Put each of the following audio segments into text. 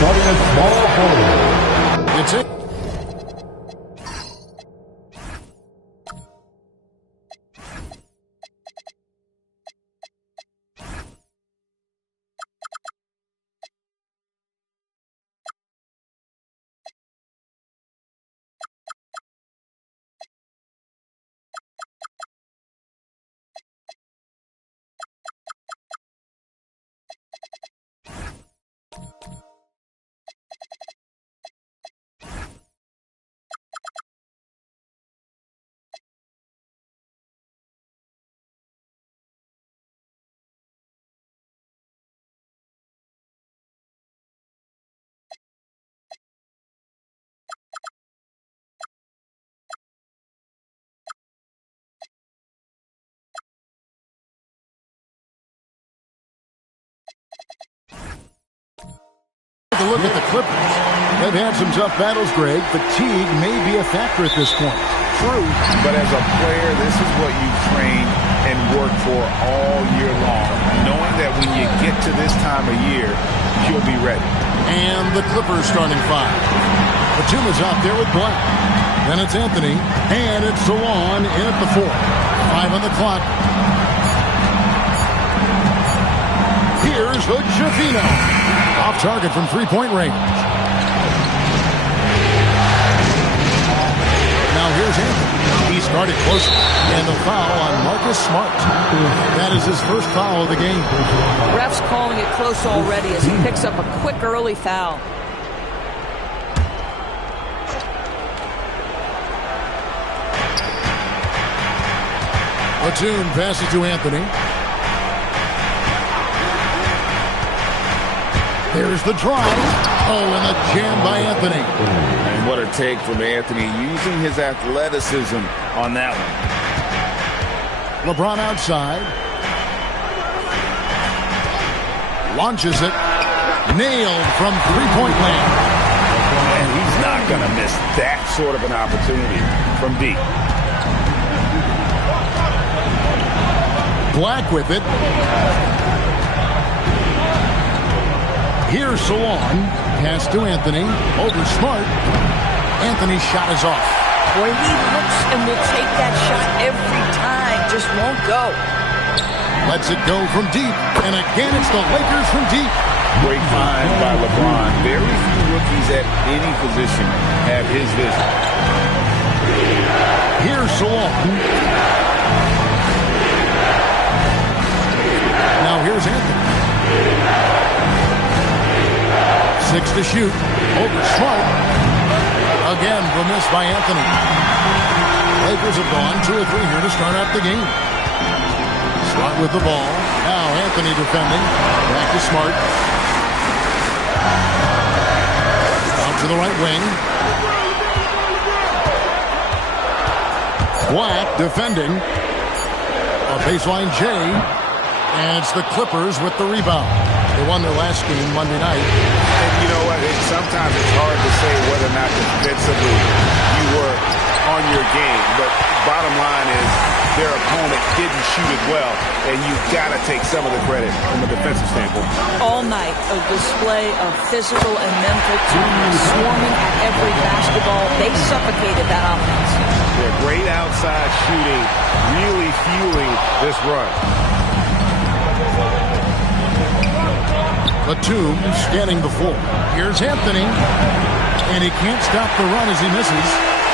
Starting at small forward. It's it. Take a look at the Clippers. They've had some tough battles, Greg. Fatigue may be a factor at this point. True, but as a player, this is what you train and work for all year long, knowing that when you get to this time of year, you'll be ready. And the Clippers starting five. Batum is out there with Black. Then it's Anthony, and it's Salon in at the fourth. 5 on the clock. Here's Ojavino. Off target from three-point range. Now here's Anthony. He started closer. And the foul on Marcus Smart. That is his first foul of the game. Ref's calling it close already as he picks up a quick early foul. Batum passes to Anthony. There's the drive. Oh, and the jam by Anthony. And what a take from Anthony, using his athleticism on that one. LeBron outside. Launches it. Nailed from three-point land. And he's not going to miss that sort of an opportunity from deep. Black with it. Here's Salon. Pass to Anthony. Over Smart. Anthony's shot is off. Boy, he looks and will take that shot every time. Just won't go. Lets it go from deep. And again, it's the Lakers from deep. Great find by LeBron. Very few rookies at any position have his vision. Here's Salon. Now here's Anthony. 6 to shoot. Over Smart. Again, the miss by Anthony. Lakers have gone 2 or 3 here to start out the game. Smart with the ball. Now Anthony defending. Back to Smart. Out to the right wing. Black defending. A baseline J. And it's the Clippers with the rebound. They won their last game Monday night. And you know what? Sometimes it's hard to say whether or not defensively you were on your game. But bottom line is their opponent didn't shoot it well. And you've got to take some of the credit from a defensive standpoint. All night, a display of physical and mental toughness, swarming at every basketball. They suffocated that offense. Their great outside shooting really fueling this run. Batum scanning the floor. Here's Anthony. And he can't stop the run as he misses.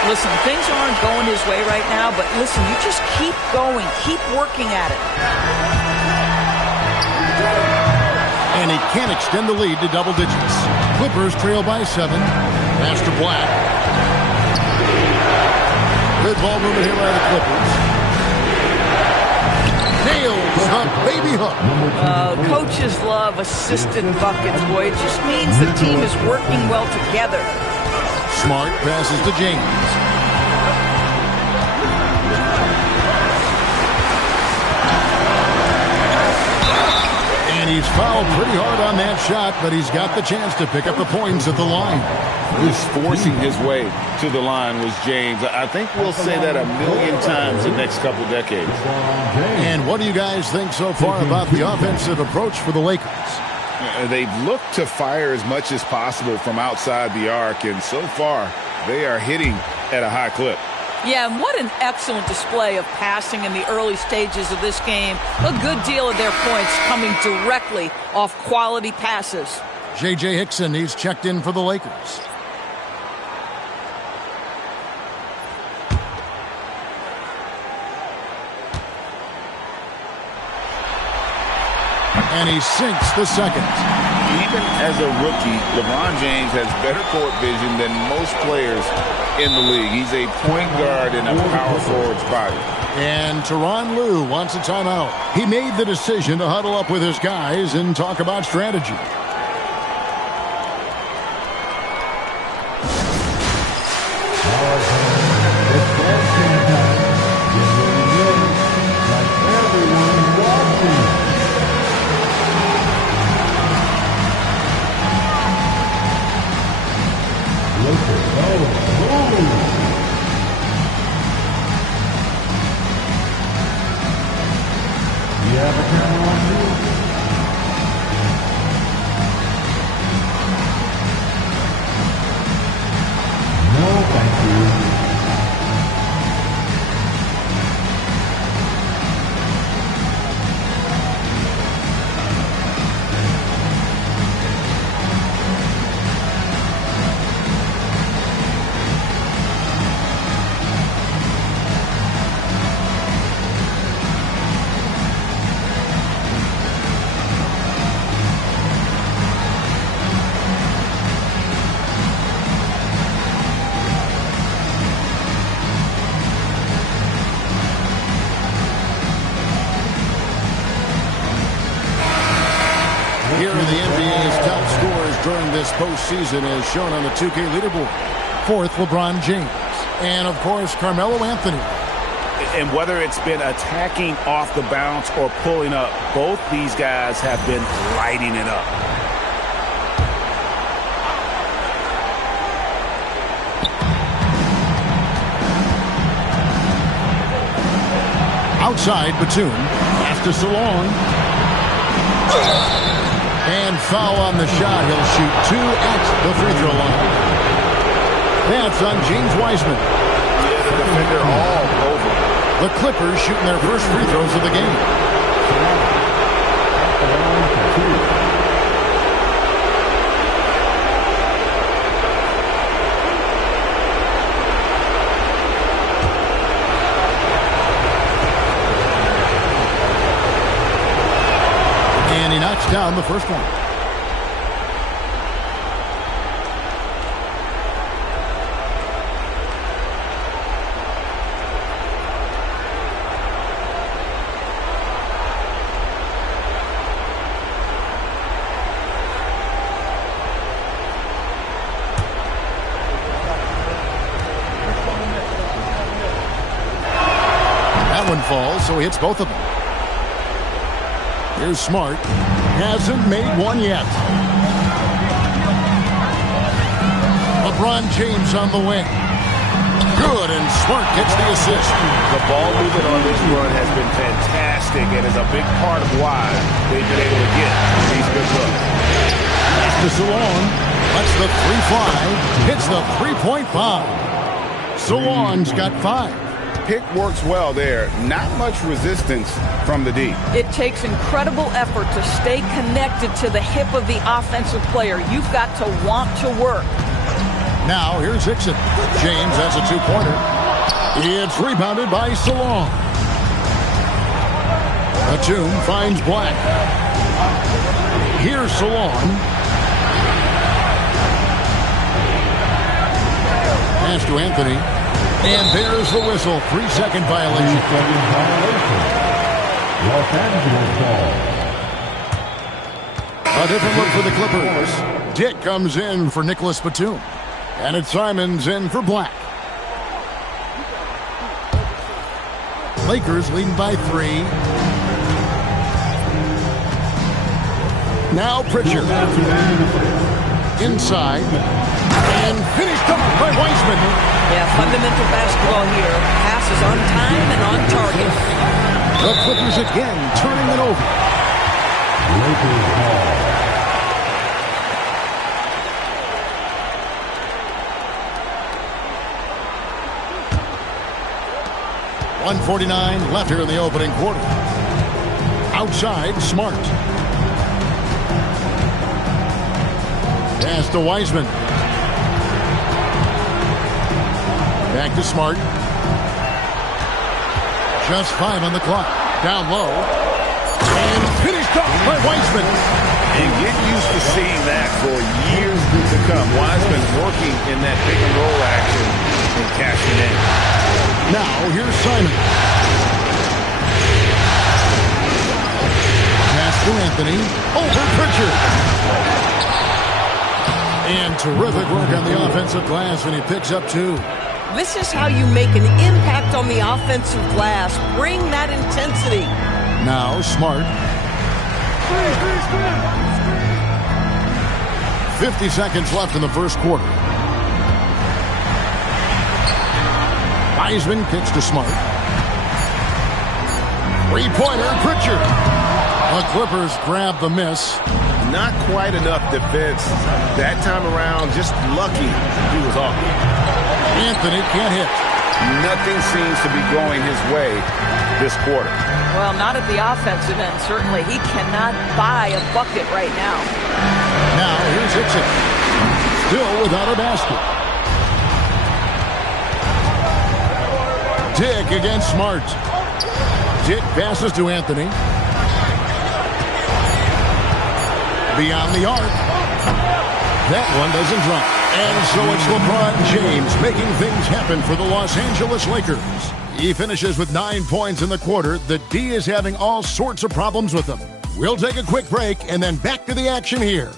Listen, things aren't going his way right now, but listen, you just keep going. Keep working at it. And he can't extend the lead to double digits. Clippers trail by 7. Master Black. Good ball movement here by the Clippers. Nails the baby hook. Coaches love assisted buckets, boy. It just means the team is working well together. Smart passes to James. And he's fouled pretty hard on that shot, but he's got the chance to pick up the points at the line. Just forcing his way to the line was James. I think we'll say that 1,000,000 times the next couple decades. And what do you guys think so far about the offensive approach for the Lakers? They've looked to fire as much as possible from outside the arc, and so far they are hitting at a high clip. Yeah, and what an excellent display of passing in the early stages of this game. A good deal of their points coming directly off quality passes. J.J. Hickson, he's checked in for the Lakers. And he sinks the second. Even as a rookie, LeBron James has better court vision than most players in the league. He's a point guard in a power forward's body. And Tyronn Lue wants a timeout. He made the decision to huddle up with his guys and talk about strategy. Here are the NBA's top scorers during this postseason as shown on the 2K leaderboard. Fourth, LeBron James. And, of course, Carmelo Anthony. And whether it's been attacking off the bounce or pulling up, both these guys have been lighting it up. Outside, Batum. Pass to Salon. And foul on the shot. He'll shoot 2 at the free throw line. That's on James Wiseman. Yeah, the defender all over. The Clippers shooting their first free throws of the game. And he knocks down the first one. That one falls, so he hits both of them. Here's Smart. Hasn't made one yet. LeBron James on the wing. Good, and Smart gets the assist. The ball movement on this run has been fantastic and is a big part of why they've been able to get these good looks. Pass to Salon. Lets the three fly. Hits the three-point bomb. Salon's got 5. Pick works well there. Not much resistance from the D. It takes incredible effort to stay connected to the hip of the offensive player. You've got to want to work. Now, here's Hickson. James has a 2-pointer. It's rebounded by Salon. Batum finds Black. Here's Salon. Pass to Anthony. And there's the whistle. 3-second violation. Los Angeles ball. A different look for the Clippers. Dick comes in for Nicholas Batum. And it's Simons in for Black. Lakers leading by 3. Now Pritchard. Inside. And finished up by Wiseman. Yeah, fundamental basketball here. Passes on time and on target. The Clippers again turning it over. Lakers ball. 2:49 left here in the opening quarter. Outside, Smart. Pass to Wiseman. Back to Smart. Just 5 on the clock. Down low. And finished off by Wiseman. And get used to seeing that for years to come. Wiseman working in that pick and roll action and cashing in. Now, here's Simon. Pass to Anthony. Over Pritchard. And terrific work on the offensive glass when he picks up 2. This is how you make an impact on the offensive glass. Bring that intensity. Now, Smart. 50 seconds left in the first quarter. Wiseman kicks to Smart. Three-pointer, Pritchard. The Clippers grab the miss. Not quite enough defense that time around. Just lucky he was off. Anthony can't hit. Nothing seems to be going his way this quarter. Well, not at the offensive end, certainly. He cannot buy a bucket right now. Now, here's Hickson. Still without a basket. Dick against Smart. Dick passes to Anthony. Beyond the arc. That one doesn't drop. And so it's LeBron James making things happen for the Los Angeles Lakers. He finishes with 9 points in the quarter. The D is having all sorts of problems with him. We'll take a quick break and then back to the action here.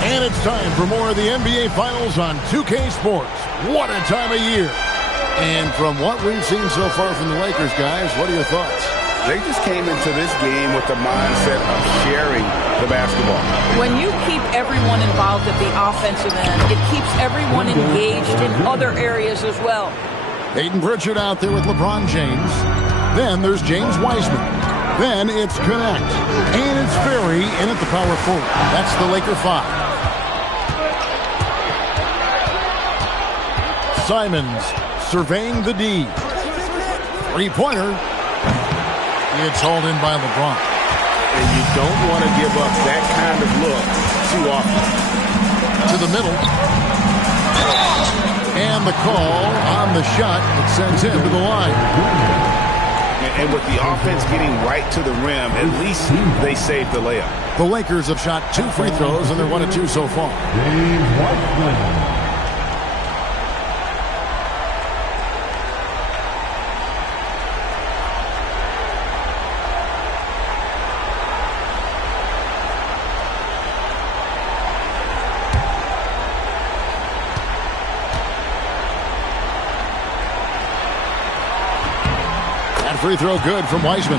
And it's time for more of the NBA Finals on 2K Sports. What a time of year. And from what we've seen so far from the Lakers, guys, what are your thoughts? They just came into this game with the mindset of sharing the basketball. When you keep everyone involved at the offensive end, it keeps everyone engaged in other areas as well. Peyton Pritchard out there with LeBron James. Then there's James Wiseman. Then it's Connect. And it's Ferry in at the power forward. That's the Laker 5. Simons surveying the D. Three-pointer. It's hauled in by LeBron. And you don't want to give up that kind of look too often. To the middle. And the call on the shot that sends him to the line. And with the offense getting right to the rim, at least they saved the layup. The Lakers have shot 2 free throws, and they're 1 of 2 so far. Free throw good from Wiseman.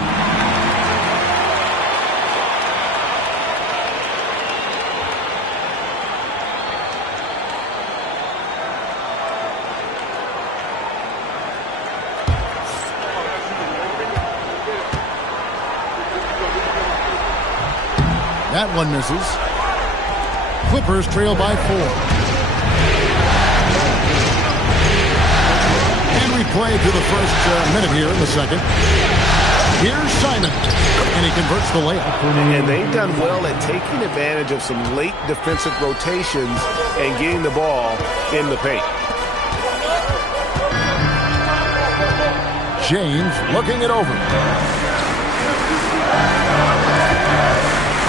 That one misses. Clippers trail by 4. Play to the first minute here in the second. Here's Simon, and he converts the layup. And they've done well at taking advantage of some late defensive rotations and getting the ball in the paint. James looking it over.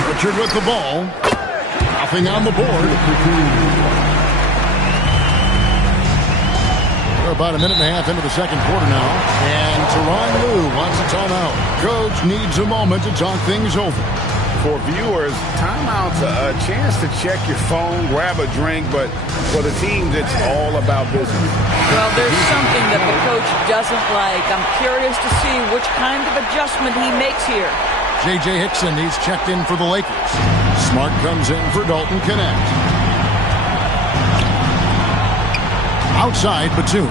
Richard with the ball. Nothing on the board. We're about a minute and a half into the second quarter now. And Tyronn Lue wants a timeout. Coach needs a moment to talk things over. For viewers, timeout's a chance to check your phone, grab a drink, but for the team, it's all about business. Well, there's something that the coach doesn't like. I'm curious to see which kind of adjustment he makes here. J.J. Hickson, he's checked in for the Lakers. Smart comes in for Dalton Connect. Outside, Batum.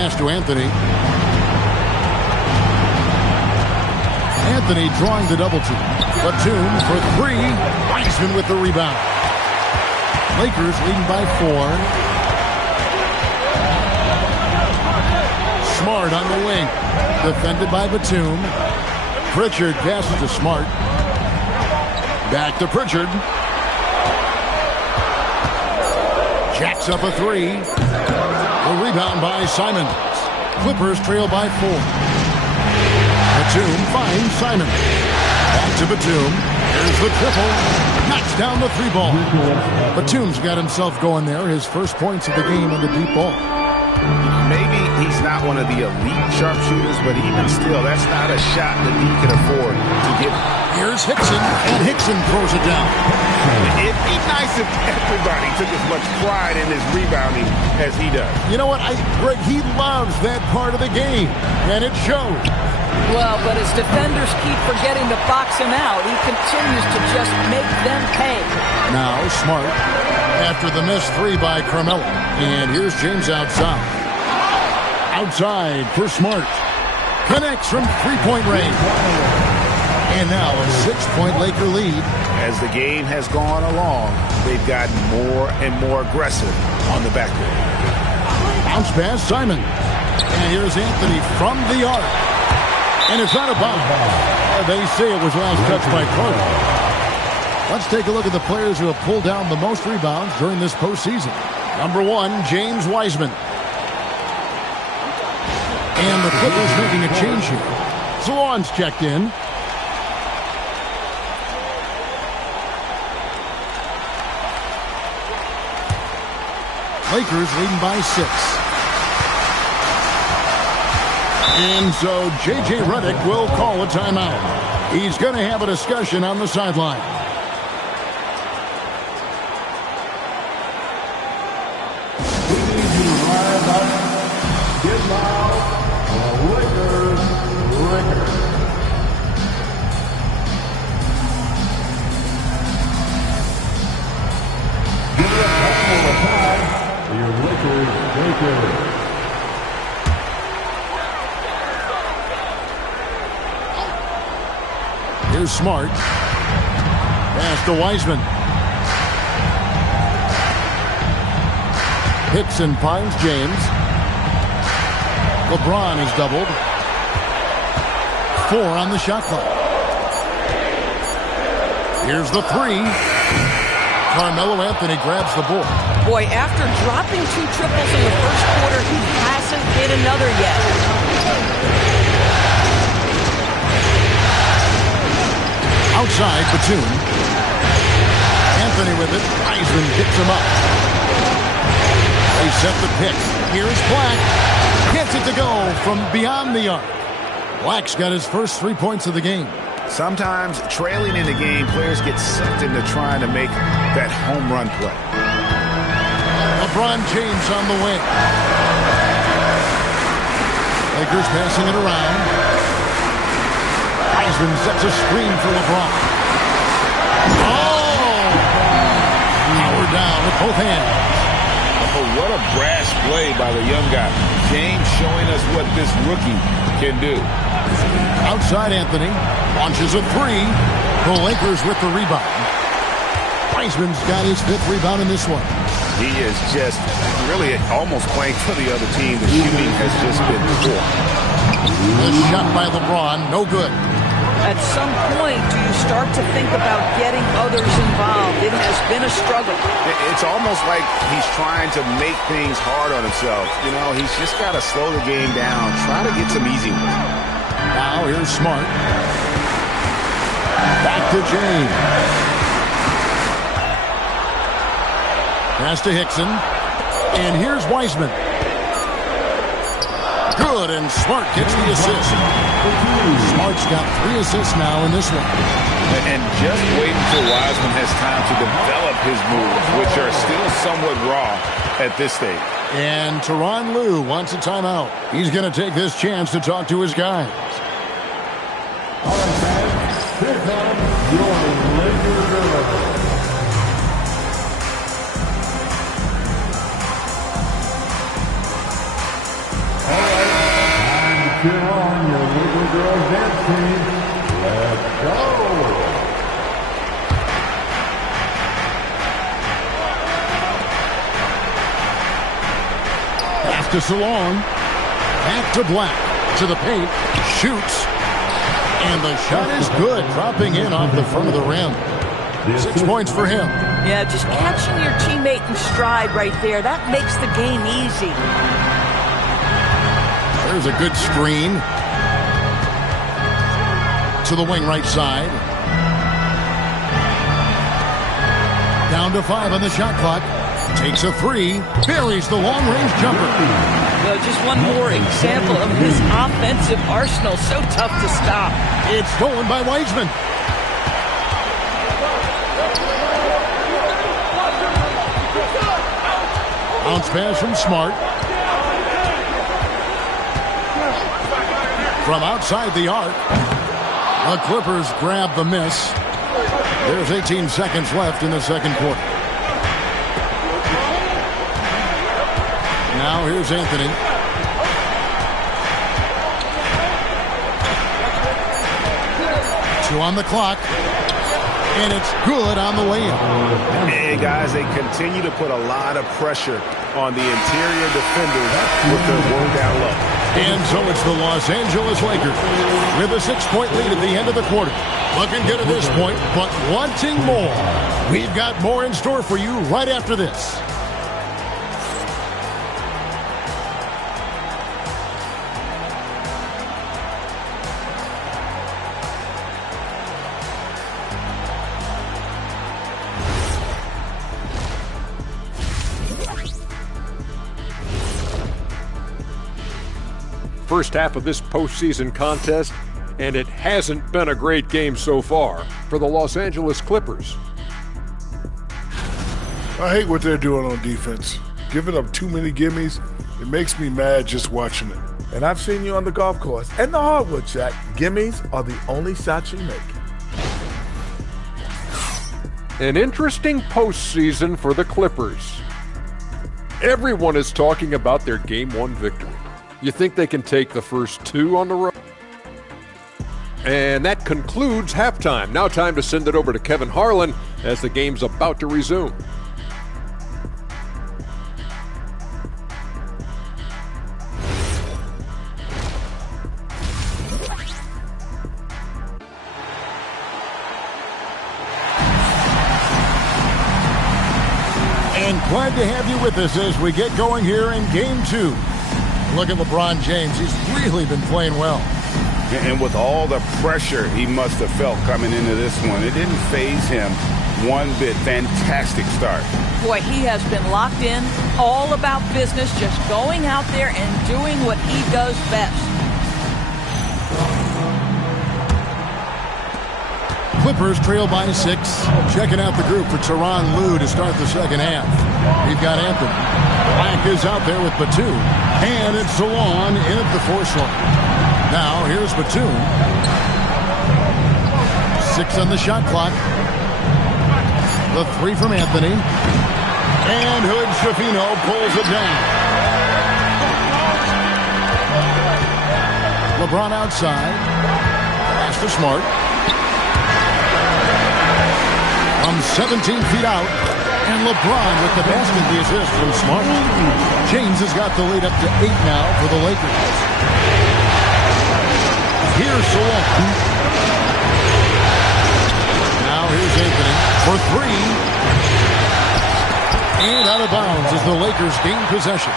Pass to Anthony. Anthony drawing the double team. Batum for three. Wiseman with the rebound. Lakers leading by 4. Smart on the wing. Defended by Batum. Pritchard passes to Smart. Back to Pritchard. Jacks up a 3. The rebound by Simons. Clippers trail by 4. Batum finds Simons. Back to Batum. There's the triple. Knocks down the 3-ball. Batum's got himself going there. His first points of the game on the deep ball. Maybe he's not one of the elite sharpshooters, but even still, that's not a shot that he can afford to give. Here's Hickson, and Hickson throws it down. It'd be nice if everybody took as much pride in his rebounding as he does. You know what, Greg, he loves that part of the game, and it shows. Well, but as defenders keep forgetting to box him out, he continues to just make them pay. Now Smart after the missed 3 by Carmelo. And here's James outside. Outside for Smart. Connects from 3-point range. And now a 6-point Laker lead. As the game has gone along, they've gotten more and more aggressive on the backcourt. Bounce pass, Simon. And here's Anthony from the arc. And it's not a bounce. They say it was last touched by Carter. Let's take a look at the players who have pulled down the most rebounds during this postseason. Number 1, James Wiseman. And the Clippers making a change here. Salon's checked in. Lakers leading by 6. And so J.J. Redick will call a timeout. He's going to have a discussion on the sideline. Get loud. Lakers. Give it a couple of time. Your Lakers. Here's Smart. Pass to Wiseman. Hickson finds James. LeBron is doubled. 4 on the shot clock. Here's the 3. Carmelo Anthony grabs the ball. Boy, after dropping 2 triples in the first quarter, he hasn't hit another yet. Outside, Batum. Anthony with it. Wiseman picks him up. They set the pick. Here's Black. Gets it to go from beyond the arc. Black's got his first 3 points of the game. Sometimes trailing in the game, players get sucked into trying to make that home run play. LeBron James on the wing. Lakers passing it around. Wiseman sets a screen for LeBron. Oh! Power down with both hands. Oh, what a brash play by the young guy. James showing us what this rookie can do. Outside Anthony. Launches a 3. The Lakers with the rebound. Wiseman's got his 5th rebound in this one. He is just really almost playing for the other team. The shooting has just been poor. The shot by LeBron, no good. At some point, do you start to think about getting others involved? It has been a struggle. It's almost like he's trying to make things hard on himself. You know, he's just got to slow the game down, try to get some easy ones. Now here's Smart. Back to James. Pass to Hickson. And here's Wiseman. Good, and Smart gets the assist. Smart's got 3 assists now in this one. And just wait until Wiseman has time to develop his moves, which are still somewhat raw at this stage. And Tyronn Lue wants a timeout. He's going to take this chance to talk to his guys. All right, fans. Here comes your Lakers. to Salon. Back to Black. To the paint. Shoots. And the shot is good. Dropping in off the front of the rim. 6 points for him. Yeah, just catching your teammate in stride right there. That makes the game easy. There's a good screen. To the wing right side. Down to 5 on the shot clock. Takes a 3. Buries the long-range jumper. Well, just one more example of his offensive arsenal. So tough to stop. It's stolen by Wiseman. Bounce pass from Smart. From outside the arc. The Clippers grab the miss. There's 18 seconds left in the second quarter. Now here's Anthony. Two on the clock. And it's good on the way in. And guys, they continue to put a lot of pressure on the interior defenders with their work down low. And so it's the Los Angeles Lakers with a 6-point lead at the end of the quarter. Looking good at this point, but wanting more. We've got more in store for you right after this. First half of this postseason contest, and it hasn't been a great game so far for the Los Angeles Clippers. I hate what they're doing on defense. Giving up too many gimmies, it makes me mad just watching it. And I've seen you on the golf course and the hardwood track. Gimmies are the only shots you make. An interesting postseason for the Clippers. Everyone is talking about their Game 1 victory. You think they can take the first 2 on the road? And that concludes halftime. Now time to send it over to Kevin Harlan as the game's about to resume. And glad to have you with us as we get going here in Game 2. Look at LeBron James. He's really been playing well. And with all the pressure he must have felt coming into this one, it didn't faze him one bit. Fantastic start. Boy, he has been locked in, all about business, just going out there and doing what he does best. Clippers trail by 6. Checking out the group for Tyronn Lue to start the second half. We've got Anthony. Black is out there with Batum. And it's Salon in at the force line. Now here's Batum. 6 on the shot clock. The 3 from Anthony. And Hood Schifino pulls it down. LeBron outside. Pass to Smart. From 17 feet out. And LeBron with the basket, the assist from Smart. James has got the lead up to 8 now for the Lakers. Here's Salon. Now here's Anthony for 3. And out of bounds as the Lakers gain possession.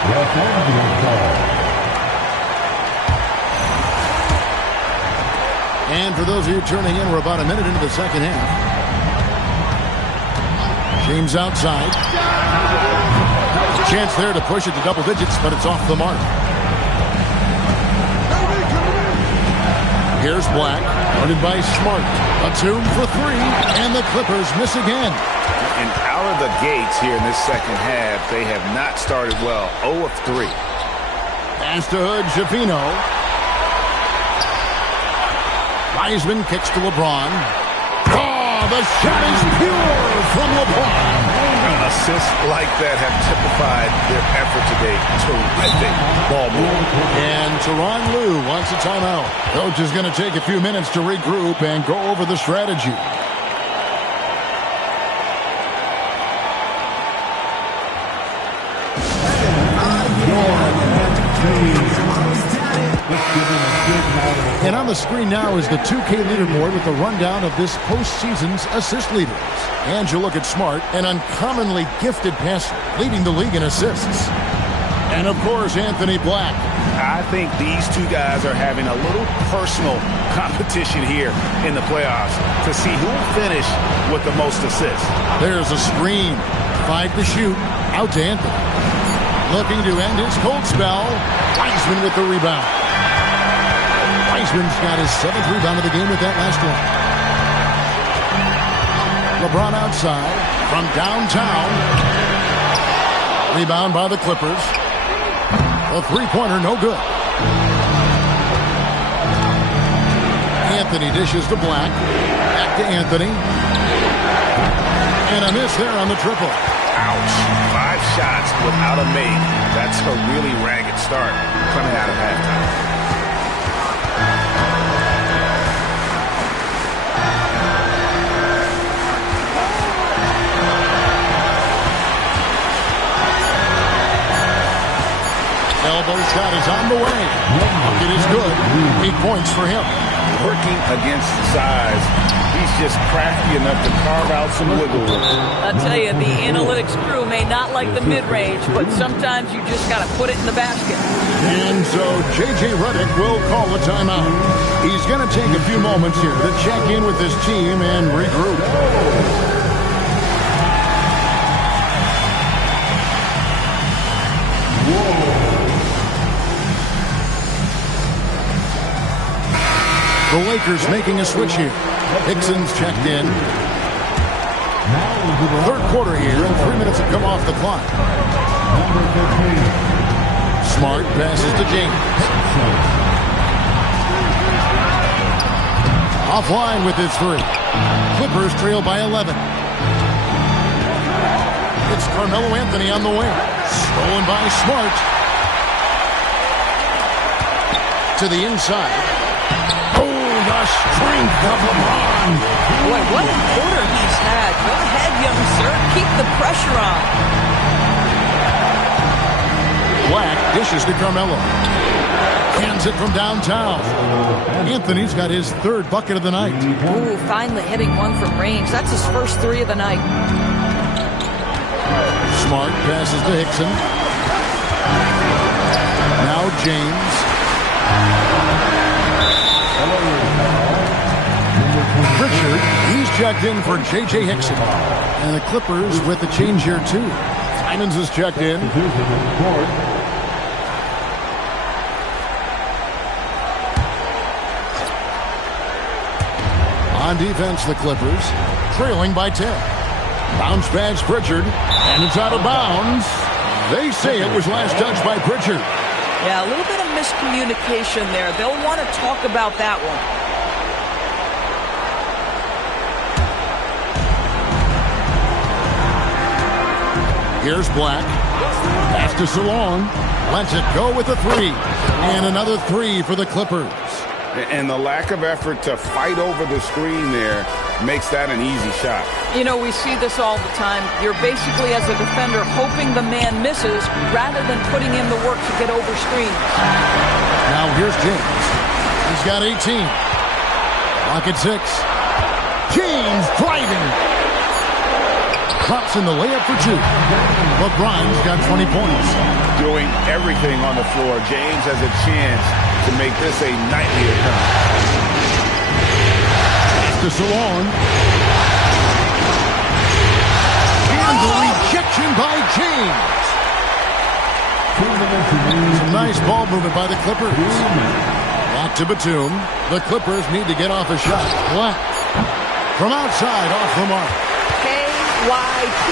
And for those of you turning in, we're about a minute into the second half. James outside. Chance there to push it to double digits, but it's off the mark. Here's Black, guarded by Smart. Batum for 3, and the Clippers miss again. And out of the gates here in this second half, they have not started well. 0 of 3. Pass to Hood, Schifino. Wiseman kicks to LeBron. The shot is pure from LeBron. Assists like that have typified their effort today. Terrific ball movement. And Tyronn Lue wants a timeout. Coach is going to take a few minutes to regroup and go over the strategy. And on the screen now is the 2K leaderboard with the rundown of this postseason's assist leaders. And you look at Smart, an uncommonly gifted passer, leading the league in assists. And, of course, Anthony Black. I think these two guys are having a little personal competition here in the playoffs to see who will finish with the most assists. There's a screen. 5 to shoot. Out to Anthony. Looking to end his cold spell. Wiseman with the rebound. Wiseman's got his 7th rebound of the game with that last one. LeBron outside from downtown. Rebound by the Clippers. A three-pointer, no good. Anthony dishes to Black. Back to Anthony. And a miss there on the triple. Ouch. 5 shots without a make. That's a really ragged start coming out of halftime. Elbow shot is on the way. It is good. 8 points for him. Working against size, he's just crafty enough to carve out some wiggle room. I tell you, the analytics crew may not like the mid-range, but sometimes you just got to put it in the basket. And so J.J. Redick will call a timeout. He's going to take a few moments here to check in with his team and regroup. The Lakers making a switch here. Hickson's checked in. Third quarter here, and 3 minutes have come off the clock. Smart passes to James. Offline with his 3. Clippers trail by 11. It's Carmelo Anthony on the wing. Stolen by Smart. To the inside. The strength of LeBron. Boy, what a quarter he's had. Go ahead, young sir. Keep the pressure on. Black dishes to Carmelo. Hands it from downtown. Anthony's got his 3rd bucket of the night. Ooh, finally hitting one from range. That's his first 3 of the night. Smart passes to Hickson. Now James. Pritchard, he's checked in for J.J. Hickson. And the Clippers with a change here, too. Simons is checked in. On defense, the Clippers, trailing by 10. Bounce pass Pritchard, and it's out of bounds. They say it was last touched by Pritchard. Yeah, a little bit of miscommunication there. They'll want to talk about that one. Here's Black. Pass to Salon. Lets it go with a 3. And another 3 for the Clippers. And the lack of effort to fight over the screen there makes that an easy shot. You know, we see this all the time. You're basically, as a defender, hoping the man misses rather than putting in the work to get over screens. Now here's James. He's got 18. Lock at 6. James driving. Drops in the layup for 2. LeBron's got 20 points. Doing everything on the floor. James has a chance to make this a nightly occurrence. To Salon. And the rejection by James. Some nice ball movement by the Clippers. Back to Batum. The Clippers need to get off a shot. Black. From outside, off the mark. KYP.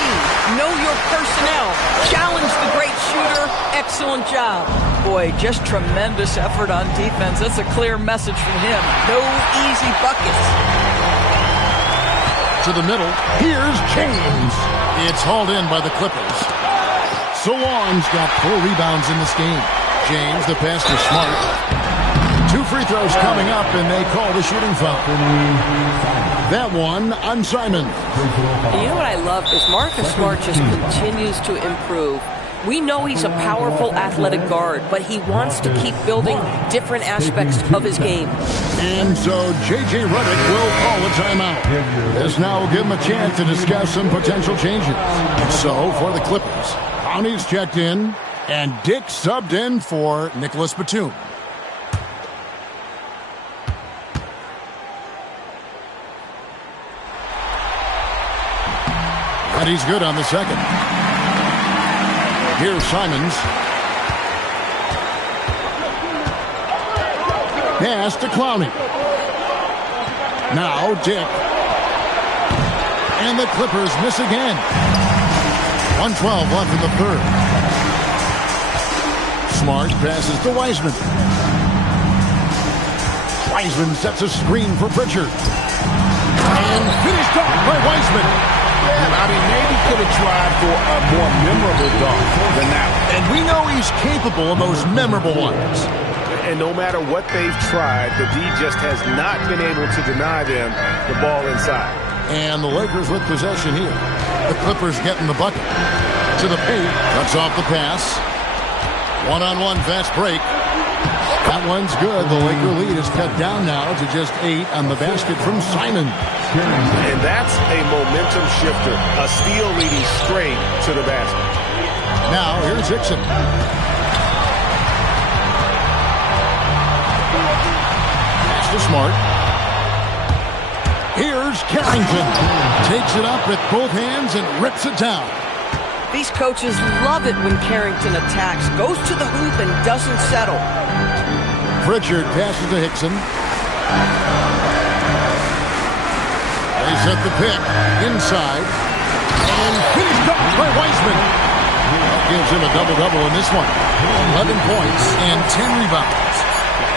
Know your personnel. Challenge the great shooter. Excellent job. Boy, just tremendous effort on defense. That's a clear message from him. No easy buckets. To the middle. Here's James. It's hauled in by the Clippers. Salon's got 4 rebounds in this game. James, the pass to Smart. 2 free throws coming up, and they call the shooting foul. That one on Simon. You know what I love is Marcus Smart just continues to improve. We know he's a powerful athletic guard, but he wants to keep building different aspects of his game. And so J.J. Redick will call a timeout. This now will give him a chance to discuss some potential changes. So for the Clippers, Connie's checked in, and Dick subbed in for Nicholas Batum. And he's good on the second. Here's Simons. Pass to Clowney. Now Dick. And the Clippers miss again. 1:12 left in the third. Smart passes to Wiseman. Wiseman sets a screen for Pritchard. And finished off by Wiseman. Yeah, I mean, maybe could have tried for a more memorable dunk than that one. And we know he's capable of those memorable ones. And no matter what they've tried, the D just has not been able to deny them the ball inside. And the Lakers with possession here. The Clippers getting the bucket. To the paint. Cuts off the pass. One-on-one fast break. That one's good. The Laker lead is cut down now to just 8 on the basket from Simon. And that's a momentum shifter. A steal leading straight to the basket. Now here's Hickson. Pass to Smart. Here's Carrington. Takes it up with both hands and rips it down. These coaches love it when Carrington attacks, goes to the hoop and doesn't settle. Pritchard passes to Hickson. They set the pick inside. And finished off by Wiseman. That gives him a double-double in this one. 11 points and 10 rebounds.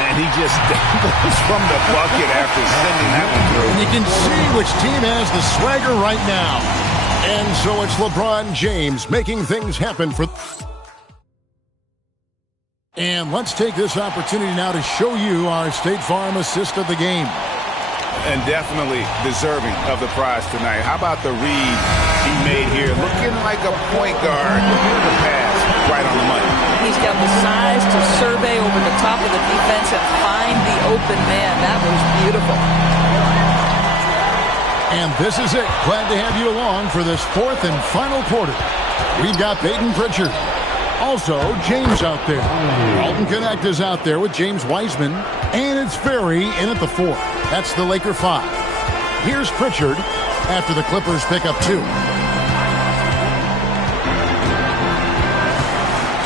And he just dangles from the bucket after sending that one through. And you can see which team has the swagger right now. And so it's LeBron James making things happen for... And let's take this opportunity now to show you our State Farm assist of the game. And definitely deserving of the prize tonight. How about the read he made here? Looking like a point guard. The pass right on the money. He's got the size to survey over the top of the defense and find the open man. That was beautiful. And this is it. Glad to have you along for this fourth and final quarter. We've got Peyton Pritchard. Also, James out there. Alton Connect is out there with James Wiseman. And it's Ferry in at the 4. That's the Laker 5. Here's Pritchard after the Clippers pick up 2.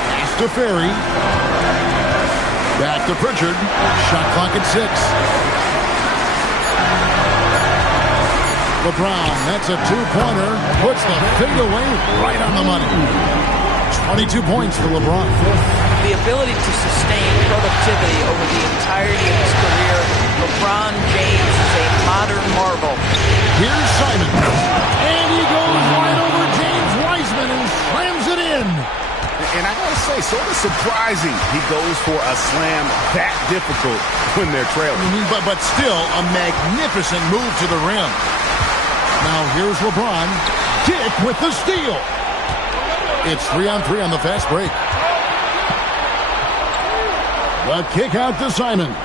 Pass to Ferry. Back to Pritchard. Shot clock at 6. LeBron, that's a 2-pointer. Puts the fade away right on the money. 22 points for LeBron. The ability to sustain productivity over the entirety of his career. LeBron James is a modern marvel. Here's Simon. And he goes right over James Wiseman and slams it in. And I gotta say, sort of surprising he goes for a slam that difficult when they're trailing. But still a magnificent move to the rim. Now here's LeBron. Dick with the steal. It's 3-on-3 on the fast break. The kick out to Simons.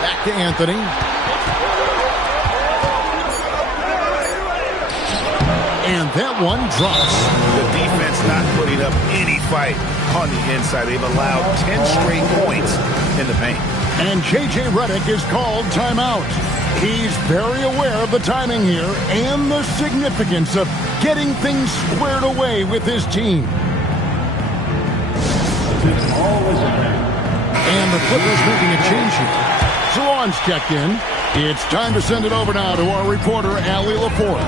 Back to Anthony. And that one drops. The defense not putting up any fight on the inside. They've allowed 10 straight points in the paint. And J.J. Redick is called timeout. He's very aware of the timing here and the significance of getting things squared away with his team. And the Clippers making a change here. Salon's checked in. It's time to send it over now to our reporter, Allie LaForce.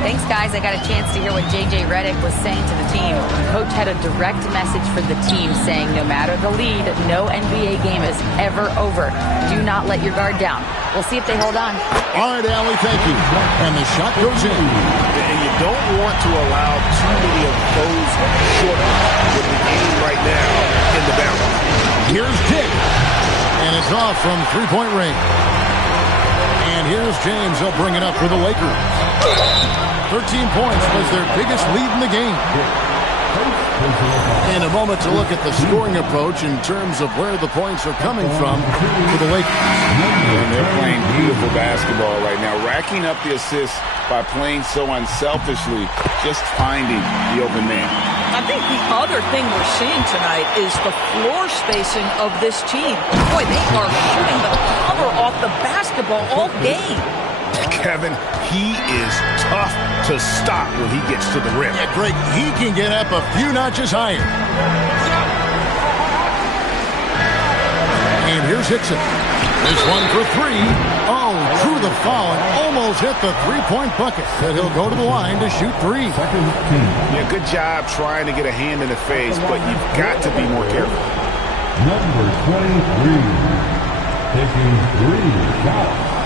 Thanks, guys. I got a chance to hear what J.J. Redick was saying to the team. Coach had a direct message for the team saying no matter the lead, no NBA game is ever over. Do not let your guard down. We'll see if they hold on. All right, Allie, thank you. And the shot goes in. And you don't want to allow too many of those short with the game right now in the balance. Here's Dick. And it's off from three-point range. And here's James. He'll bring it up for the Lakers. 13 points was their biggest lead in the game. In a moment to look at the scoring approach in terms of where the points are coming from for the Lakers. And they're playing beautiful basketball right now, racking up the assists by playing so unselfishly, just finding the open man. I think the other thing we're seeing tonight is the floor spacing of this team. Boy, they are shooting the cover off the basketball all game. Kevin, he is tough to stop when he gets to the rim. Yeah, Greg, he can get up a few notches higher. And here's Hickson. This one for three. Oh, drew the foul and almost hit the three-point bucket. But he'll go to the line to shoot three. Yeah, good job trying to get a hand in the face, but you've got to be more careful. Number 23, taking 3 shots.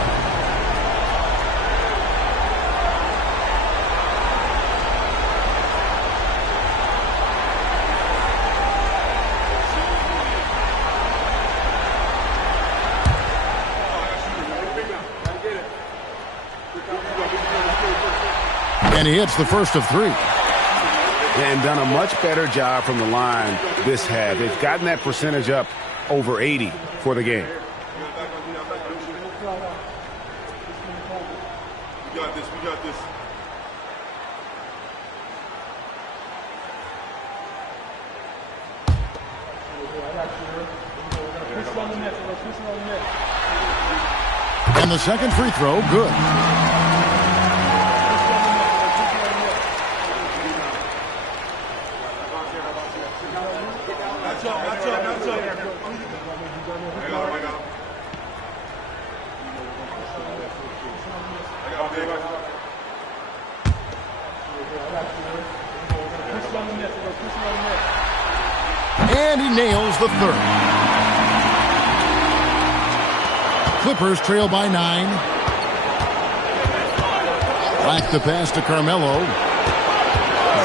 And he hits the first of three. And done a much better job from the line this half. They've gotten that percentage up over 80 for the game. We got this. And the second free throw, good. And he nails the third. Clippers trail by 9. Black the pass to Carmelo.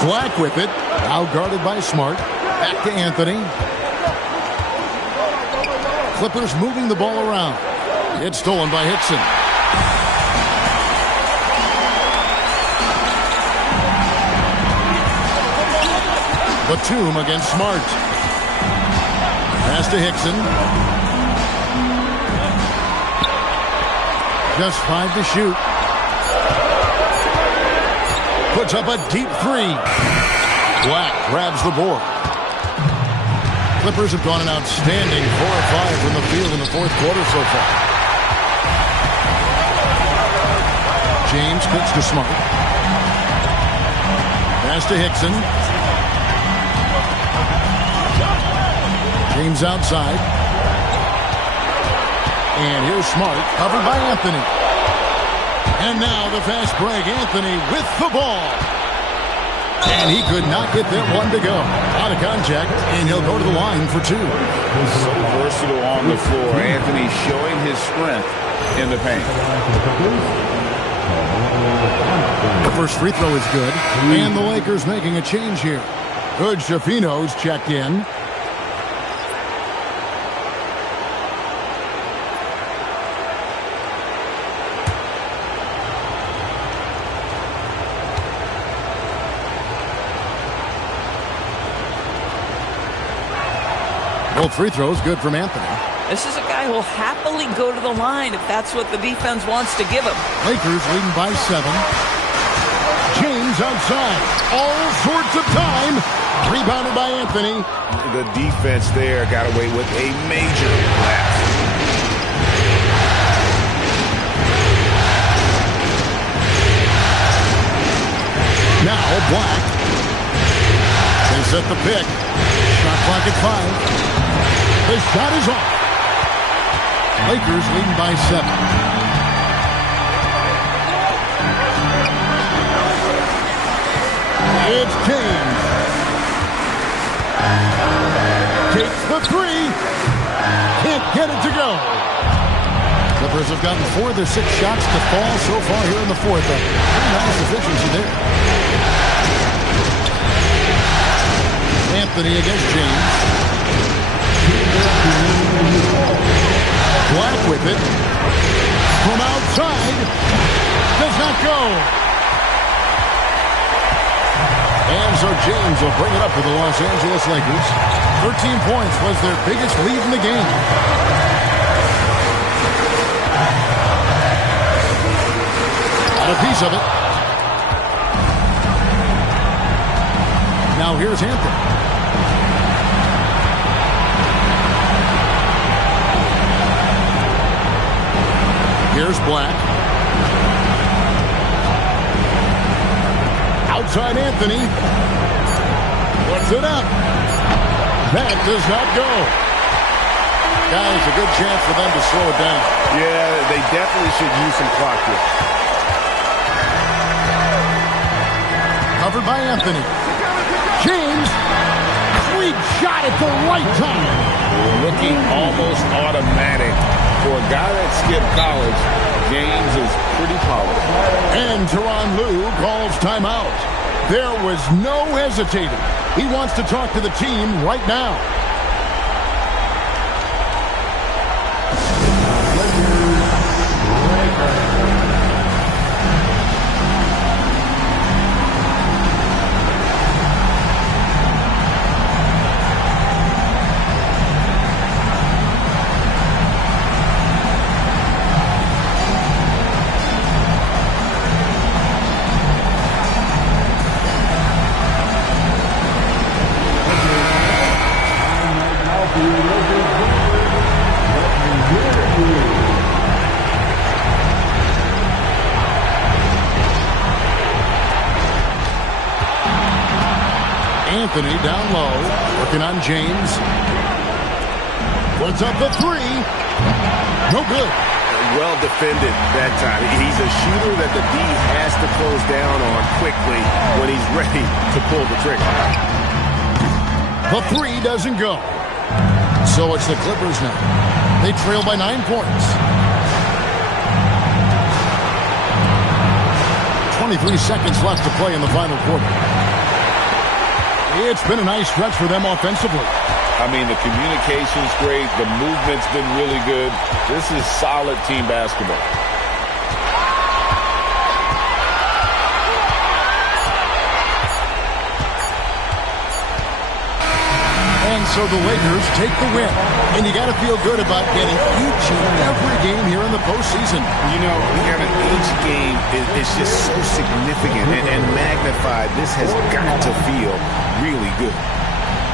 Black with it. Now guarded by Smart. Back to Anthony. Clippers moving the ball around. It's stolen by Hickson. Batum against Smart. Pass to Hickson. Just 5 to shoot. Puts up a deep three. Black grabs the board. Clippers have gone an outstanding 4 of 5 from the field in the fourth quarter so far. James kicks to Smart. Pass to Hickson. James outside. And here's Smart, covered by Anthony. And now the fast break. Anthony with the ball. And he could not get that one to go. Out of contact, and he'll go to the line for 2. So versatile on the floor. Anthony showing his strength in the paint. The first free throw is good. And the Lakers making a change here. Good Shafino's checked in. Both free throws good from Anthony. This is a guy who will happily go to the line if that's what the defense wants to give him. Lakers leading by 7. James outside. All sorts of time. Rebounded by Anthony. The defense there got away with a major lapse. Now Black. They set the pick. Shot clock at 5. The shot is off. Lakers leading by 7. It's James. Takes the 3. Can't get it to go. Clippers have gotten 4 of their 6 shots to fall so far here in the fourth. Pretty nice efficiency there. Anthony against James. Black with it. from outside. Does not go. And so James will bring it up for the Los Angeles Lakers. 13 points was their biggest lead in the game. Got a piece of it. Now here's Hampton. Here's Black. Outside Anthony. Puts it up. That does not go. Guys, a good chance for them to slow it down. Yeah, they definitely should use some clock here. Covered by Anthony. James. Sweet shot at the right time. Looking almost automatic. For a guy that skipped college, James is pretty polished. And Tyronn Lue calls timeout. There was no hesitating. He wants to talk to the team right now. Anthony down low, working on James. Puts up the three. No good. Well defended that time. He's a shooter that the D has to close down on quickly when he's ready to pull the trigger. The three doesn't go. So it's the Clippers now. They trail by 9 points. 23 seconds left to play in the final quarter. It's been a nice stretch for them offensively. I mean, the communication's great. The movement's been really good. This is solid team basketball. And so the Lakers take the win. And you got to feel good about getting each and every game here in the postseason. You know, each game is just so significant and magnified. This has got to feel really good.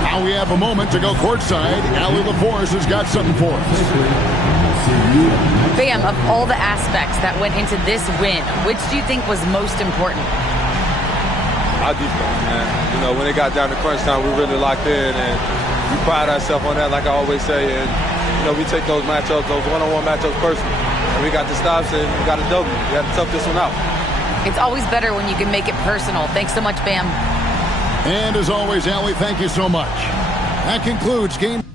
Now we have a moment to go courtside. Allie LaForce has got something for us. Bam, of all the aspects that went into this win, which do you think was most important? Our defense, man. You know, when it got down to crunch time, we really locked in, and we pride ourselves on that, like I always say. And, you know, we take those matchups, those one-on-one matchups personally. And we got the stops, and we got a W. We got to tough this one out. It's always better when you can make it personal. Thanks so much, Bam. And as always, Allie, thank you so much. That concludes game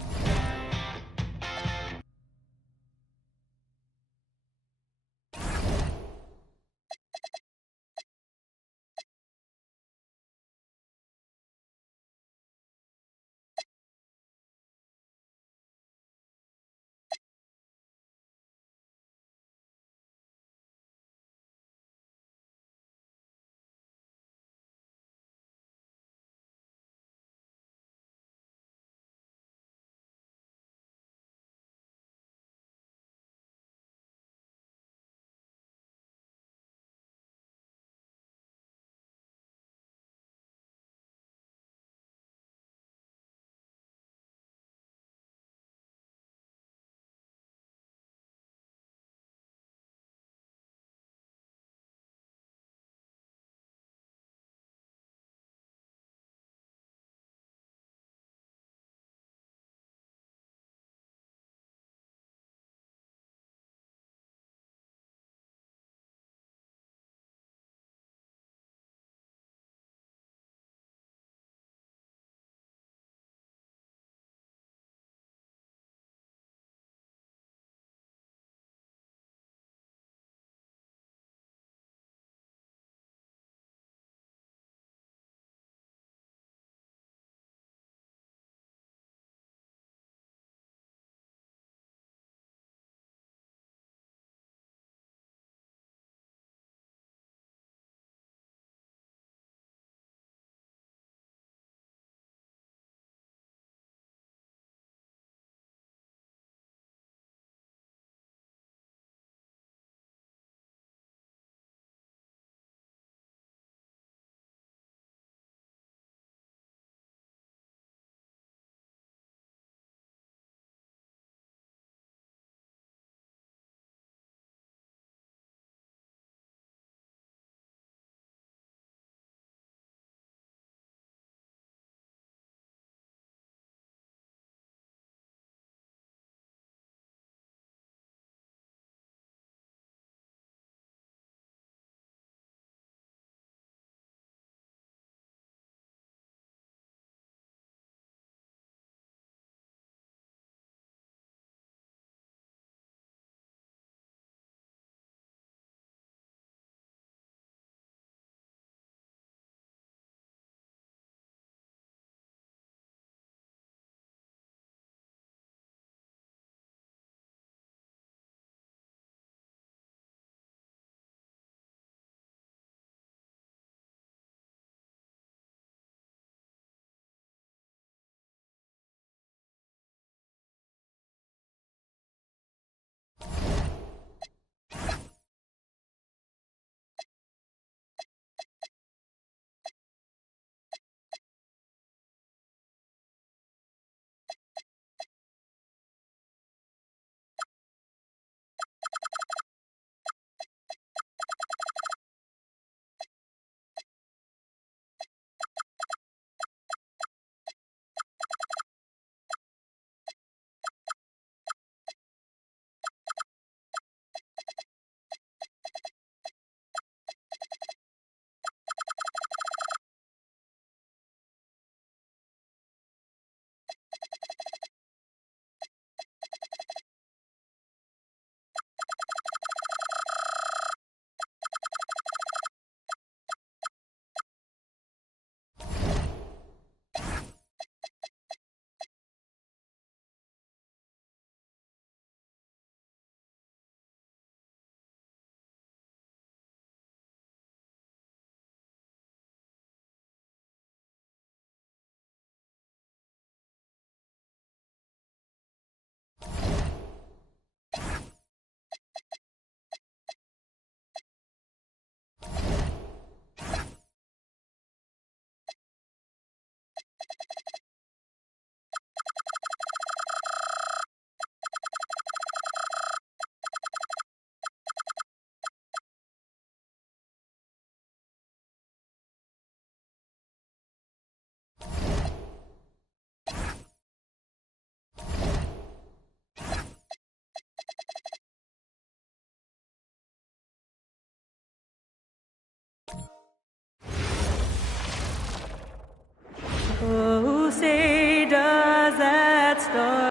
Oh, say does that star.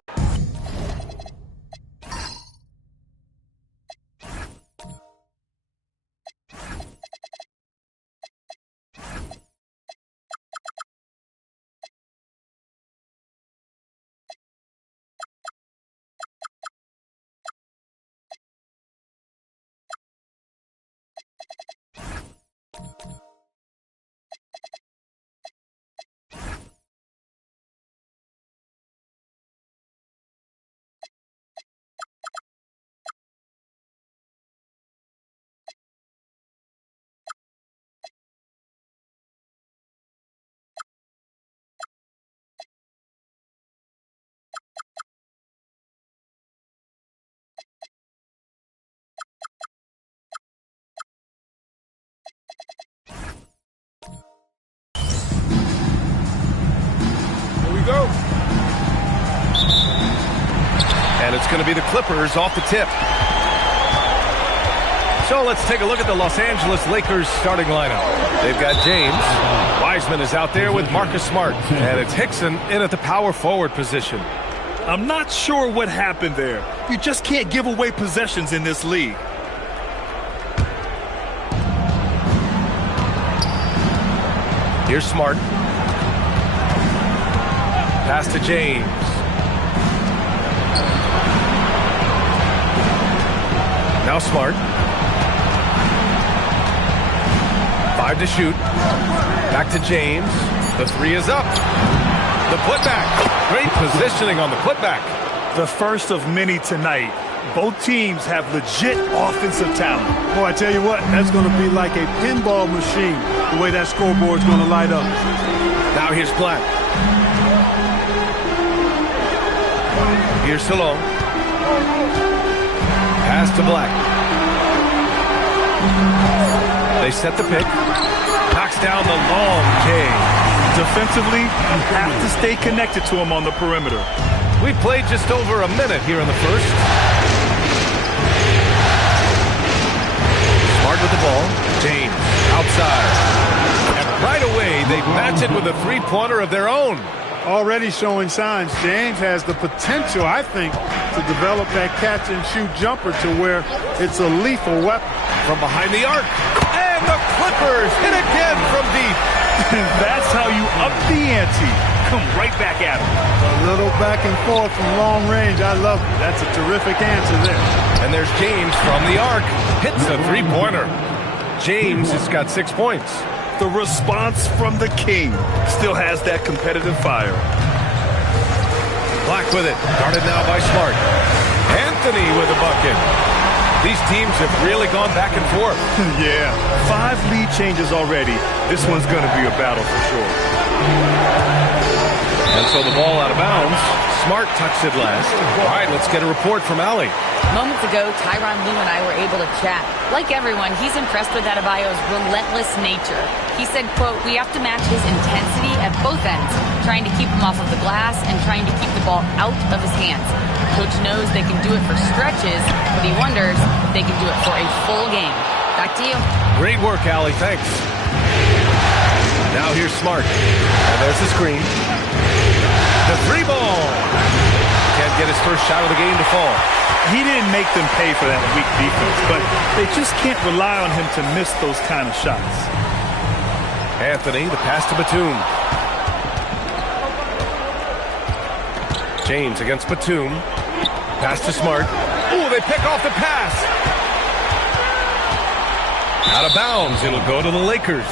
Go. And it's going to be the Clippers off the tip. So let's take a look at the Los Angeles Lakers starting lineup. They've got James. Wiseman is out there with Marcus Smart. And it's Hickson in at the power forward position. I'm not sure what happened there. You just can't give away possessions in this league. Here's Smart. Pass to James. Now Smart. 5 to shoot. Back to James. The 3 is up. The putback. Great positioning on the putback. The first of many tonight. Both teams have legit offensive talent. Boy, I tell you what, that's going to be like a pinball machine, the way that scoreboard's going to light up. Now here's Black. Here's Salone. Pass to Black. They set the pick. Knocks down the long K. Defensively, you have to stay connected to him on the perimeter. We played just over a minute here in the first. Smart with the ball. James outside. And right away, they match it with a three-pointer of their own. Already showing signs. James has the potential, I think, to develop that catch-and-shoot jumper to where it's a lethal weapon. From behind the arc. And the Clippers hit again from deep. That's how you up the ante. Come right back at him. A little back and forth from long range. I love it. That's a terrific answer there. And there's James from the arc. Hits the three-pointer. James has got 6 points. The response from the king still has that competitive fire. Black with it. Guarded now by Smart. Anthony with a bucket. These teams have really gone back and forth. Yeah. 5 lead changes already. This one's going to be a battle for sure. And so the ball out of bounds. Smart touched it last. All right, let's get a report from Allie. Moments ago, Tyronn Lue and I were able to chat. Like everyone, he's impressed with Adebayo's relentless nature. He said, quote, "We have to match his intensity at both ends, trying to keep him off of the glass and trying to keep the ball out of his hands. Coach knows they can do it for stretches, but he wonders if they can do it for a full game." Back to you. Great work, Allie. Thanks. Now here's Smart. And there's the screen. The 3-ball. Can't get his first shot of the game to fall. He didn't make them pay for that weak defense, but they just can't rely on him to miss those kind of shots. Anthony, the pass to Batum. James against Batum. Pass to Smart. Ooh, they pick off the pass. Out of bounds. It'll go to the Lakers.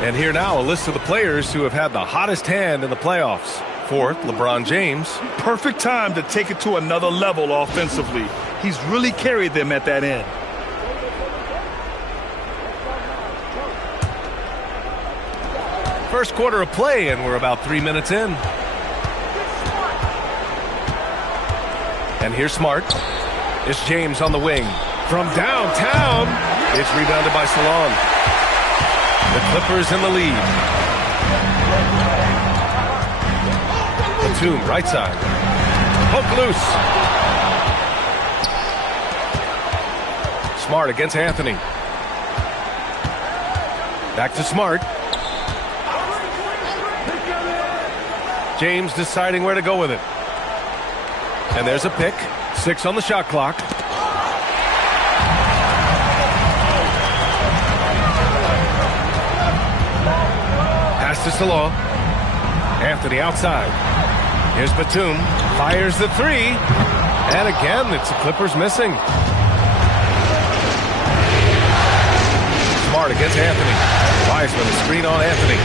And here now, a list of the players who have had the hottest hand in the playoffs. Fourth, LeBron James. Perfect time to take it to another level offensively. He's really carried them at that end. First quarter of play, and we're about 3 minutes in. And here's Smart. It's James on the wing. From downtown, it's rebounded by Salon. The Clippers in the lead. Batum, right side. Poke loose. Smart against Anthony. Back to Smart. James deciding where to go with it. And there's a pick. 6 on the shot clock. Pass to Salo. Anthony outside. Here's Batum. Fires the 3. And again, it's the Clippers missing. Smart against Anthony. Wiseman, a screen on Anthony.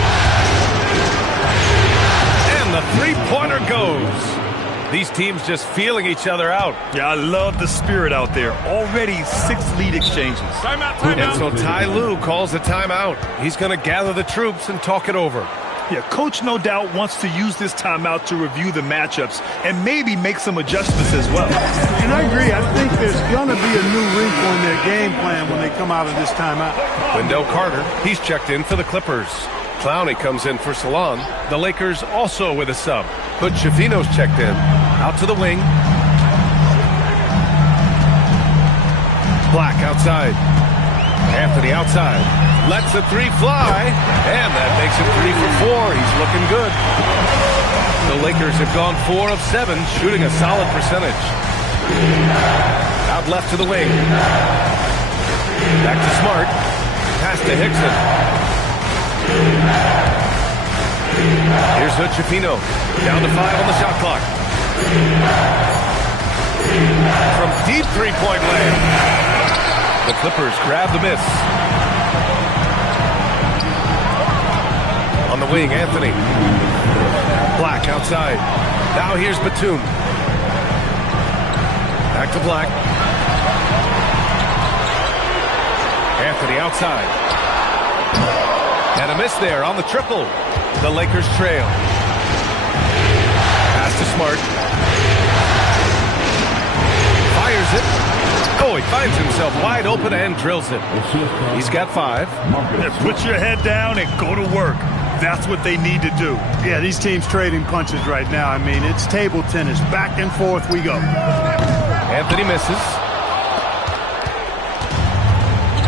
And the three-pointer goes. These teams just feeling each other out. Yeah, I love the spirit out there. Already 6 lead exchanges. Timeout, timeout. And so Ty Lue calls a timeout. He's going to gather the troops and talk it over. Yeah, coach no doubt wants to use this timeout to review the matchups and maybe make some adjustments as well. And I agree. I think there's going to be a new wrinkle in their game plan when they come out of this timeout. Wendell Carter, he's checked in for the Clippers. Clowney comes in for Salon. The Lakers also with a sub. But Schifino's checked in. Out to the wing. Black outside. Anthony outside. Lets the 3 fly. And that makes it 3 for 4. He's looking good. The Lakers have gone 4 of 7, shooting a solid percentage. Out left to the wing. Back to Smart. Pass to Hickson. Here's Schifino. Down to 5 on the shot clock. From deep three-point land. The Clippers grab the miss. On the wing, Anthony. Black outside. Now here's Batum. Back to Black. Anthony outside. And a miss there on the triple. The Lakers trail. Pass to Smart. Fires it. Oh, he finds himself wide open and drills it. He's got 5. Put your head down and go to work. That's what they need to do. Yeah, these teams trading punches right now. I mean, it's table tennis. Back and forth we go. Anthony misses.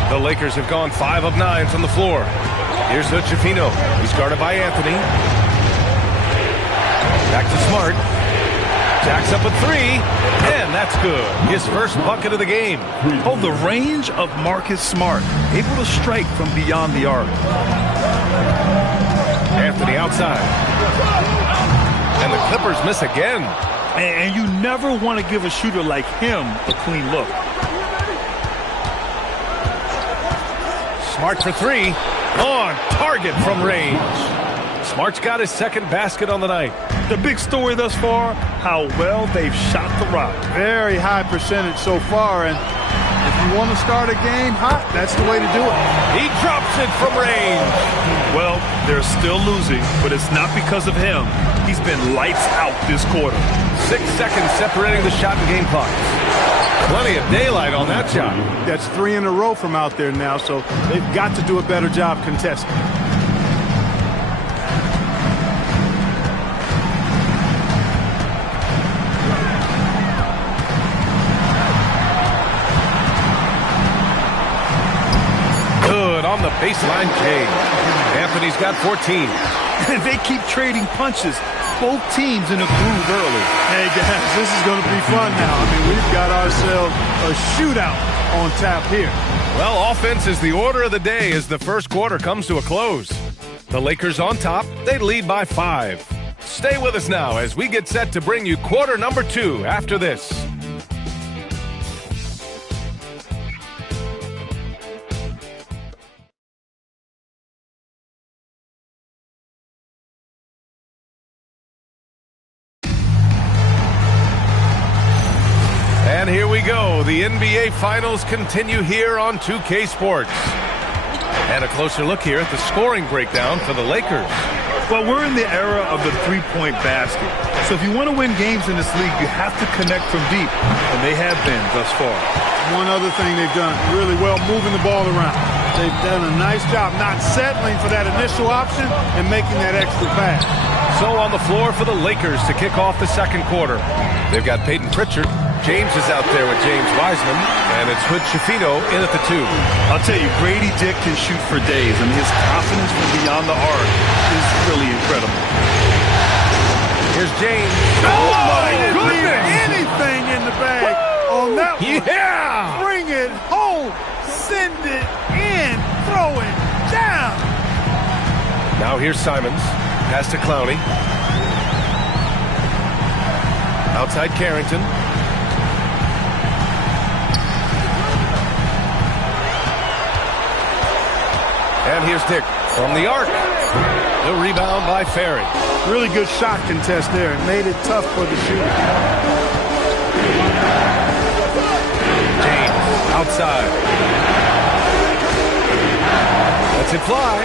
The Lakers have gone 5 of 9 from the floor. Here's Schifino. He's guarded by Anthony. Back to Smart. Jacks up a 3. And that's good. His first bucket of the game. Oh, the range of Marcus Smart. Able to strike from beyond the arc. Anthony outside. And the Clippers miss again. And you never want to give a shooter like him a clean look. Smart for 3. On target from range. Smart's got his second basket on the night. The big story thus far, how well they've shot the rock. Very high percentage so far, and if you want to start a game hot, that's the way to do it. He drops it from range. Well, they're still losing, but it's not because of him. He's been lights out this quarter. 6 seconds separating the shot and game clock. Plenty of daylight on that shot. That's 3 in a row from out there now, so they've got to do a better job contesting. Good on the baseline J. Anthony's got 14. And they keep trading punches. Both teams in a groove early. Hey, guys, this is going to be fun now. I mean, we've got ourselves a shootout on tap here. Well, offense is the order of the day as the first quarter comes to a close. The Lakers on top. They lead by 5. Stay with us now as we get set to bring you quarter number 2 after this. And here we go. The NBA Finals continue here on 2K Sports. And a closer look here at the scoring breakdown for the Lakers. Well, we're in the era of the three-point basket. So if you want to win games in this league, you have to connect from deep. And they have been thus far. One other thing they've done really well, moving the ball around. They've done a nice job not settling for that initial option and making that extra pass. So on the floor for the Lakers to kick off the second quarter. They've got Peyton Pritchard. James is out there with James Wiseman. And it's Hood Schifino in at the 2. I'll tell you, Grady Dick can shoot for days. I mean, his confidence from beyond the arc is really incredible. Here's James. Oh, my goodness! goodness! Anything in the bag on that one. Yeah! Bring it home. Send it in. Throw it down. Now here's Simons. Pass to Clowney. Outside Carrington. And here's Dick from the arc. The rebound by Ferry. Really good shot contest there. It made it tough for the shooter. James outside. Lets it fly.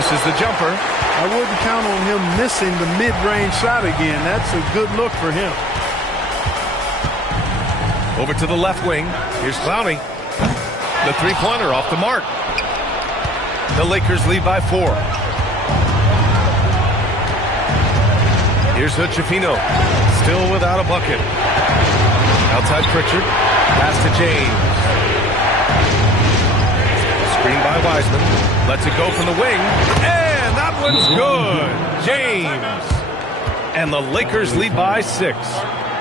This is the jumper. I wouldn't count on him missing the mid-range shot again. That's a good look for him. Over to the left wing. Here's Clowney. The three-pointer off the mark. The Lakers lead by 4. Here's Hood-Schifino. Still without a bucket. Outside Pritchard. Pass to James. Screen by Wiseman. Lets it go from the wing. And that one's good. James. And the Lakers lead by 6.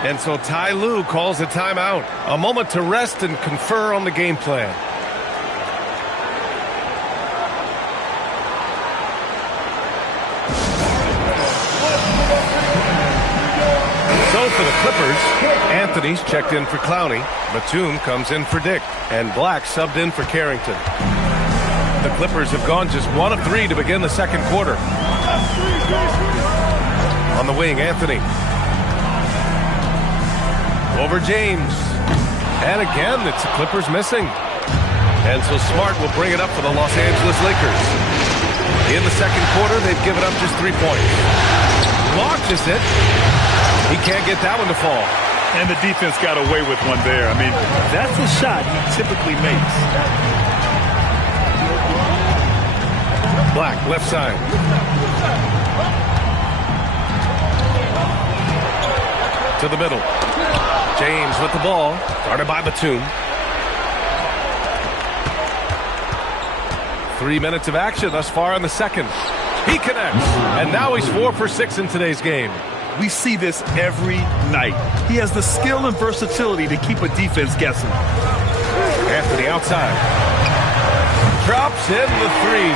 And so Ty Lue calls a timeout. A moment to rest and confer on the game plan. So for the Clippers, Anthony's checked in for Clowney. Batum comes in for Dick. And Black subbed in for Carrington. The Clippers have gone just 1 of 3 to begin the second quarter. On the wing, Anthony. Over James. And again, it's the Clippers missing. And so Smart will bring it up for the Los Angeles Lakers. In the second quarter, they've given up just 3 points. Launches it. He can't get that one to fall. And the defense got away with one there. I mean, that's a shot he typically makes. Black, left side. To the middle. James with the ball. Guarded by Batum. 3 minutes of action thus far in the second. He connects. And now he's 4 for 6 in today's game. We see this every night. He has the skill and versatility to keep a defense guessing. Anthony outside. Drops in the 3.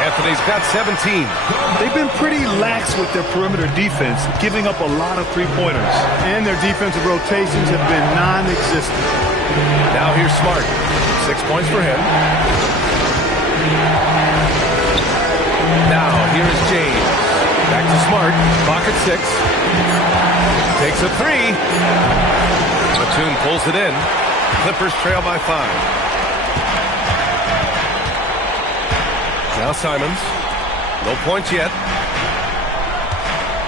Anthony's got 17. They've been pretty lax with their perimeter defense, giving up a lot of three-pointers. And their defensive rotations have been non-existent. Now here's Smart. 6 points for him. Now here's James. Back to Smart. Clock at 6. Takes a 3. Batum pulls it in. Clippers trail by 5. Now Simons. No points yet.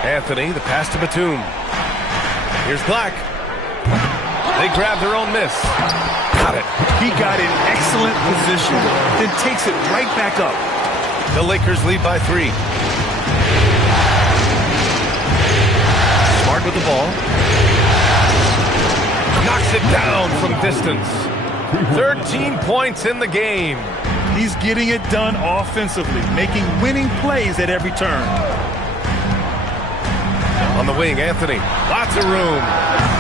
Anthony, the pass to Batum. Here's Black. They grab their own miss. Got it. He got in excellent position, then takes it right back up. The Lakers lead by 3. Smart with the ball. Knocks it down from distance. 13 points in the game. He's getting it done offensively, making winning plays at every turn. On the wing, Anthony. Lots of room.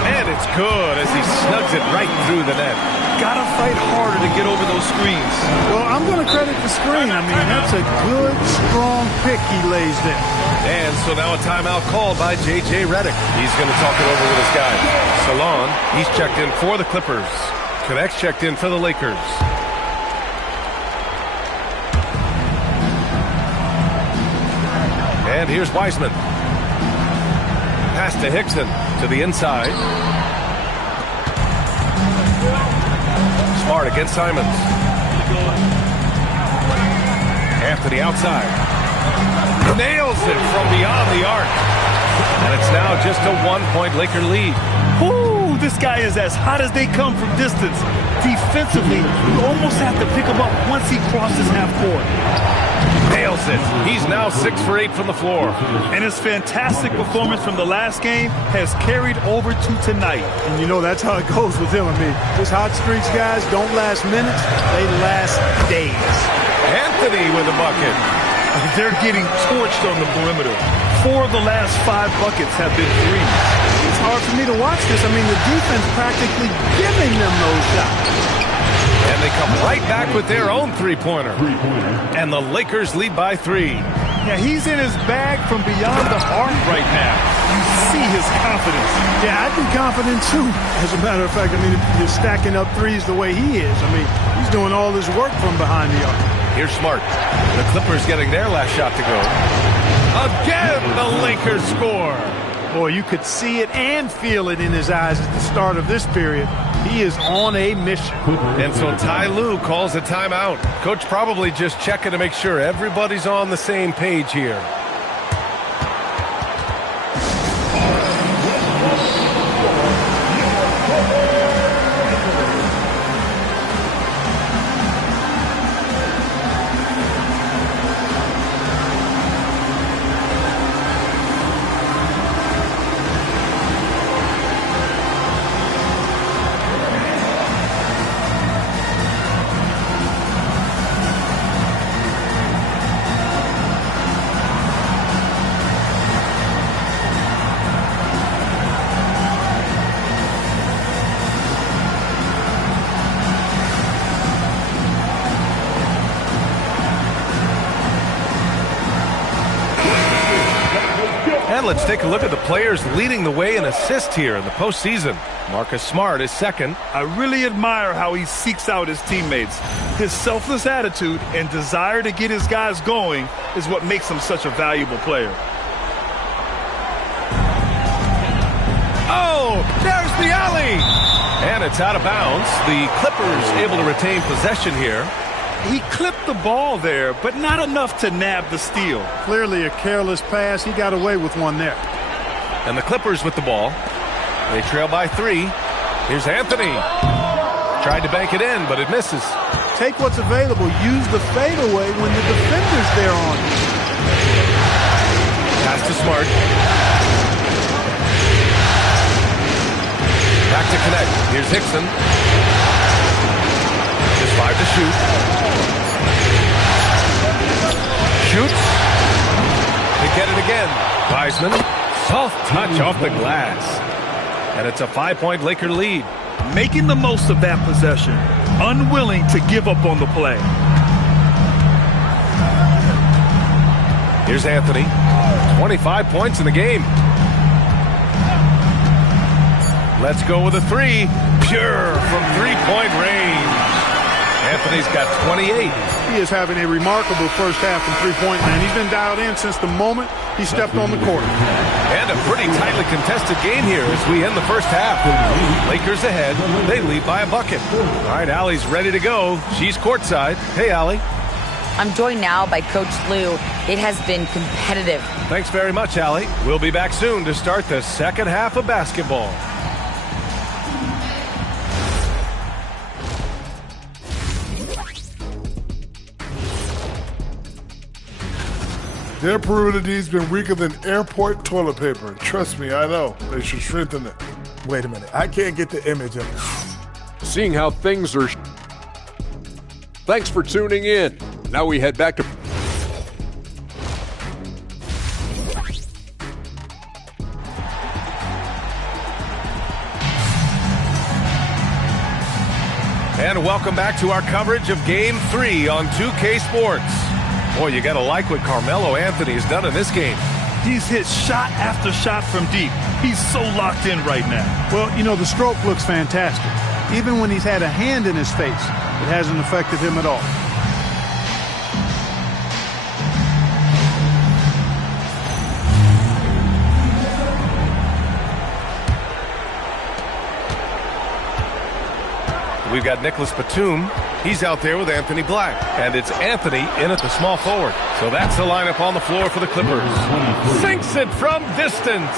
And it's good as he snugs it right through the net. Gotta fight harder to get over those screens. Well, I'm going to credit the screen. I mean, that's a good, strong pick he lays there. And so now a timeout called by J.J. Redick. He's going to talk it over with his guys. Salon, he's checked in for the Clippers. Connects checked in for the Lakers. And here's Wiseman. Pass to Hickson to the inside. Smart against Simons. Anthony outside. Nails it from beyond the arc. And it's now just a 1-point Laker lead. Ooh, this guy is as hot as they come from distance. Defensively, you almost have to pick him up once he crosses half court. Nails it. He's now 6 for 8 from the floor. And his fantastic performance from the last game has carried over to tonight. And you know, that's how it goes with him. I mean, his hot streaks, guys, don't last minutes. They last days. Anthony with a bucket. They're getting torched on the perimeter. 4 of the last 5 buckets have been threes. It's hard for me to watch this. I mean, the defense practically giving them those shots. And they come right back with their own three-pointer. And the Lakers lead by 3. Yeah, he's in his bag from beyond the arc right now. You see his confidence. Yeah, I'd be confident too. As a matter of fact, I mean, if you're stacking up threes the way he is, I mean, he's doing all his work from behind the arc. Here's Smart. The Clippers getting their last shot to go. Again, the Lakers score. Boy, you could see it and feel it in his eyes at the start of this period. He is on a mission. And so Ty Lue calls a timeout. Coach probably just checking to make sure everybody's on the same page here. And let's take a look at the players leading the way in assists here in the postseason. Marcus Smart is second. I really admire how he seeks out his teammates. His selfless attitude and desire to get his guys going is what makes him such a valuable player. Oh, there's the alley! And it's out of bounds. The Clippers able to retain possession here. He clipped the ball there, but not enough to nab the steal. Clearly a careless pass. He got away with one there. And the Clippers with the ball. They trail by 3. Here's Anthony. Tried to bank it in, but it misses. Take what's available. Use the fadeaway when the defender's there on you. Pass to Smart. Back to connect. Here's Hickson. Just 5 to shoot. Shoots. They get it again. Wiseman. Soft touch off the glass. And it's a 5-point Laker lead. Making the most of that possession. Unwilling to give up on the play. Here's Anthony. 25 points in the game. Let's go with a 3. Pure from 3-point range. Anthony's got 28. He is having a remarkable first half from three-point land. He's been dialed in since the moment he stepped on the court. And a pretty tightly contested game here as we end the first half. Lakers ahead. They lead by a bucket. All right, Allie's ready to go. She's courtside. Hey, Allie. I'm joined now by Coach Lue. It has been competitive. Thanks very much, Allie. We'll be back soon to start the second half of basketball. Their perimeter D's been weaker than airport toilet paper. Trust me, I know. They should strengthen it. Wait a minute. I can't get the image of it. Seeing how things are. Thanks for tuning in. Now we head back to. And welcome back to our coverage of Game 3 on 2K Sports. Boy, you got to like what Carmelo Anthony has done in this game. He's hit shot after shot from deep. He's so locked in right now. Well, you know, the stroke looks fantastic. Even when he's had a hand in his face, it hasn't affected him at all. We've got Nicholas Batum. He's out there with Anthony Black. And it's Anthony in at the small forward. So that's the lineup on the floor for the Clippers. Sinks it from distance.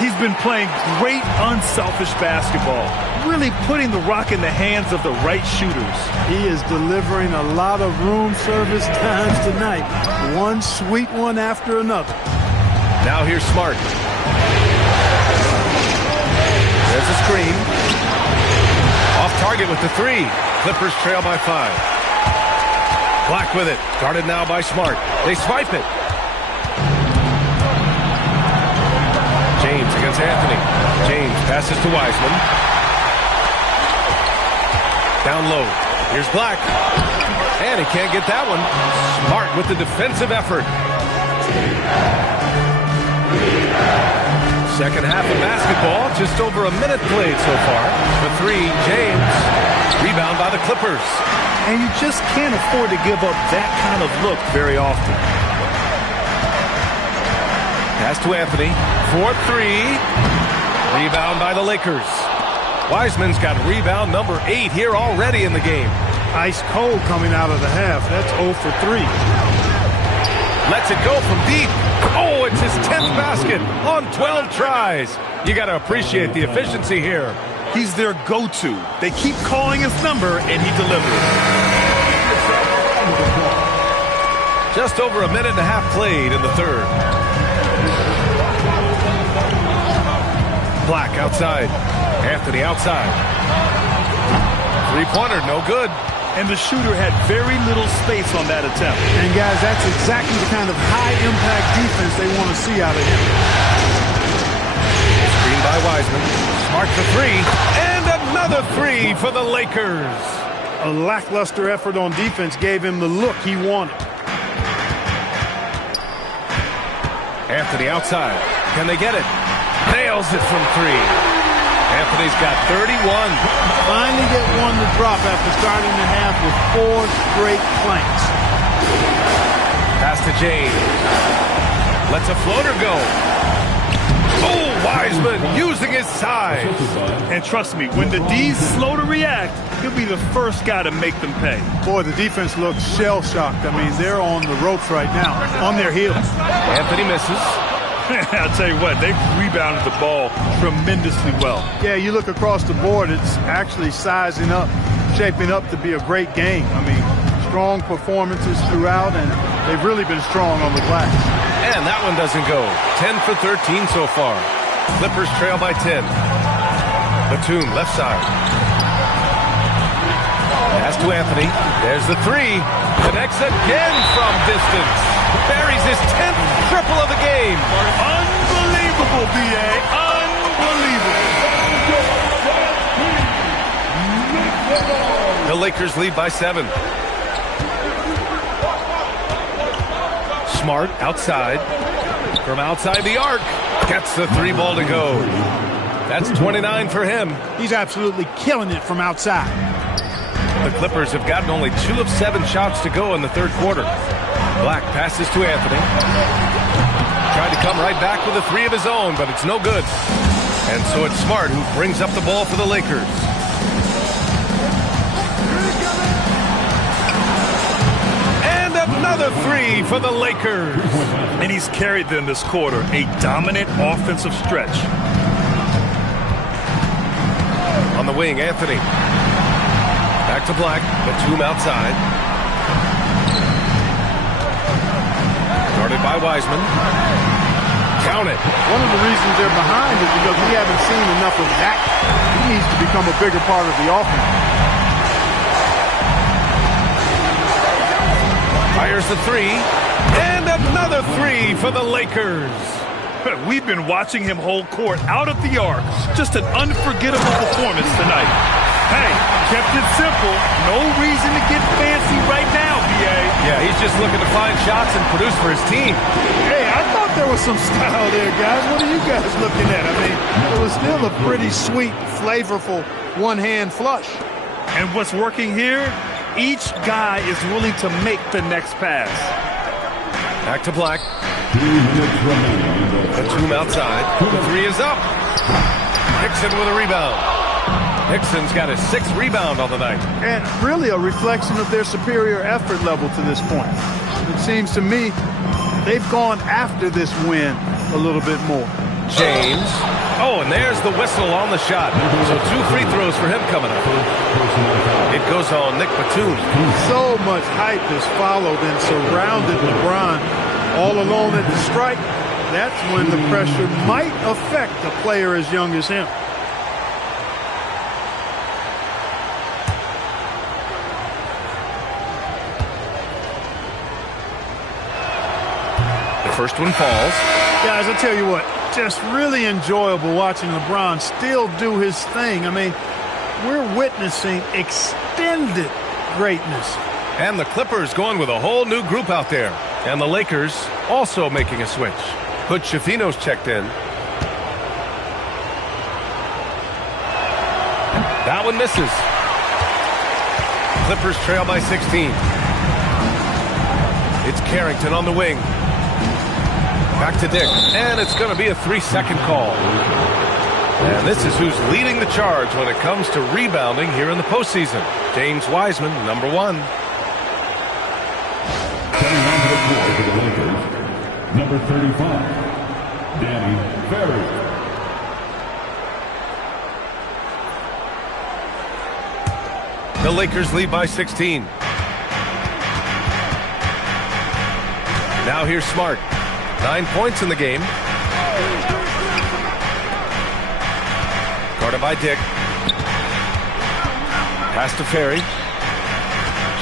He's been playing great unselfish basketball. Really putting the rock in the hands of the right shooters. He is delivering a lot of room service times tonight. One sweet one after another. Now here's Smart. There's a screen. Off target with the 3. Clippers trail by 5. Black with it. Guarded now by Smart. They swipe it. James against Anthony. James passes to Wiseman. Down low. Here's Black. And he can't get that one. Smart with the defensive effort. Second half of basketball. Just over a minute played so far. For three, James. Rebound by the Clippers. And you just can't afford to give up that kind of look very often. Pass to Anthony. 4-3. Rebound by the Lakers. Wiseman's got rebound number 8 here already in the game. Ice cold coming out of the half. That's 0 for 3. Lets it go from deep. Oh, it's his 10th basket on 12 tries. You got to appreciate the efficiency here. He's their go-to. They keep calling his number, and he delivers. Just over a minute and a half played in the third. Black outside. Anthony outside. Three-pointer, no good. And the shooter had very little space on that attempt. And, guys, that's exactly the kind of high-impact defense they want to see out of him. Screen by Wiseman. Smart for three. And another three for the Lakers. A lackluster effort on defense gave him the look he wanted. Anthony outside. Can they get it? Nails it from three. Anthony's got 31. Finally get one to drop after starting the half with 4 straight planks. Pass to James. Lets a floater go. Oh, Wiseman using his size. And trust me, when the D's slow to react, he'll be the first guy to make them pay. Boy, the defense looks shell-shocked. I mean, they're on the ropes right now, on their heels. Anthony misses. I'll tell you what, they've rebounded the ball tremendously well. Yeah, you look across the board, it's actually sizing up, shaping up to be a great game. I mean, strong performances throughout, and they've really been strong on the glass. And that one doesn't go. 10 for 13 so far. Clippers trail by 10. Batum, left side. Pass to Anthony. There's the three. Connects again from distance. Buries his 10th triple of the game. Unbelievable, B.A. Unbelievable. The Lakers lead by 7. Smart outside. From outside the arc. Gets the 3 ball to go. That's 29 for him. He's absolutely killing it from outside. The Clippers have gotten only 2 of 7 shots to go in the third quarter. Black passes to Anthony. Tried to come right back with a 3 of his own, but it's no good. And so it's Smart who brings up the ball for the Lakers. And another 3 for the Lakers. And he's carried them this quarter, a dominant offensive stretch. On the wing, Anthony. Back to Black. Batum outside. Guarded by Wiseman. Count it. One of the reasons they're behind is because we haven't seen enough of that. He needs to become a bigger part of the offense. Fires the 3. And another 3 for the Lakers. We've been watching him hold court out at the arc. Just an unforgettable performance tonight. Hey, kept it simple. No reason to get fancy right now, B.A. Yeah, he's just looking to find shots and produce for his team. Hey, I thought there was some style there, guys. What are you guys looking at? I mean, it was still a pretty sweet, flavorful one-hand flush. And what's working here? Each guy is willing to make the next pass. Back to Black. Batum outside. The 3 is up. Hickson with a rebound. Hickson's got his 6th rebound on the night. And really a reflection of their superior effort level to this point. It seems to me they've gone after this win a little bit more. James. Oh, and there's the whistle on the shot. So 2 free throws for him coming up. It goes on Nick Batum. So much hype has followed and surrounded LeBron all alone at the stripe. That's when the pressure might affect a player as young as him. First one falls. Guys, I tell you what, just really enjoyable watching LeBron still do his thing. I mean, we're witnessing extended greatness. And the Clippers going with a whole new group out there. And the Lakers also making a switch. Hood Schifino's checked in. That one misses. Clippers trail by 16. It's Carrington on the wing. Back to Dick. And it's going to be a 3-second call. And this is who's leading the charge when it comes to rebounding here in the postseason. James Wiseman, number 1. Coming onto the floor for the Lakers, number 35, Danny Ferry. The Lakers lead by 16. Now here's Smart. 9 points in the game. Guarded by Dick. Pass to Ferry.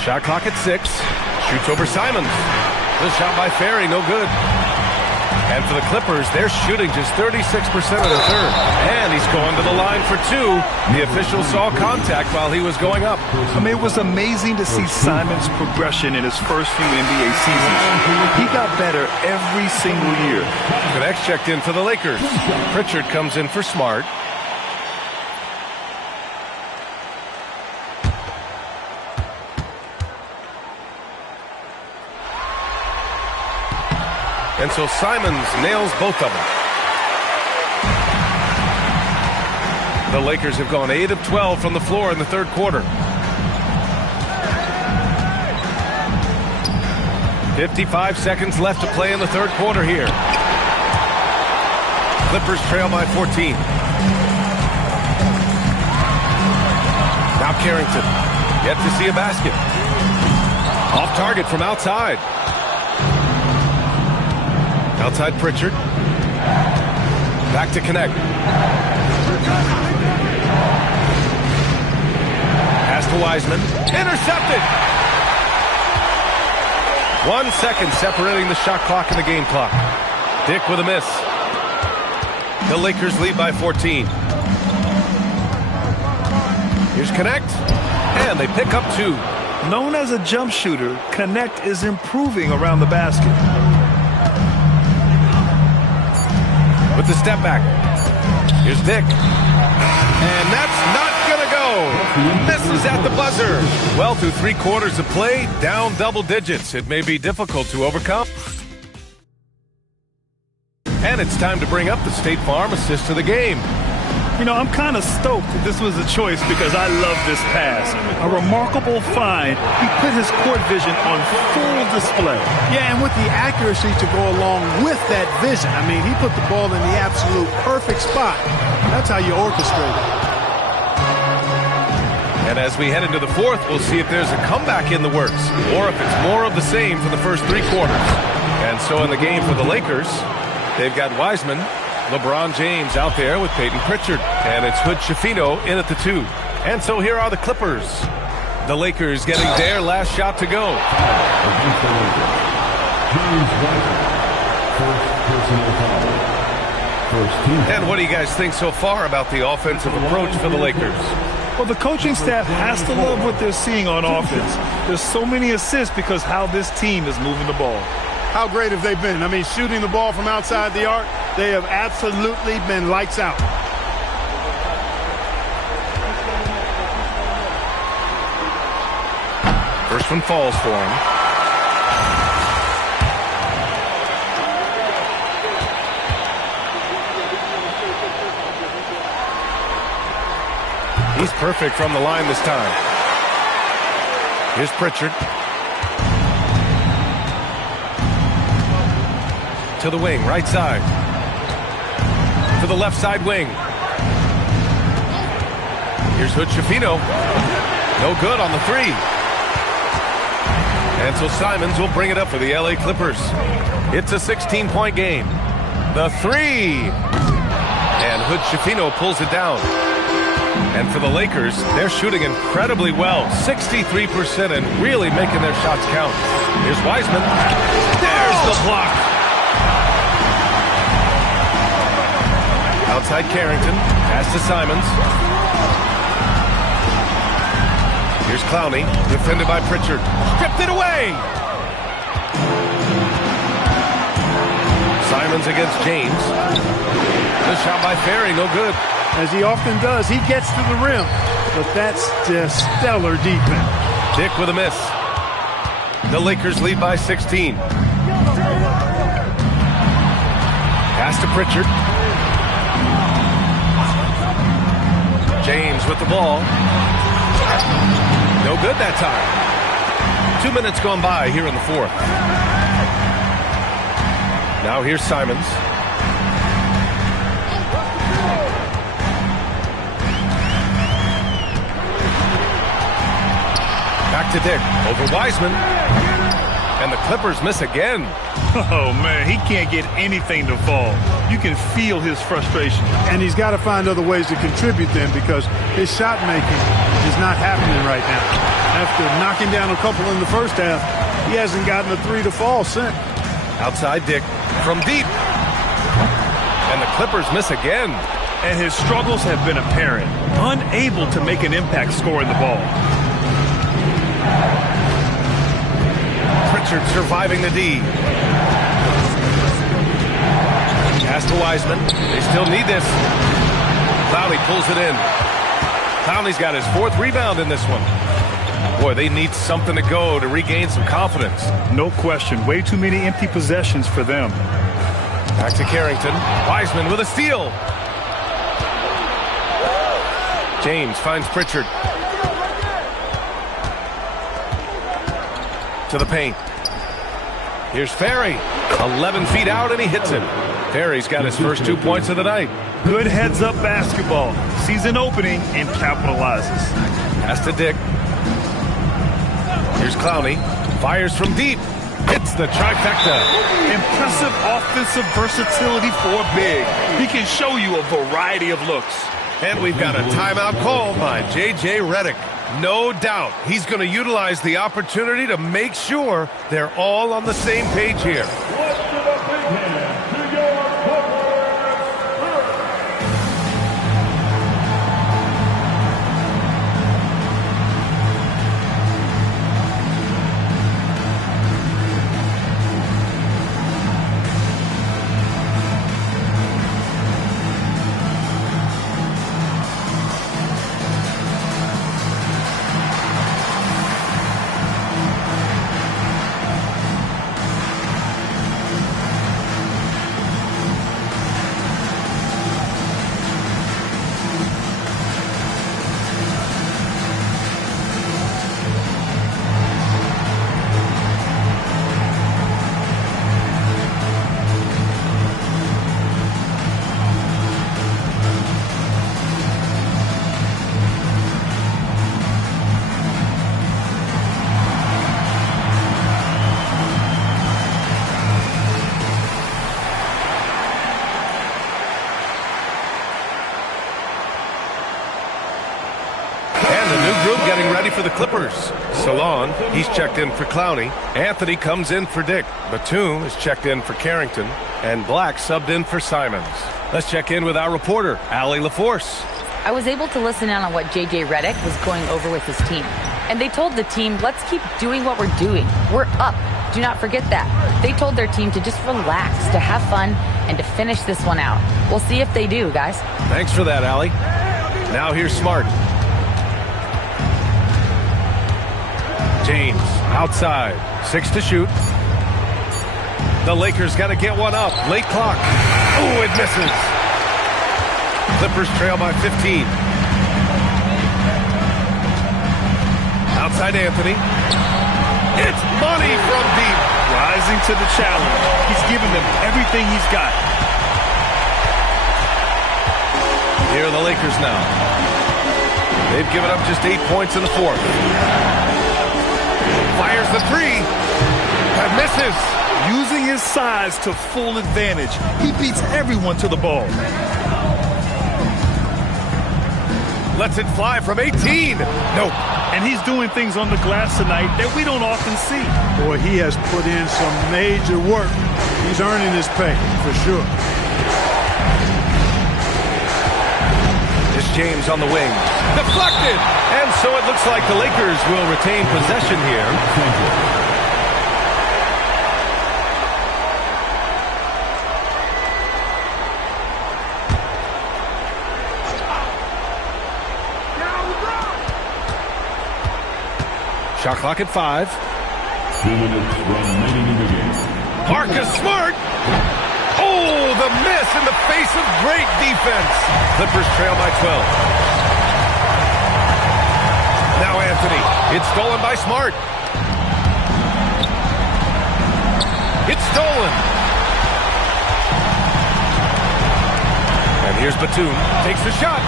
Shot clock at 6. Shoots over Simons. The shot by Ferry, no good. And for the Clippers, they're shooting just 36% of the third. And he's going to the line for 2. The official saw contact while he was going up. I mean, it was amazing to see Simons' progression in his first few NBA seasons. He got better every single year. Connects checked in for the Lakers. Pritchard comes in for Smart. And so Simons nails both of them. The Lakers have gone 8 of 12 from the floor in the third quarter. 55 seconds left to play in the third quarter here. Clippers trail by 14. Now Carrington. Yet to see a basket. Off target from outside. Outside Pritchard. Back to connect. Pass to Wiseman. Intercepted! 1 second separating the shot clock and the game clock. Dick with a miss. The Lakers lead by 14. Here's Connect. And they pick up 2. Known as a jump shooter, Connect is improving around the basket. With the step back. Here's Dick. And that's not going to go. Misses at the buzzer. Well, through 3 quarters of play, down double digits. It may be difficult to overcome. And it's time to bring up the State Farm assist to the game. You know, I'm kind of stoked that this was a choice because I love this pass. A remarkable find. He put his court vision on full display. Yeah, and with the accuracy to go along with that vision. I mean, he put the ball in the absolute perfect spot. That's how you orchestrate it. And as we head into the fourth, we'll see if there's a comeback in the works or if it's more of the same for the first 3 quarters. And so in the game for the Lakers, they've got Wiseman, LeBron James out there with Peyton Pritchard. And it's Hood Schifino in at the 2. And so here are the Clippers. The Lakers getting their last shot to go. And what do you guys think so far about the offensive approach for the Lakers? Well, the coaching staff has to love what they're seeing on offense. There's so many assists because how this team is moving the ball. How great have they been? I mean, shooting the ball from outside the arc, they have absolutely been lights out. First one falls for him. He's perfect from the line this time. Here's Pritchard. To the wing, right side. To the left side wing. Here's Hood Schifino. No good on the 3. And so Simons will bring it up for the LA Clippers. It's a 16-point game. The 3. And Hood Schifino pulls it down. And for the Lakers, they're shooting incredibly well. 63% and really making their shots count. Here's Wiseman. There's the block. Outside Carrington. Pass to Simons. Here's Clowney. Defended by Pritchard. Stripped it away. Simons against James. Good shot by Ferry. No good. As he often does, he gets to the rim. But that's just stellar defense. Dick with a miss. The Lakers lead by 16. Pass to Pritchard. James with the ball. No good that time. 2 minutes gone by here in the fourth. Now here's Simons. Back to Dick. Over Wiseman. And the Clippers miss again. Oh, man, he can't get anything to fall. You can feel his frustration. And he's got to find other ways to contribute then, because his shot making is not happening right now. After knocking down a couple in the first half, he hasn't gotten a three to fall since. Outside Dick from deep. And the Clippers miss again. And his struggles have been apparent. Unable to make an impact scoring the ball. Pritchard surviving the D. Pass to Wiseman. They still need this. Clowney pulls it in. Clowney's got his fourth rebound in this one. Boy, they need something to go to regain some confidence. No question. Way too many empty possessions for them. Back to Carrington. Wiseman with a steal. James finds Pritchard. To the paint. Here's Ferry. 11 feet out, and he hits him. Ferry's got his first 2 points of the night. Good heads-up basketball. Sees an opening and capitalizes. Pass to Dick. Here's Clowney. Fires from deep. Hits the trifecta. Impressive offensive versatility for a big. He can show you a variety of looks. And we've got a timeout called by J.J. Redick. No doubt he's going to utilize the opportunity to make sure they're all on the same page here. For the Clippers. Salon, he's checked in for Clowney. Anthony comes in for Dick. Batum is checked in for Carrington. And Black subbed in for Simons. Let's check in with our reporter, Allie LaForce. I was able to listen in on what J.J. Redick was going over with his team. And they told the team, let's keep doing what we're doing. We're up. Do not forget that. They told their team to just relax, to have fun, and to finish this one out. We'll see if they do, guys. Thanks for that, Allie. Now here's Smart. James outside, 6 to shoot. The Lakers got to get one up. Late clock. Oh, it misses. Clippers trail by 15. Outside Anthony. It's money from deep. Rising to the challenge. He's giving them everything he's got. Here are the Lakers now. They've given up just 8 points in the fourth. Fires the three. And misses. Using his size to full advantage. He beats everyone to the ball. Lets it fly from 18. Nope. And he's doing things on the glass tonight that we don't often see. Boy, he has put in some major work. He's earning his pay, for sure. James on the wing. Deflected! And so it looks like the Lakers will retain possession here. Shot clock at 5. 2 minutes remaining in the game. Marcus Smart. Oh, the miss in the face of great defense. Clippers trail by 12. Now Anthony. It's stolen by Smart. It's stolen. And here's Batum. Takes the shot.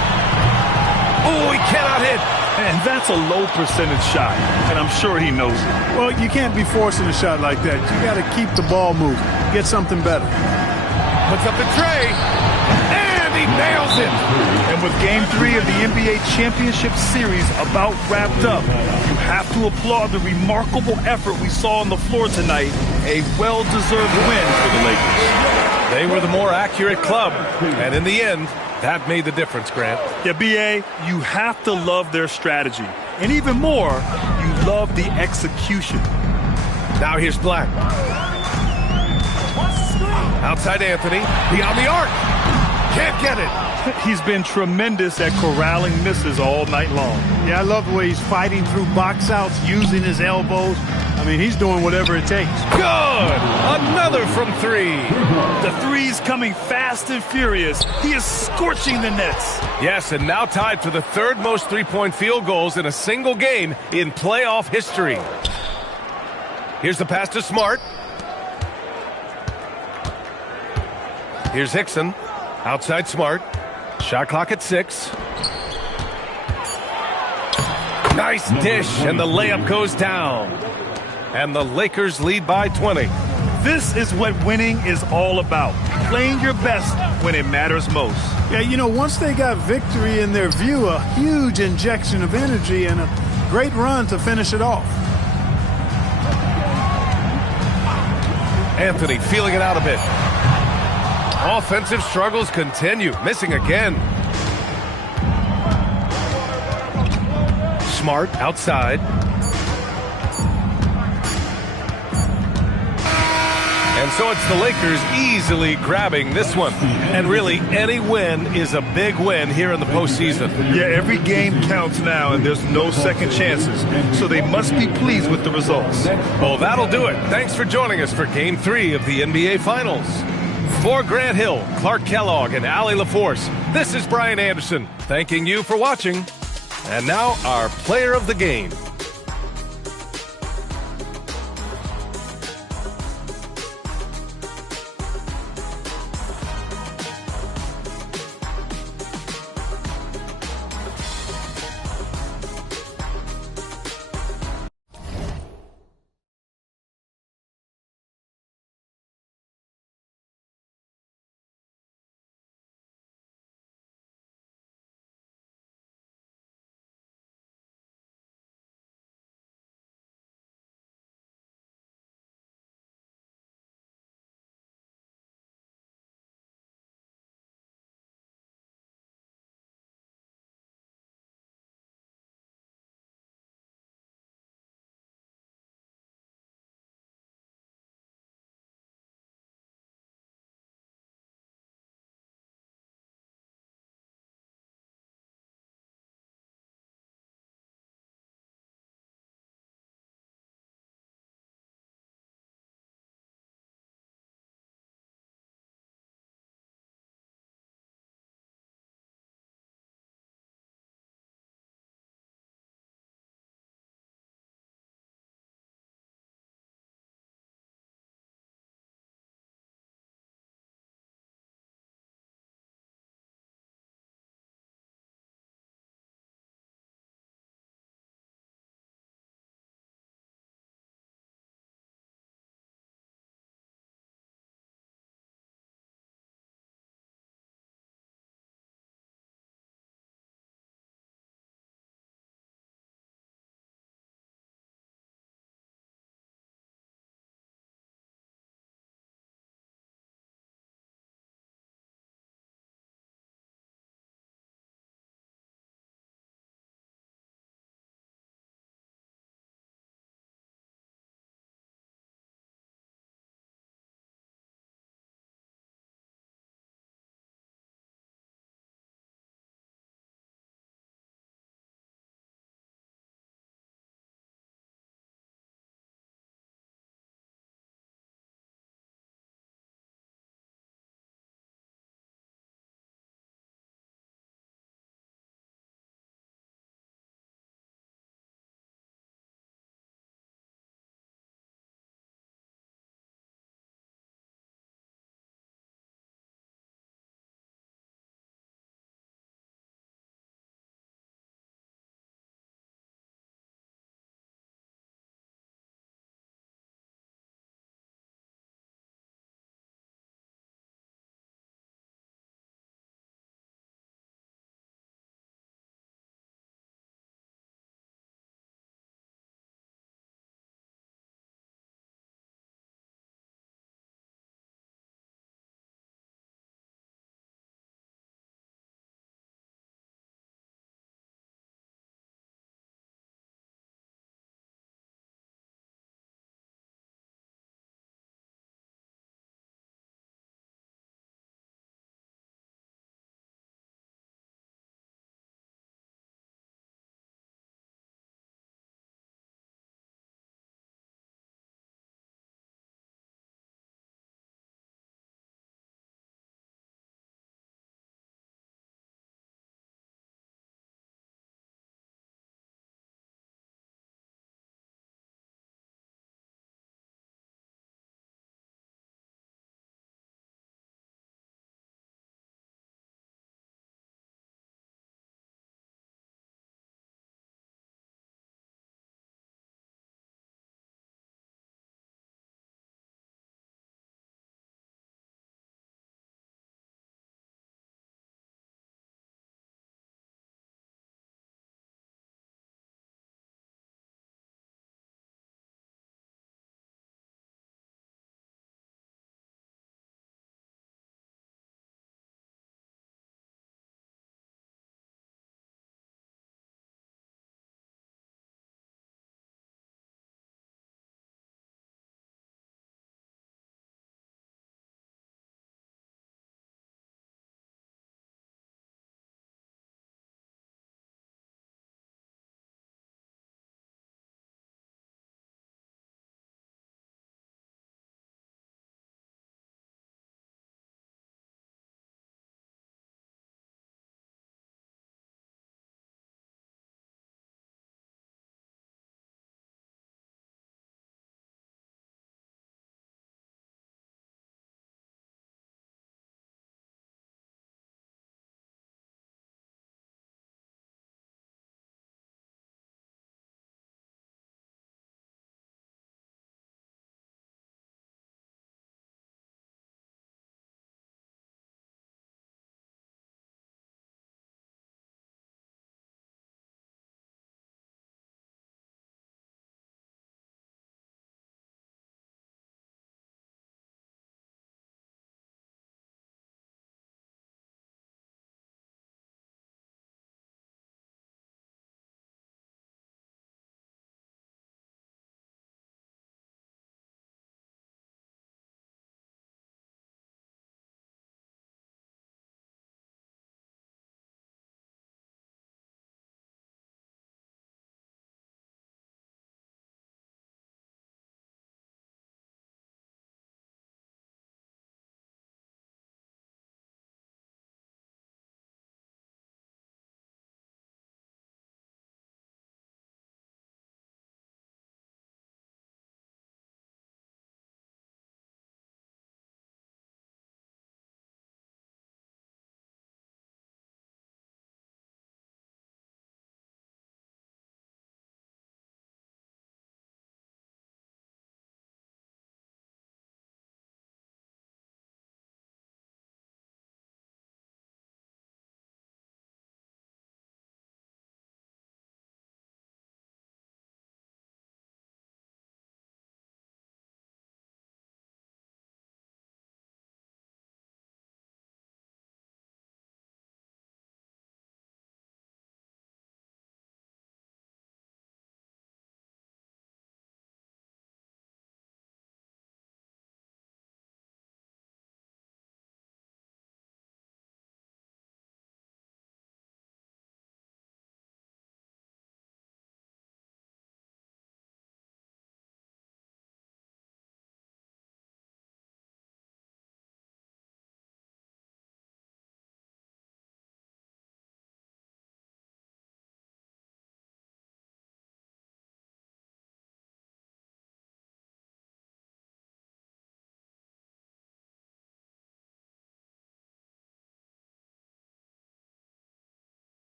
Oh, he cannot hit. And that's a low percentage shot, and I'm sure he knows it. Well, you can't be forcing a shot like that. You got to keep the ball moving. Get something better. Puts up the tray, and he nails it. And with Game 3 of the NBA Championship Series about wrapped up, you have to applaud the remarkable effort we saw on the floor tonight. A well-deserved win for the Lakers. They were the more accurate club, and in the end, that made the difference, Grant. Yeah, B.A., you have to love their strategy. And even more, you love the execution. Now here's Black. Outside Anthony, beyond the arc. Can't get it. He's been tremendous at corralling misses all night long. Yeah, I love the way he's fighting through box outs, using his elbows. I mean, he's doing whatever it takes. Good! Another from 3. The three's coming fast and furious. He is scorching the nets. Yes, and now tied for the third most three-point field goals in a single game in playoff history. Here's the pass to Smart. Here's Hickson. Outside Smart. Shot clock at 6. Nice dish, and the layup goes down. And the Lakers lead by 20. This is what winning is all about. Playing your best when it matters most. Yeah, you know, once they got victory in their view, a huge injection of energy and a great run to finish it off. Anthony feeling it out a bit. Offensive struggles continue. Missing again. Smart outside. And so it's the Lakers easily grabbing this one. And really, any win is a big win here in the postseason. Yeah, every game counts now, and there's no second chances. So they must be pleased with the results. Well, that'll do it. Thanks for joining us for Game 3 of the NBA Finals. For Grant Hill, Clark Kellogg, and Allie LaForce, this is Brian Anderson, thanking you for watching. And now, our player of the game.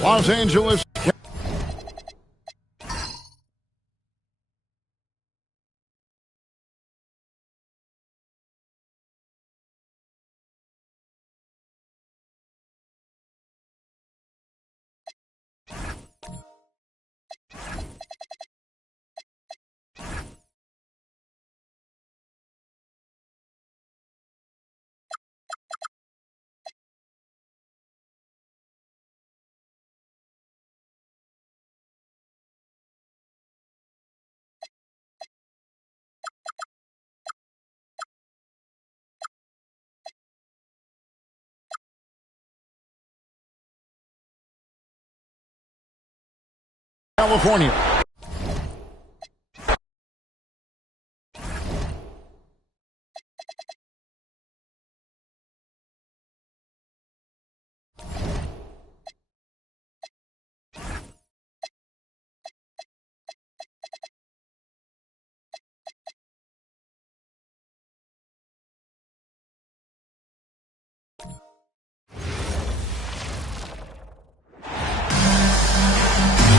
Los Angeles. California.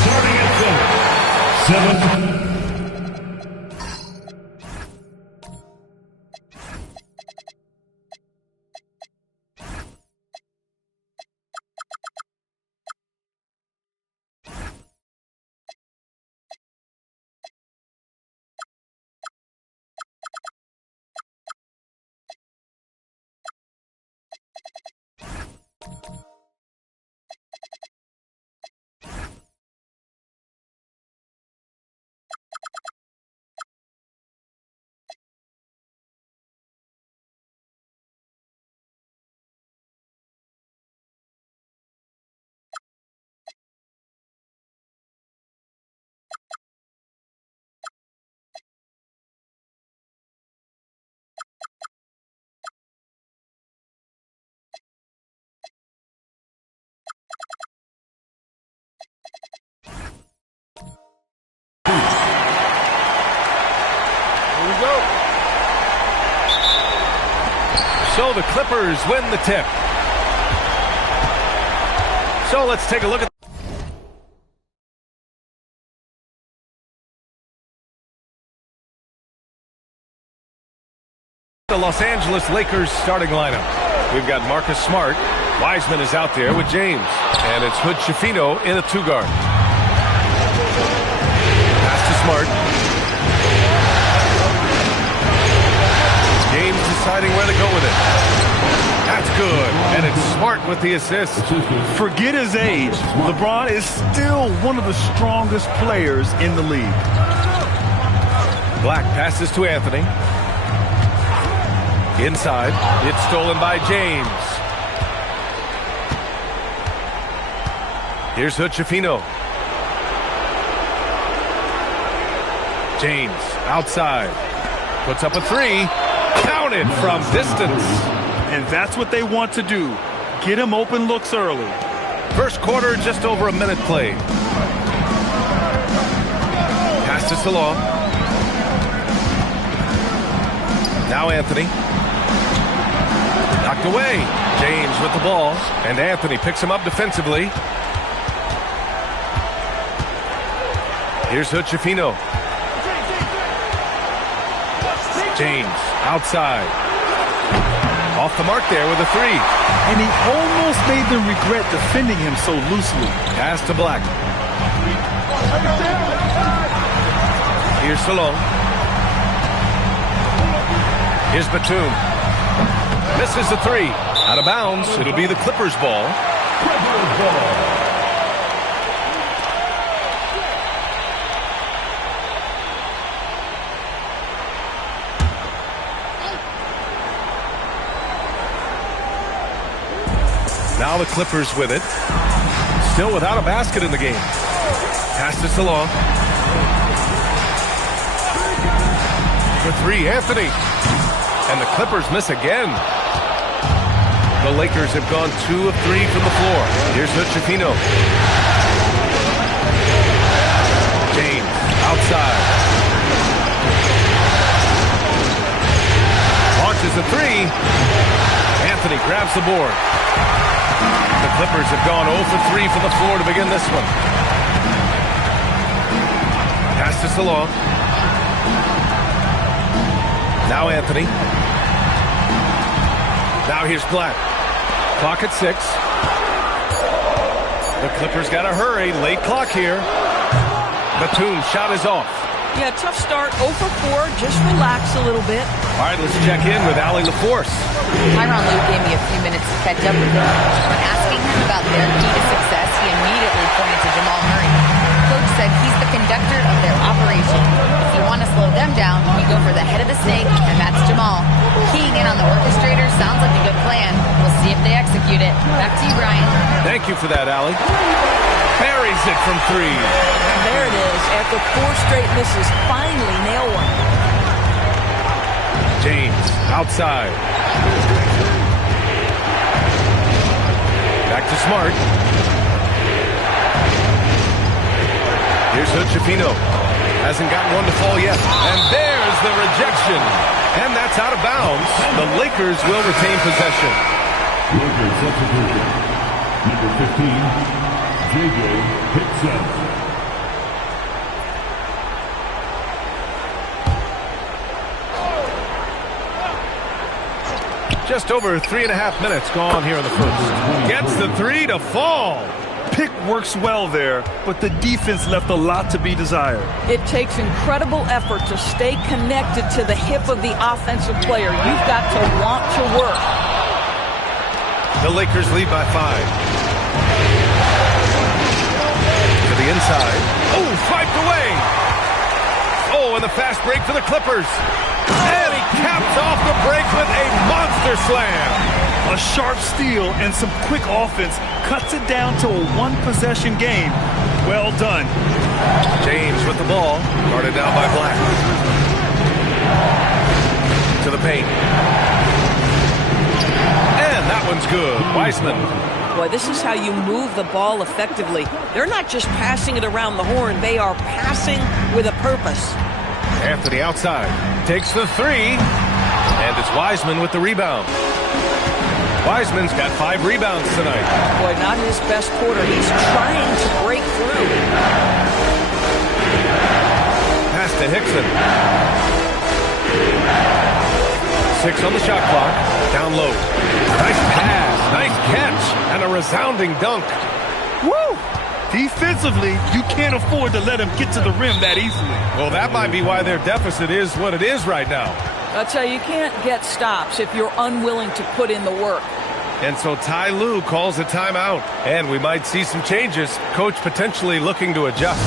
Starting at center, 7. So the Clippers win the tip. So let's take a look at the Los Angeles Lakers starting lineup. We've got Marcus Smart. Wiseman is out there with James. And it's Hood Schifino in a two-guard. Pass to Smart. James deciding where to go with it. That's good. And it's Smart with the assist. Forget his age. LeBron is still one of the strongest players in the league. Black passes to Anthony. Inside. It's stolen by James. Here's Hood Schifino. James outside. Puts up a three. Counted from distance. And that's what they want to do. Get him open looks early. First quarter, just over a minute played. Pass to Salon. Now Anthony. Knocked away. James with the ball. And Anthony picks him up defensively. Here's Hood Schifino. James outside. Off the mark there with a three. And he almost made them regret defending him so loosely. Pass to Black. Here's Salon. Here's Batum. Misses the three. Out of bounds. It'll be the Clippers' ball. Clippers ball. Now the Clippers with it. Still without a basket in the game. Pass to Salon. For three, Anthony. And the Clippers miss again. The Lakers have gone 2 of 3 from the floor. Here's Hood Schifino. James outside. Launches a three. Anthony grabs the board. The Clippers have gone 0 for 3 from the floor to begin this one. Pass to Salon. Now Anthony. Now here's Black. Clock at 6. The Clippers got to hurry. Late clock here. Batum's shot is off. Yeah, tough start. 0 for 4. Just relax a little bit. All right, let's check in with Allie LaForce. Tyronn Lue gave me a few minutes to catch up with him. When asking him about their key to success, he immediately pointed to Jamal Murray. Coach said he's the conductor of their operation. If you want to slow them down, you go for the head of the snake, and that's Jamal. Keying in on the orchestrator sounds like a good plan. We'll see if they execute it. Back to you, Brian. Thank you for that, Allie. Buries it from 3. And there it is. After 4 straight misses, finally nail one. James, outside. Back to Smart. Here's Hood-Schifino. Hasn't gotten one to fall yet. And there's the rejection. And that's out of bounds. The Lakers will retain possession. Lakers substitution. Number 15, JJ Hickson. Just over 3.5 minutes gone here in the first. Gets the 3 to fall. Pick works well there, but the defense left a lot to be desired. It takes incredible effort to stay connected to the hip of the offensive player. You've got to want to work. The Lakers lead by 5. To the inside. Oh, swiped away. Oh, and the fast break for the Clippers. And he caps off the break with a monster slam. A sharp steal and some quick offense cuts it down to a one-possession game. Well done. James with the ball, guarded down by Black. To the paint. And that one's good. Wiseman. Boy, this is how you move the ball effectively. They're not just passing it around the horn. They are passing with a purpose. Anthony outside. Takes the 3. And it's Wiseman with the rebound. Wiseman's got 5 rebounds tonight. Boy, not his best quarter. He's trying to break through. Pass to Hickson. 6 on the shot clock. Down low. Nice pass. Nice catch. And a resounding dunk. Woo! Defensively, you can't afford to let him get to the rim that easily. Well, that might be why their deficit is what it is right now. I'll tell you, you can't get stops if you're unwilling to put in the work. And so Ty Lue calls a timeout. And we might see some changes. Coach potentially looking to adjust.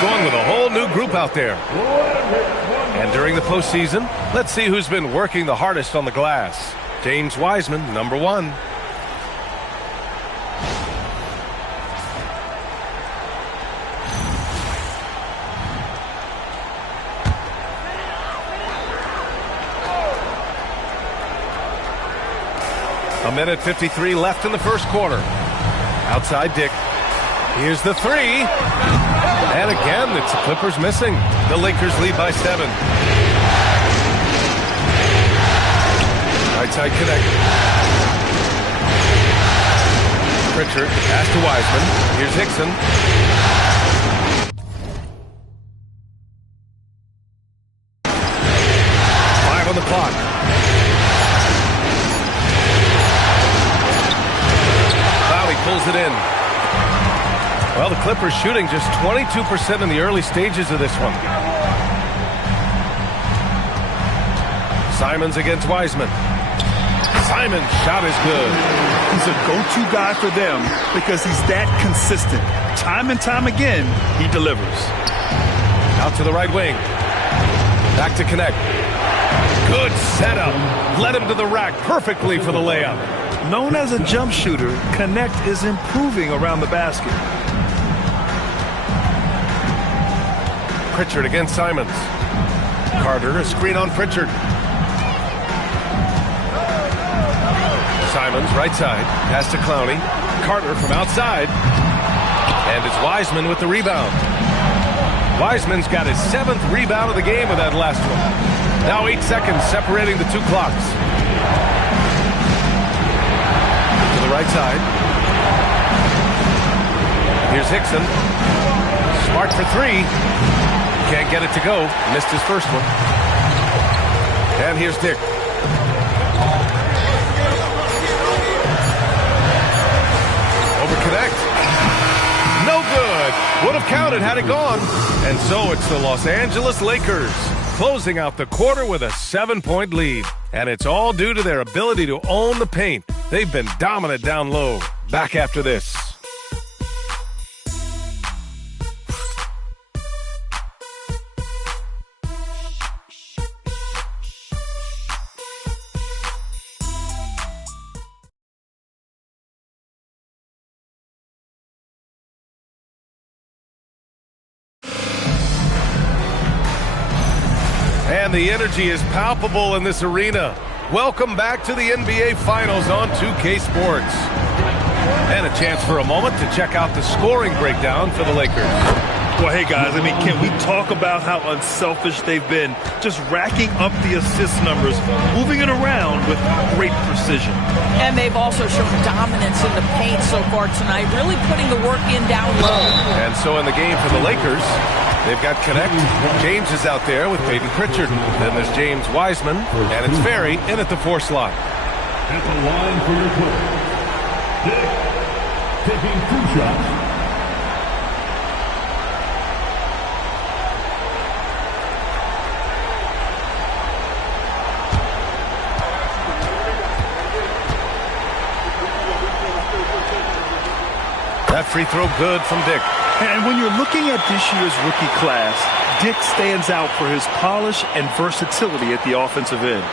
Going with a whole new group out there. And during the postseason, let's see who's been working the hardest on the glass. James Wiseman, number 1. A minute 53 left in the first quarter. Outside Dick. Here's the 3. And again, it's the Clippers missing. The Lakers lead by 7. Right side connect. Pritchard, pass to Wiseman. Here's Hickson. on the clock. Clowney pulls it in. Well, the Clippers shooting just 22% in the early stages of this one. Simons against Wiseman. Simon's shot is good. He's a go-to guy for them because he's that consistent. Time and time again, he delivers. Out to the right wing. Back to Connect. Good setup. Led him to the rack perfectly for the layup. Known as a jump shooter, Connect is improving around the basket. Pritchard against Simons. Carter, a screen on Pritchard. Simons, right side. Pass to Clowney. Carter from outside. And it's Wiseman with the rebound. Wiseman's got his 7th rebound of the game with that last one. Now 8 seconds separating the two clocks. To the right side. Here's Hickson. Smart for 3. Can't get it to go. Missed his first one. And here's Dick. Over Connect. No good. Would have counted had it gone. And so it's the Los Angeles Lakers closing out the quarter with a 7-point lead. And it's all due to their ability to own the paint. They've been dominant down low. Back after this. And the energy is palpable in this arena. Welcome back to the NBA Finals on 2K Sports. And a chance for a moment to check out the scoring breakdown for the Lakers. Well, hey, guys, I mean, can we talk about how unselfish they've been? Just racking up the assist numbers, moving it around with great precision. And they've also shown dominance in the paint so far tonight, really putting the work in down low. And so in the game for the Lakers, they've got Connect. James is out there with Peyton Pritchard. Then there's James Wiseman, and it's Ferry in at the 4 slot. At the line for your Clippers, Dick, taking 2 shots. That free throw good from Dick. And when you're looking at this year's rookie class, Dick stands out for his polish and versatility at the offensive end.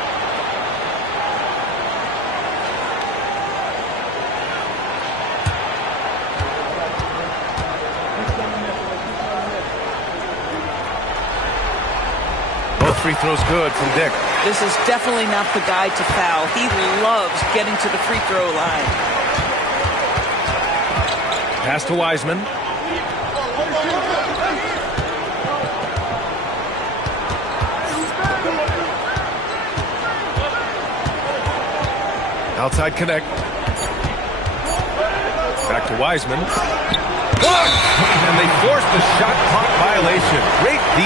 Both free throws good from Dick. This is definitely not the guy to foul. He loves getting to the free throw line. Pass to Wiseman. Outside Connect. Back to Wiseman. Blocked! And they forced the shot clock violation. Great D.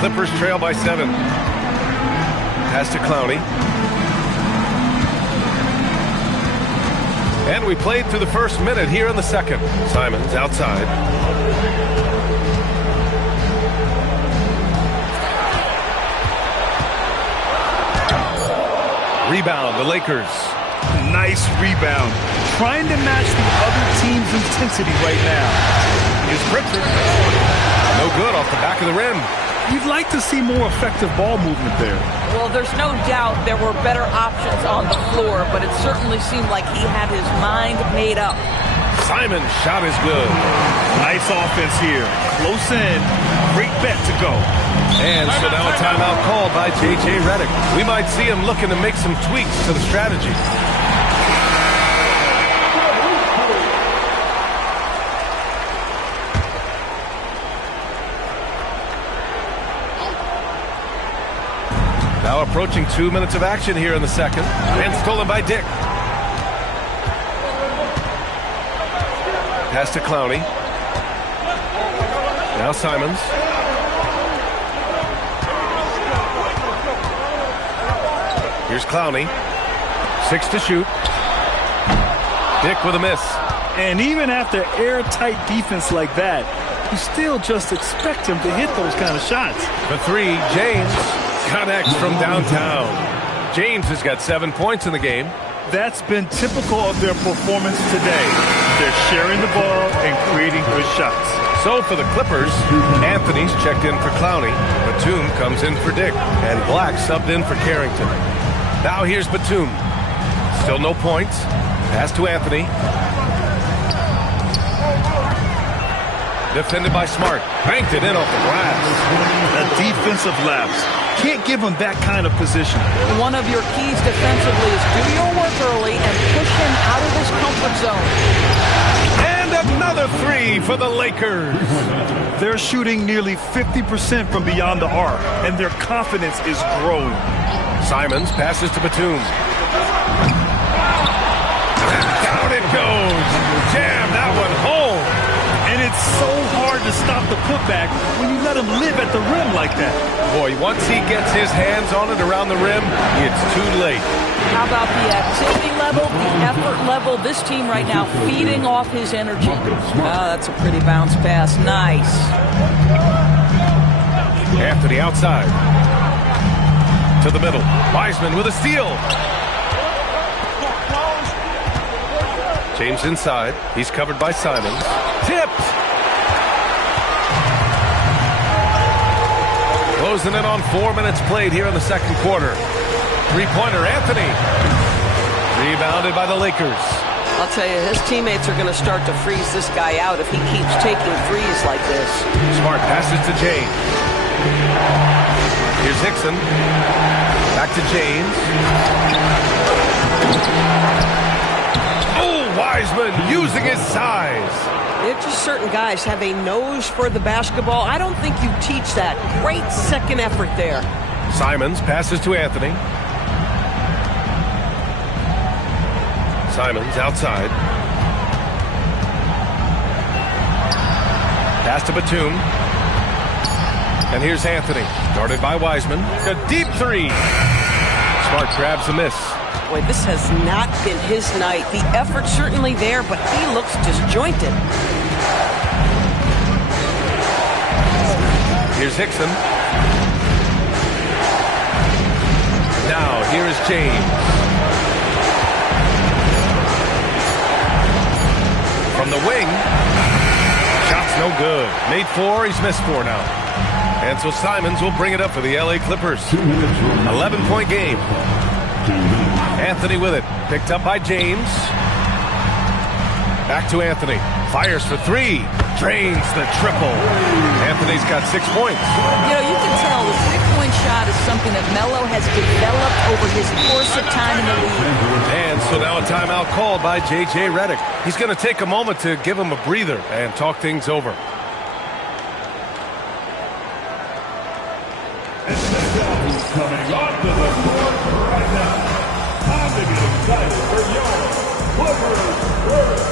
Clippers trail by 7. Pass to Clowney. And we played through the first minute here in the second. Simons outside. Rebound, the Lakers. Nice rebound. Trying to match the other team's intensity right now. Here's Pritchard. No good off the back of the rim. You'd like to see more effective ball movement there. Well, there's no doubt there were better options on the floor, but it certainly seemed like he had his mind made up. Simon's shot is good. Nice offense here. Close in. Great bet to go. And so now a timeout called by JJ Redick. We might see him looking to make some tweaks to the strategy. Now approaching 2 minutes of action here in the second. And stolen by Dick. Pass to Clowney. Now Simons. Here's Clowney. 6 to shoot. Dick with a miss. And even after airtight defense like that, you still just expect him to hit those kind of shots. For 3, James connects from downtown. James has got 7 points in the game. That's been typical of their performance today. They're sharing the ball and creating good shots. So for the Clippers, Anthony's checked in for Clowney. Batum comes in for Dick. And Black subbed in for Carrington. Now here's Batum. Still no points. Pass to Anthony. Defended by Smart. Banked it in off the glass. A defensive lapse. Can't give him that kind of position. One of your keys defensively is do your work early and push him out of his comfort zone. And another 3 for the Lakers. They're shooting nearly 50% from beyond the arc, and their confidence is growing. Simons passes to Batum. Down it goes. Jam that one home. And it's so hard to stop the putback when you let him live at the rim like that. Boy, once he gets his hands on it around the rim, it's too late. How about the activity level, the effort level? This team right now feeding off his energy. That's a pretty bounce pass. Nice. Anthony outside. To the middle. Wiseman with a steal. James inside. He's covered by Simons. Tipped. Closing in on 4 minutes played here in the second quarter. Three-pointer, Anthony. Rebounded by the Lakers. I'll tell you, his teammates are going to start to freeze this guy out if he keeps taking threes like this. Smart passes to James. Here's Hickson. Back to James. Oh, Wiseman using his size. It's just certain guys have a nose for the basketball. I don't think you teach that. Great second effort there. Simons passes to Anthony. Simons outside. Pass to Batum. And here's Anthony. Guarded by Wiseman. A deep 3. Smart grabs a miss. Boy, this has not been his night. The effort's certainly there, but he looks disjointed. Here's Hickson. Now, here is James. From the wing. Shot's no good. Made 4, he's missed 4 now. And so Simons will bring it up for the LA Clippers. 11-point game. Anthony with it. Picked up by James. Back to Anthony. Fires for 3. Drains the triple. Anthony's got 6 points. You know, you can tell the three-point shot is something that Melo has developed over his course of time in the league. And so now a timeout called by J.J. Redick. He's going to take a moment to give him a breather and talk things over. Coming onto the court right now. Time to get excited for your Clippers first.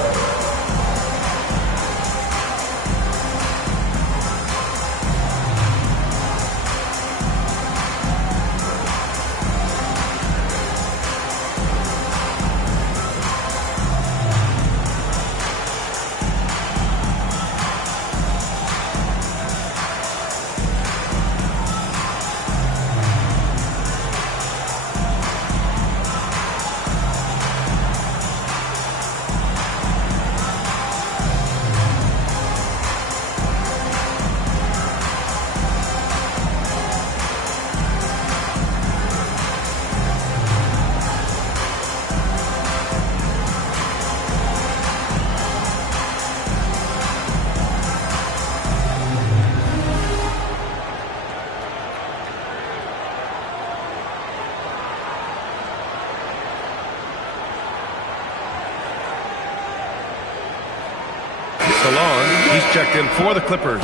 Salon, he's checked in for the Clippers.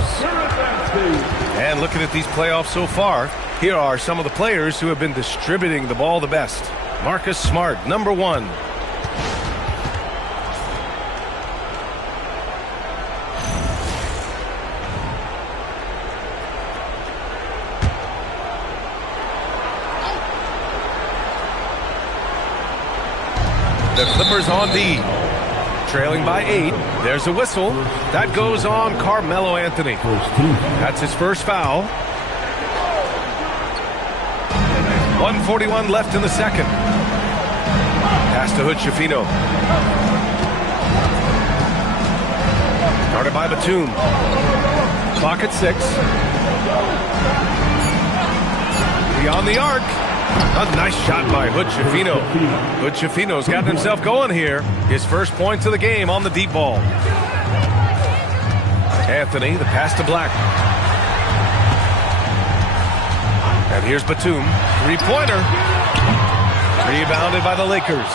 And looking at these playoffs so far, here are some of the players who have been distributing the ball the best. Marcus Smart, number 1. The Clippers on D. Trailing by 8. There's a whistle. That goes on Carmelo Anthony. That's his first foul. 1:41 left in the second. Pass to Hood-Schifino. Guarded by Batum. Clock at 6. Beyond the arc. A nice shot by Hood-Schifino. Hood-Schifino's gotten himself going here. His first points of the game on the deep ball. Anthony, the pass to Black. And here's Batum. Three-pointer. Rebounded by the Lakers.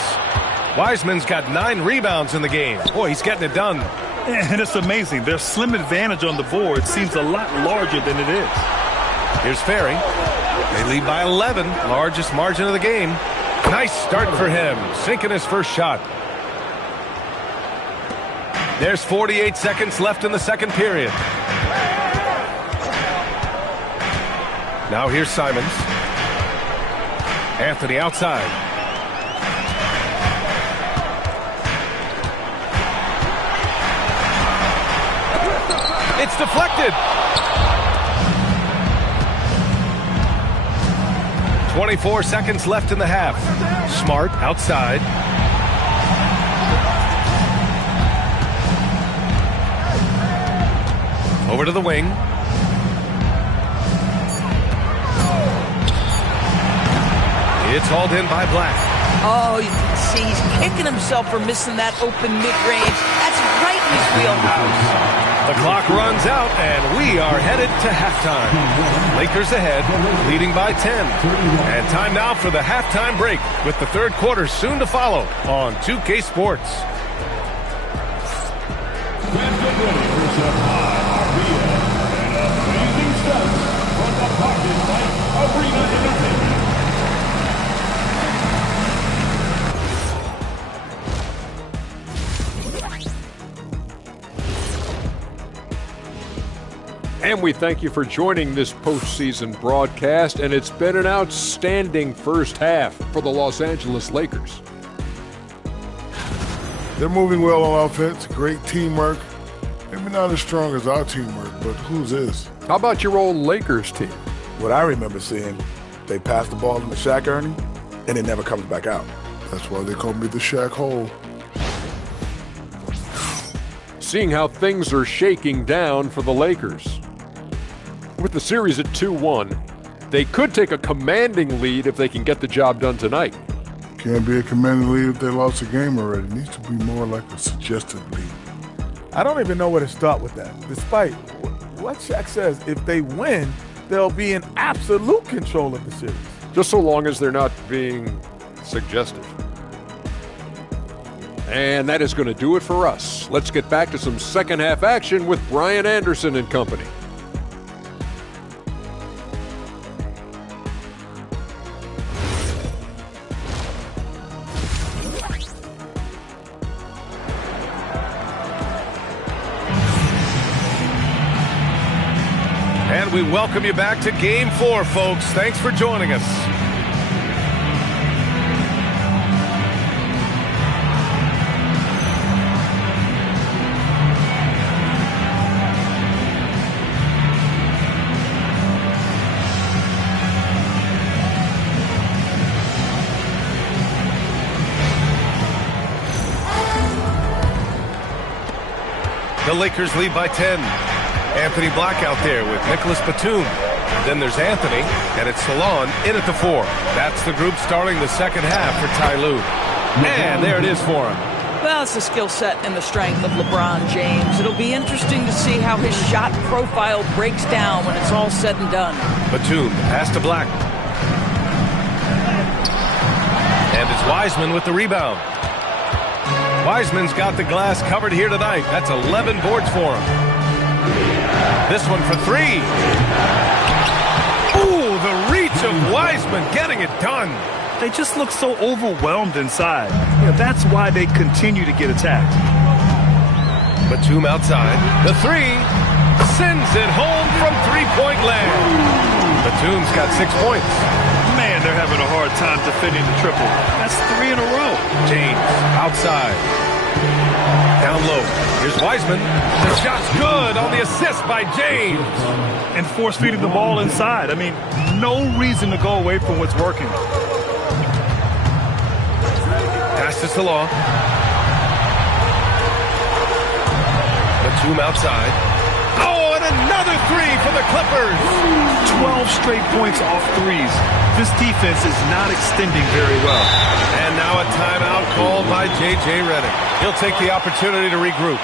Wiseman's got 9 rebounds in the game. Boy, he's getting it done. And it's amazing. Their slim advantage on the board seems a lot larger than it is. Here's Ferry. They lead by 11, largest margin of the game. Nice start for him, sinking his first shot. There's 48 seconds left in the second period. Now here's Simons. Anthony outside. It's deflected. 24 seconds left in the half. Smart outside. Over to the wing. It's hauled in by Black. Oh, you can see he's kicking himself for missing that open mid-range. That's right in his wheelhouse. The clock runs out, and we are headed to halftime. Lakers ahead, leading by 10. And time now for the halftime break, with the third quarter soon to follow on 2K Sports. Let's get ready for some high RPM and amazing stunts from the Pocket Light Arena Entertainment. And we thank you for joining this postseason broadcast, and it's been an outstanding first half for the Los Angeles Lakers. They're moving well on offense, great teamwork. Maybe not as strong as our teamwork, but whose is? How about your old Lakers team? What I remember seeing, they pass the ball into Shaq Ernie, and it never comes back out. That's why they call me the Shaq Hole. Seeing how things are shaking down for the Lakers. With the series at 2-1, they could take a commanding lead if they can get the job done tonight. Can't be a commanding lead if they lost a game already. It needs to be more like a suggested lead. I don't even know where to start with that. Despite what Shaq says, if they win, they'll be in absolute control of the series. Just so long as they're not being suggestive. And that is going to do it for us. Let's get back to some second half action with Brian Anderson and company. And we welcome you back to Game 4, folks. Thanks for joining us. The Lakers lead by 10. Anthony Black out there with Nicholas Batum. Then there's Anthony, and it's Salon in at the 4. That's the group starting the second half for Ty Lue. And there it is for him. Well, it's the skill set and the strength of LeBron James. It'll be interesting to see how his shot profile breaks down when it's all said and done. Batum, pass to Black. And it's Wiseman with the rebound. Wiseman's got the glass covered here tonight. That's 11 boards for him. This one for 3. Ooh, the reach of Wiseman getting it done. They just look so overwhelmed inside. That's why they continue to get attacked. Batum outside. The 3 sends it home from three-point land. Batum's got 6 points. Man, they're having a hard time defending the triple. That's 3 in a row. James outside. Down low. Here's Wiseman. The shot's good on the assist by James. And force feeding the ball inside. I mean, no reason to go away from what's working. Pass to Law. Batum outside. Oh, and another three for the Clippers. 12 straight points off threes. This defense is not extending very well. And now a timeout called by J.J. Redick. He'll take the opportunity to regroup.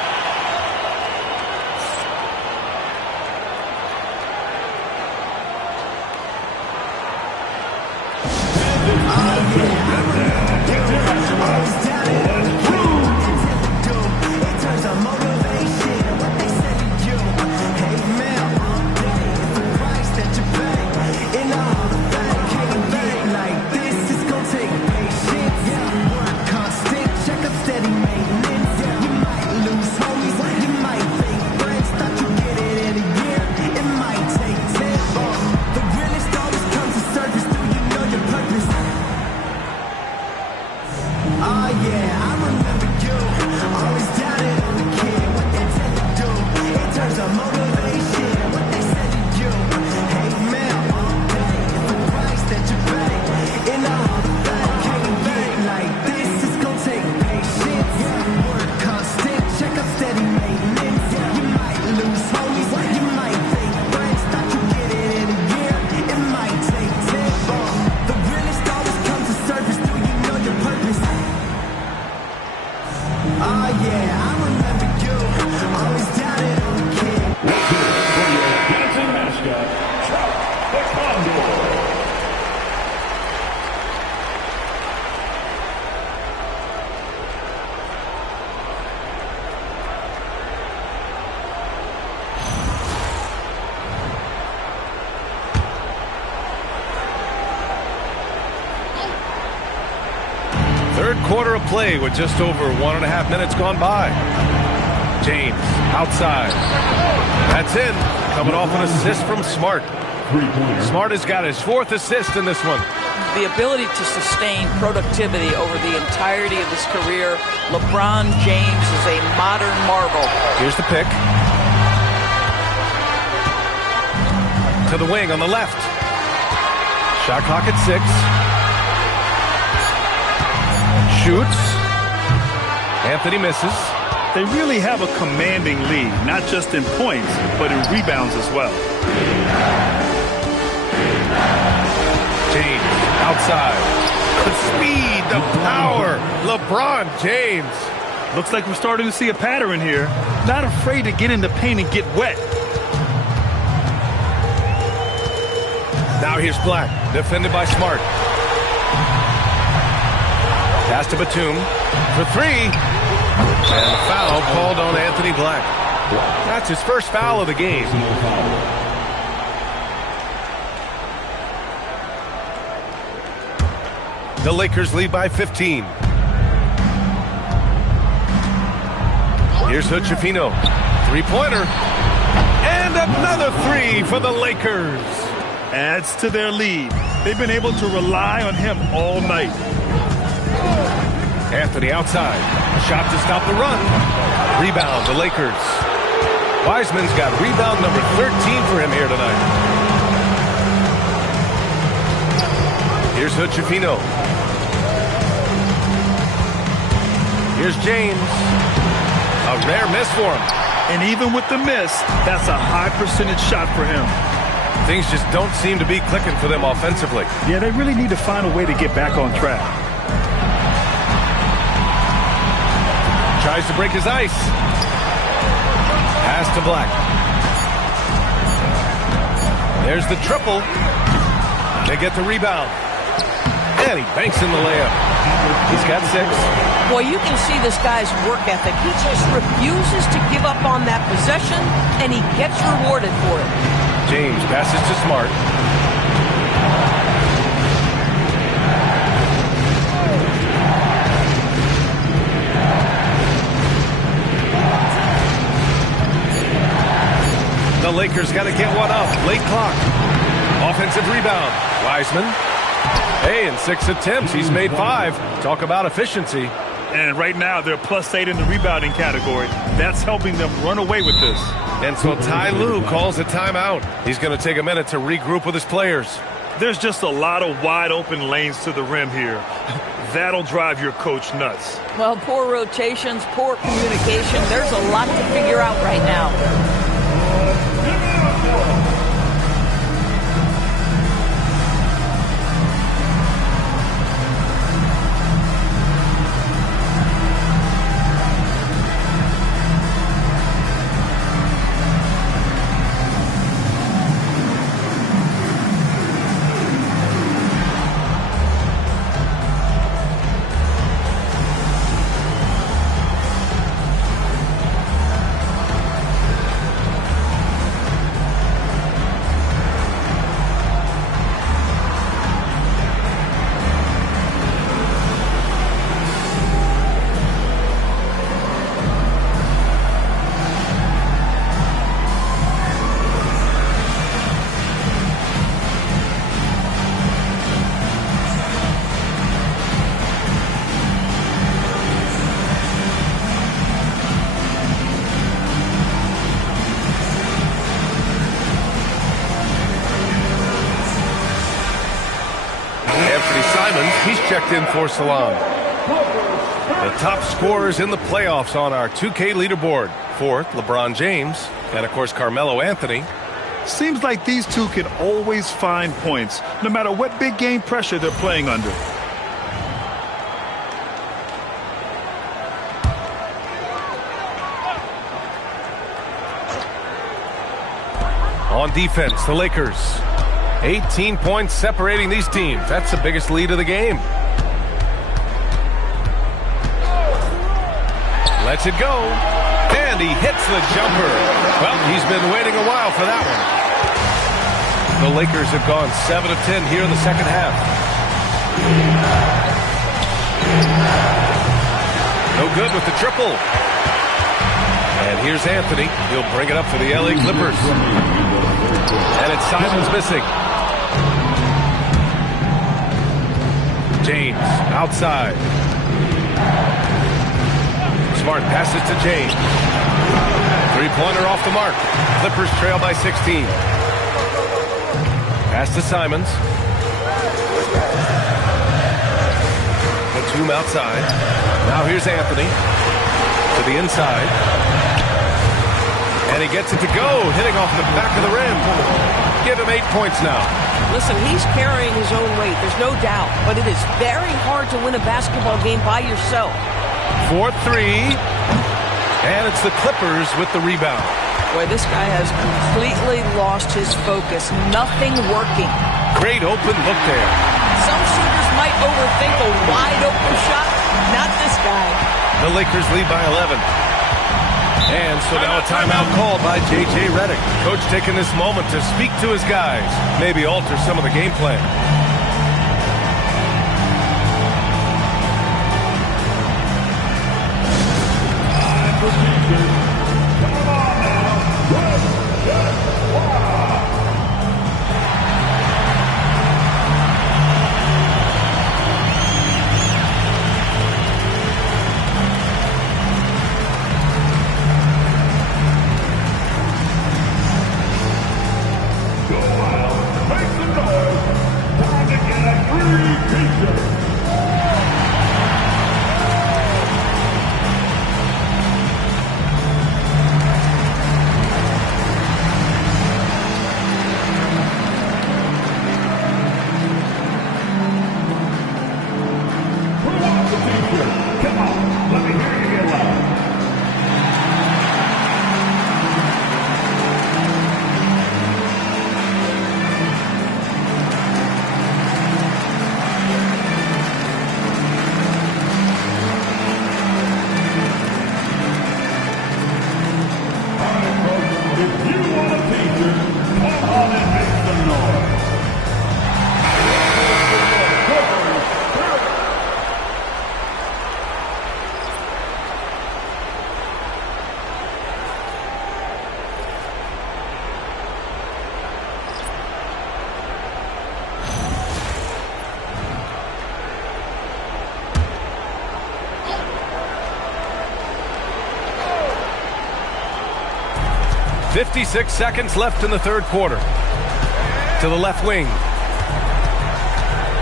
Third quarter of play with just over 1.5 minutes gone by. James outside. That's in. Coming off an assist from Smart. Smart has got his 4th assist in this one. The ability to sustain productivity over the entirety of his career. LeBron James is a modern marvel. Here's the pick. To the wing on the left. Shot clock at 6. Shoots. Anthony misses. They really have a commanding lead, not just in points, but in rebounds as well. James outside. The speed, the power. LeBron James. Looks like we're starting to see a pattern here. Not afraid to get in the paint and get wet. Now here's Black, defended by Smart. Pass to Batum for 3. And a foul called on Anthony Black. That's his first foul of the game. The Lakers lead by 15. Here's Hood-Schifino. 3-pointer. And another 3 for the Lakers. Adds to their lead. They've been able to rely on him all night. Anthony outside. Shot to stop the run. Rebound, the Lakers. Wiseman's got rebound number 13 for him here tonight. Here's Hood-Schifino. Here's James. A rare miss for him. And even with the miss, that's a high percentage shot for him. Things just don't seem to be clicking for them offensively. Yeah, they really need to find a way to get back on track. Tries to break his ice. Pass to Black. There's the triple. They get the rebound. And he banks in the layup. He's got 6. Boy, you can see this guy's work ethic. He just refuses to give up on that possession, and he gets rewarded for it. James passes to Smart. The Lakers got to get one up. Late clock. Offensive rebound. Wiseman. Hey, in 6 attempts, he's made 5. Talk about efficiency. And right now, they're +8 in the rebounding category. That's helping them run away with this. And so Ty Lue calls a timeout. He's going to take a minute to regroup with his players. There's just a lot of wide open lanes to the rim here. That'll drive your coach nuts. Well, poor rotations, poor communication. There's a lot to figure out right now. He's checked in for Salon. The top scorers in the playoffs on our 2K leaderboard. Fourth, LeBron James, and of course Carmelo Anthony. Seems like these two can always find points, no matter what big game pressure they're playing under. On defense, the Lakers. 18 points separating these teams. That's the biggest lead of the game. Lets it go. And he hits the jumper. Well, he's been waiting a while for that one. The Lakers have gone 7 of 10 here in the second half. No good with the triple. And here's Anthony. He'll bring it up for the LA Clippers. And it's Simons missing. James outside. Smart passes to James. Three-pointer off the mark. Clippers trail by 16. Pass to Simons. Batum outside. Now here's Anthony. To the inside. And he gets it to go, hitting off the back of the rim. Give him 8 points now. Listen, he's carrying his own weight, there's no doubt. But it is very hard to win a basketball game by yourself. 4-3. And it's the Clippers with the rebound. Boy, this guy has completely lost his focus. Nothing working. Great open look there. Some shooters might overthink a wide open shot. Not this guy. The Lakers lead by 11. And so now a timeout called by J.J. Redick. Coach taking this moment to speak to his guys. Maybe alter some of the game plan. 56 seconds left in the third quarter. To the left wing.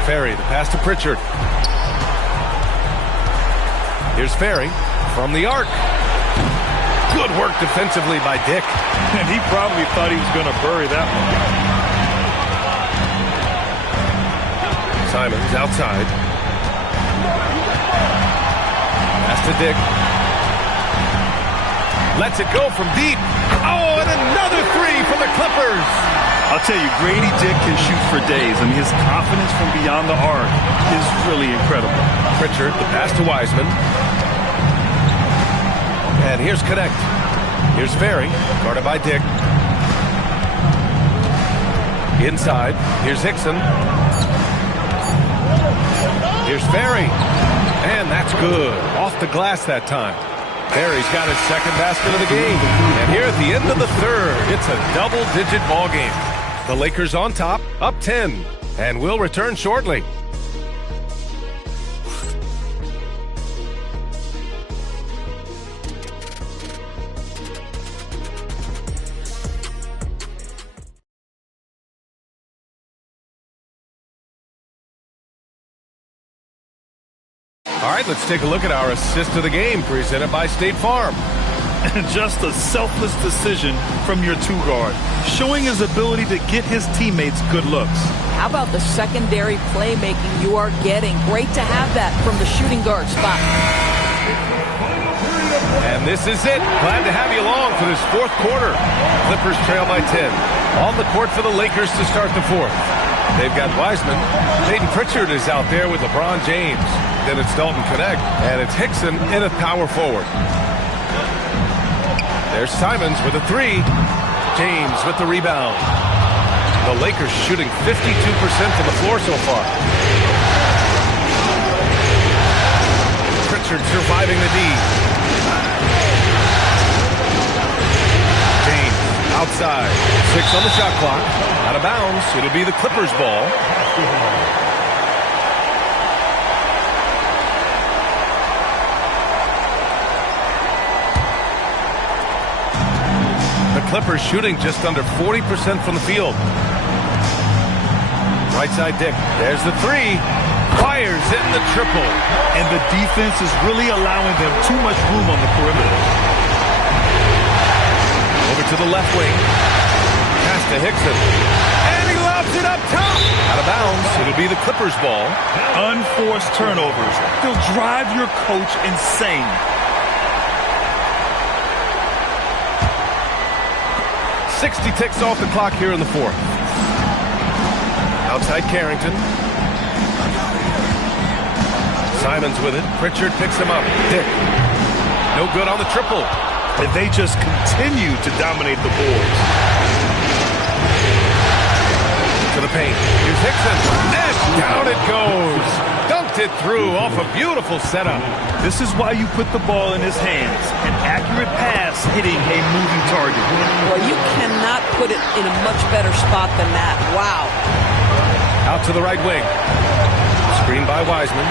Ferry, the pass to Pritchard. Here's Ferry from the arc. Good work defensively by Dick. And he probably thought he was going to bury that one. Simons outside. Pass to Dick. Lets it go from deep. Oh, and another three for the Clippers. I'll tell you, Grady Dick can shoot for days. I mean, his confidence from beyond the arc is really incredible. Pritchard, the pass to Wiseman. And here's Connect. Here's Ferry, guarded by Dick. Inside, here's Hickson. Here's Ferry. And that's good. Off the glass that time. Ferry's got his second basket of the game. And here at the end of the third, it's a double-digit ball game. The Lakers on top, up 10. And we'll return shortly. All right, let's take a look at our assist of the game presented by State Farm. And just a selfless decision from your two guard, showing his ability to get his teammates good looks. How about the secondary playmaking you are getting? Great to have that from the shooting guard spot. And this is it. Glad to have you along for this fourth quarter. Clippers trail by 10. On the court for the Lakers to start the fourth. They've got Wiseman. Peyton Pritchard is out there with LeBron James. Then it's Dalton Connect. And it's Hickson in a power forward. There's Simons with a three. James with the rebound. The Lakers shooting 52% from the floor so far. Pritchard surviving the D. James outside. 6 on the shot clock. Out of bounds. It'll be the Clippers' ball. Clippers shooting just under 40% from the field. Right side Dick. There's the three. Fires in the triple. And the defense is really allowing them too much room on the perimeter. Over to the left wing. Pass to Hickson. And he lobs it up top. Out of bounds. It'll be the Clippers' ball. Unforced turnovers. They'll drive your coach insane. 60 ticks off the clock here in the fourth. Outside Carrington. Simons with it. Pritchard picks him up. Dick. No good on the triple. And they just continue to dominate the boards. To the paint. Here's Hickson. And down it goes. Dunked it through off a beautiful setup. This is why you put the ball in his hands. An accurate pass hitting a moving target. Well, you cannot put it in a much better spot than that. Wow. Out to the right wing. Screen by Wiseman.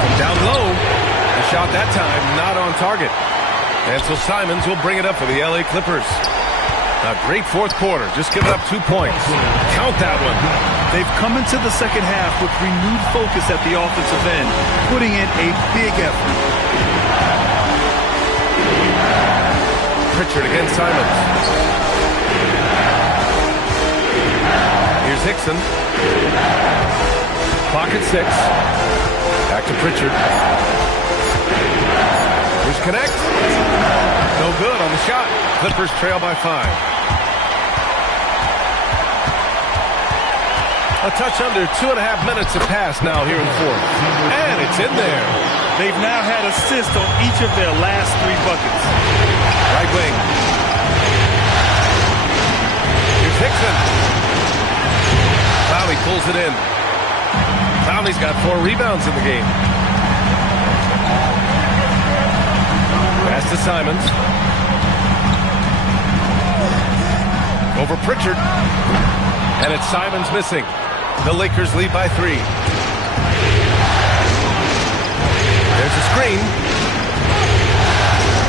From down low. The shot that time not on target. And so Simons will bring it up for the LA Clippers. A great fourth quarter. Just giving up 2 points. Count that one. They've come into the second half with renewed focus at the offensive end, putting in a big effort. Pritchard against Simons. Here's Hickson. Clock at 6. Back to Pritchard. Here's Connect. No good on the shot. Clippers trail by 5. A touch under 2.5 minutes have passed now here in the fourth. And it's in there. They've now had assists on each of their last 3 buckets. Right wing. Here's Hickson. Clowney pulls it in. Clowney's got 4 rebounds in the game. Pass to Simons. Over Pritchard. And it's Simons missing. The Lakers lead by 3. There's a screen.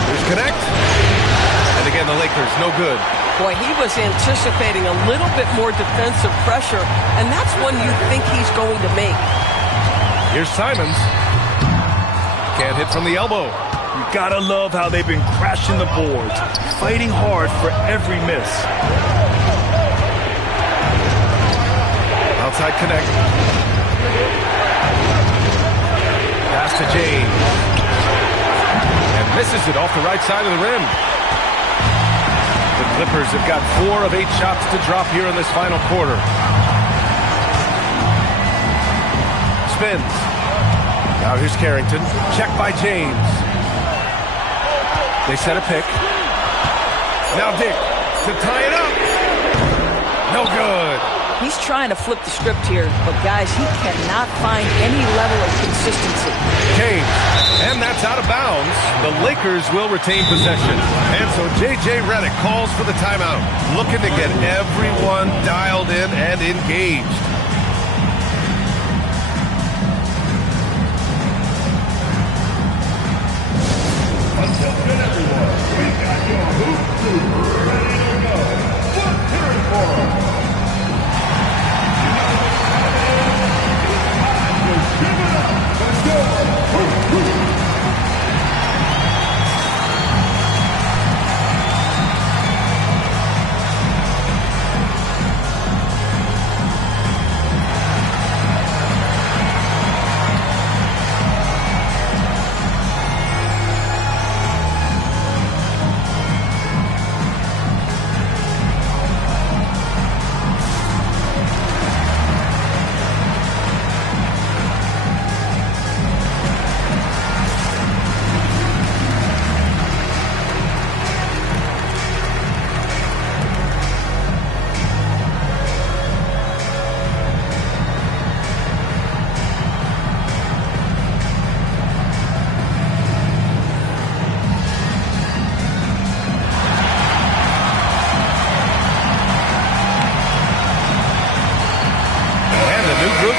There's Connect. Lakers, no good. Boy, he was anticipating a little bit more defensive pressure, and that's one you think he's going to make. Here's Simons. Can't hit from the elbow. You gotta love how they've been crashing the boards, fighting hard for every miss. Outside connect. Pass to James. And misses it off the right side of the rim. The Clippers have got 4 of 8 shots to drop here in this final quarter. Spins. Now here's Carrington. Checked by James. They set a pick. Now Dick to tie it up. No good. He's trying to flip the script here, but guys, he cannot find any level of consistency. James, and that's out of bounds. The Lakers will retain possession. And so J.J. Redick calls for the timeout, looking to get everyone dialed in and engaged. Attention everyone, we got your hoop crew ready to go. Let's hear it for us. Let's go! Hoop, hoop.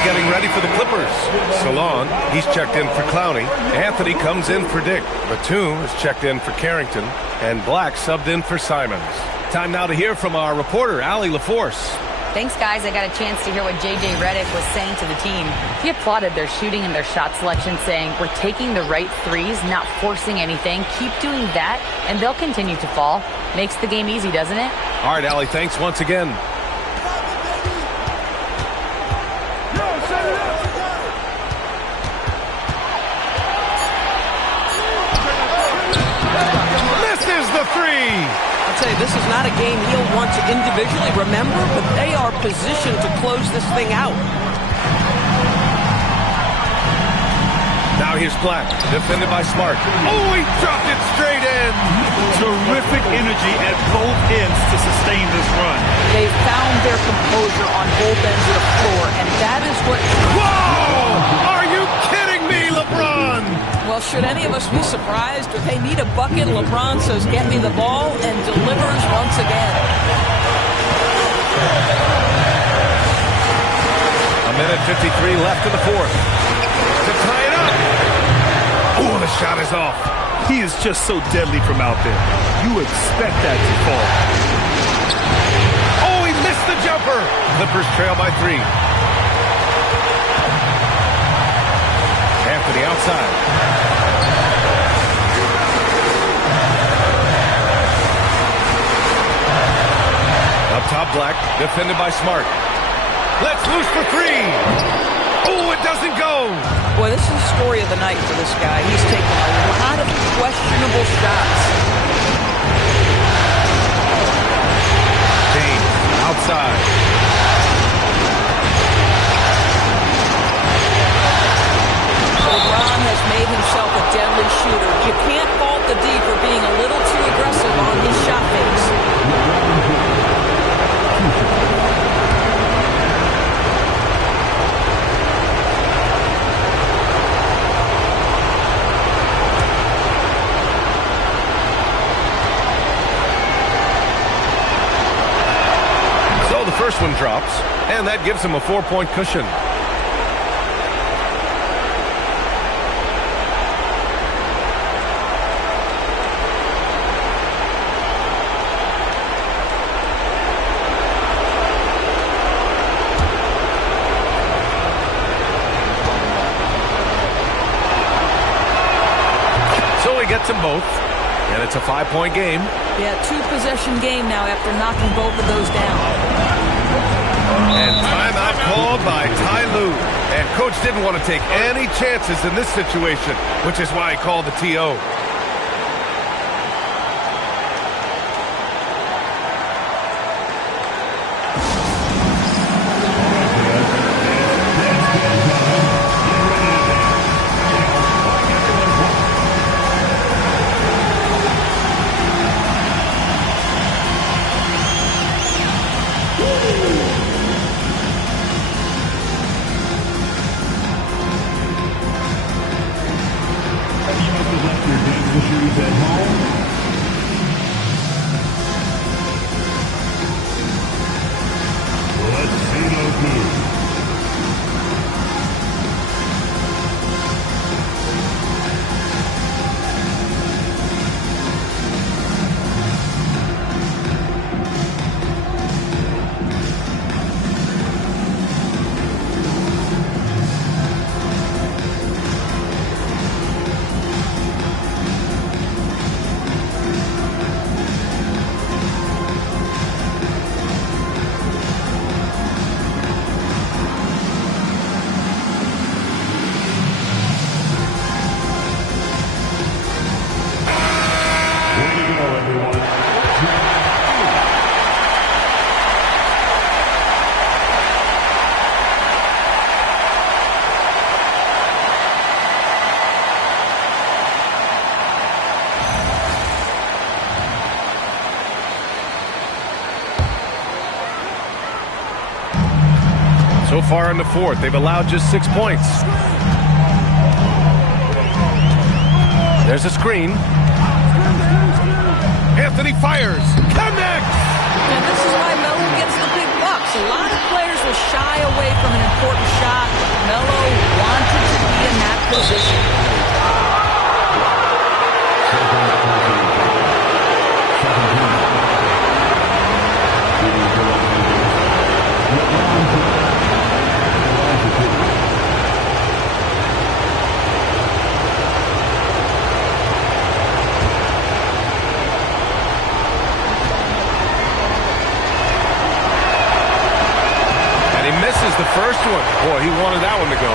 Getting ready for the Clippers. Salon, he's checked in for Clowney. Anthony comes in for Dick. Batum is checked in for Carrington. And Black subbed in for Simons. Time now to hear from our reporter, Allie LaForce. Thanks, guys. I got a chance to hear what J.J. Redick was saying to the team. He applauded their shooting and their shot selection, saying, "We're taking the right threes, not forcing anything. Keep doing that, and they'll continue to fall." Makes the game easy, doesn't it? All right, Allie, thanks once again. This is not a game he'll want to individually remember, but they are positioned to close this thing out. Now here's Black, defended by Smart. Oh, he dropped it straight in. Terrific energy at both ends to sustain this run. They found their composure on both ends of the floor, and that is what... Whoa! Are you kidding me, LeBron? Well, should any of us be surprised if they need a bucket? LeBron says, "Get me the ball," and delivers once again. A minute 53 left in the fourth. To tie it up. Oh, the shot is off. He is just so deadly from out there. You expect that to fall. Oh, he missed the jumper. Clippers trail by 3. Anthony outside. Up top, Black, defended by Smart. Let's loose for 3. Oh, it doesn't go. Boy, this is the story of the night for this guy. He's taken a lot of questionable shots. James outside. LeBron has made himself a deadly shooter. You can't fault the D for being a little too aggressive on his shot fakes. So the first one drops, and that gives him a 4-point cushion. gets them both, and it's a 5-point game. Yeah, 2-possession game now after knocking both of those down. And timeout called by Ty Lue. And Coach didn't want to take any chances in this situation, which is why he called the TO. So far in the fourth, they've allowed just 6 points. There's a screen. Anthony fires. Connects! And this is why Melo gets the big bucks. A lot of players will shy away from an important shot. Melo wanted to be in that position. Misses the first one. Boy, he wanted that one to go.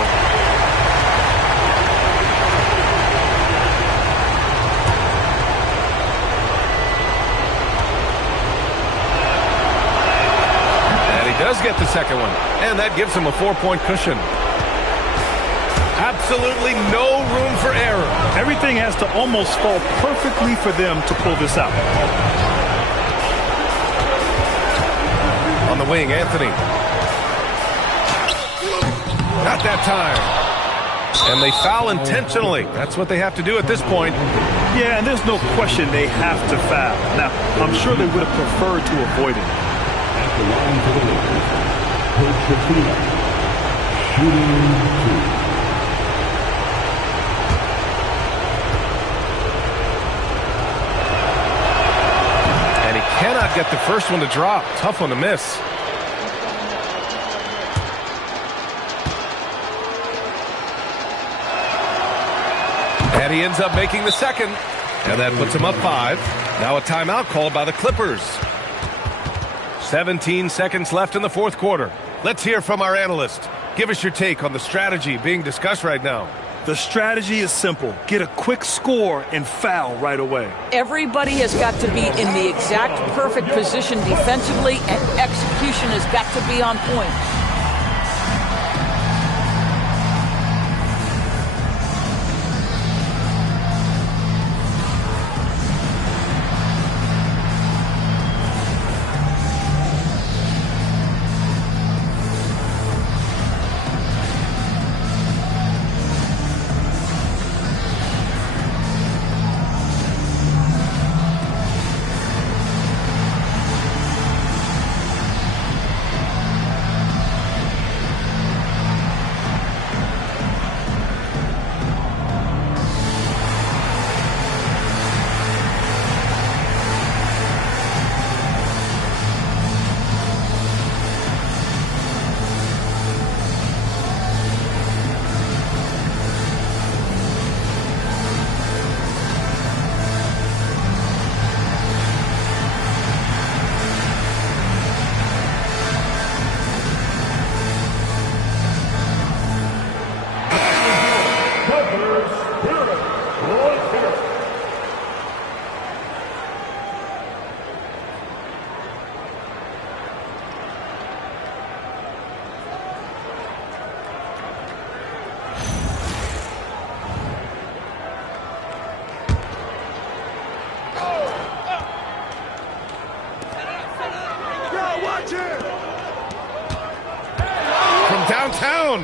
And he does get the second one. And that gives him a 4-point cushion. Absolutely no room for error. Everything has to almost fall perfectly for them to pull this out. On the wing, Anthony. Not that time. And they foul intentionally. That's what they have to do at this point. Yeah, and there's no question they have to foul. Now, I'm sure they would have preferred to avoid it. At the line for the Lakers, Coach Shafino, shooting 2. And he cannot get the first one to drop. Tough one to miss. And he ends up making the second. And that puts him up 5. Now a timeout called by the Clippers. 17 seconds left in the fourth quarter. Let's hear from our analyst. Give us your take on the strategy being discussed right now. The strategy is simple. Get a quick score and foul right away. Everybody has got to be in the exact perfect position defensively, and execution has got to be on point.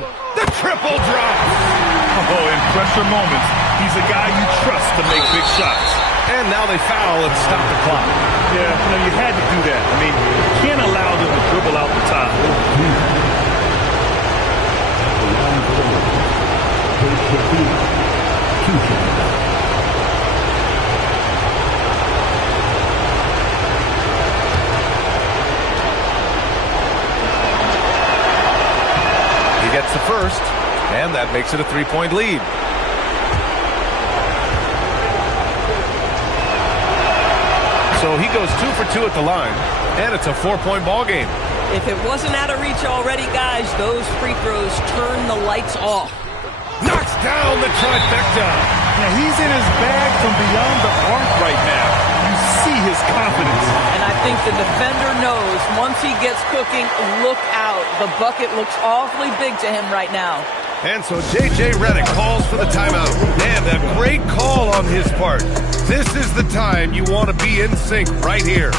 down. The triple drop. Oh, in pressure moments, he's a guy you trust to make big shots. And now they foul and stop the clock. Yeah, you had to do that. I mean, you can't allow them to dribble out the top. He gets the first, and that makes it a 3-point lead. So he goes 2 for 2 at the line, and it's a 4-point ball game. If it wasn't out of reach already, guys, those free throws turn the lights off. Knocks down the trifecta. Now, he's in his bag from beyond the arc right now. You see his confidence. And I think the defender knows once he gets cooking, look out. The bucket looks awfully big to him right now. And so J.J. Redick calls for the timeout. And a great call on his part. This is the time you want to be in sync right here.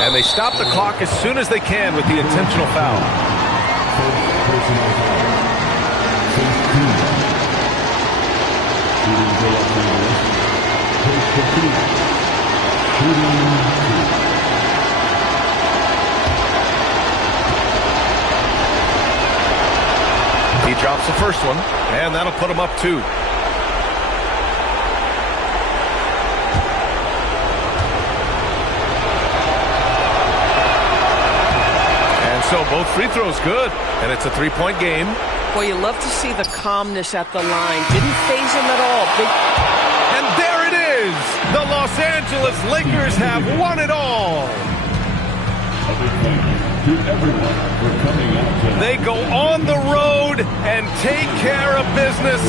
And they stop the clock as soon as they can with the intentional foul. He drops the first one, and that'll put him up 2. So both free throws good, and it's a 3-point game. Boy, you love to see the calmness at the line. Didn't faze him at all. And there it is! The Los Angeles Lakers have won it all! They go on the road and take care of business,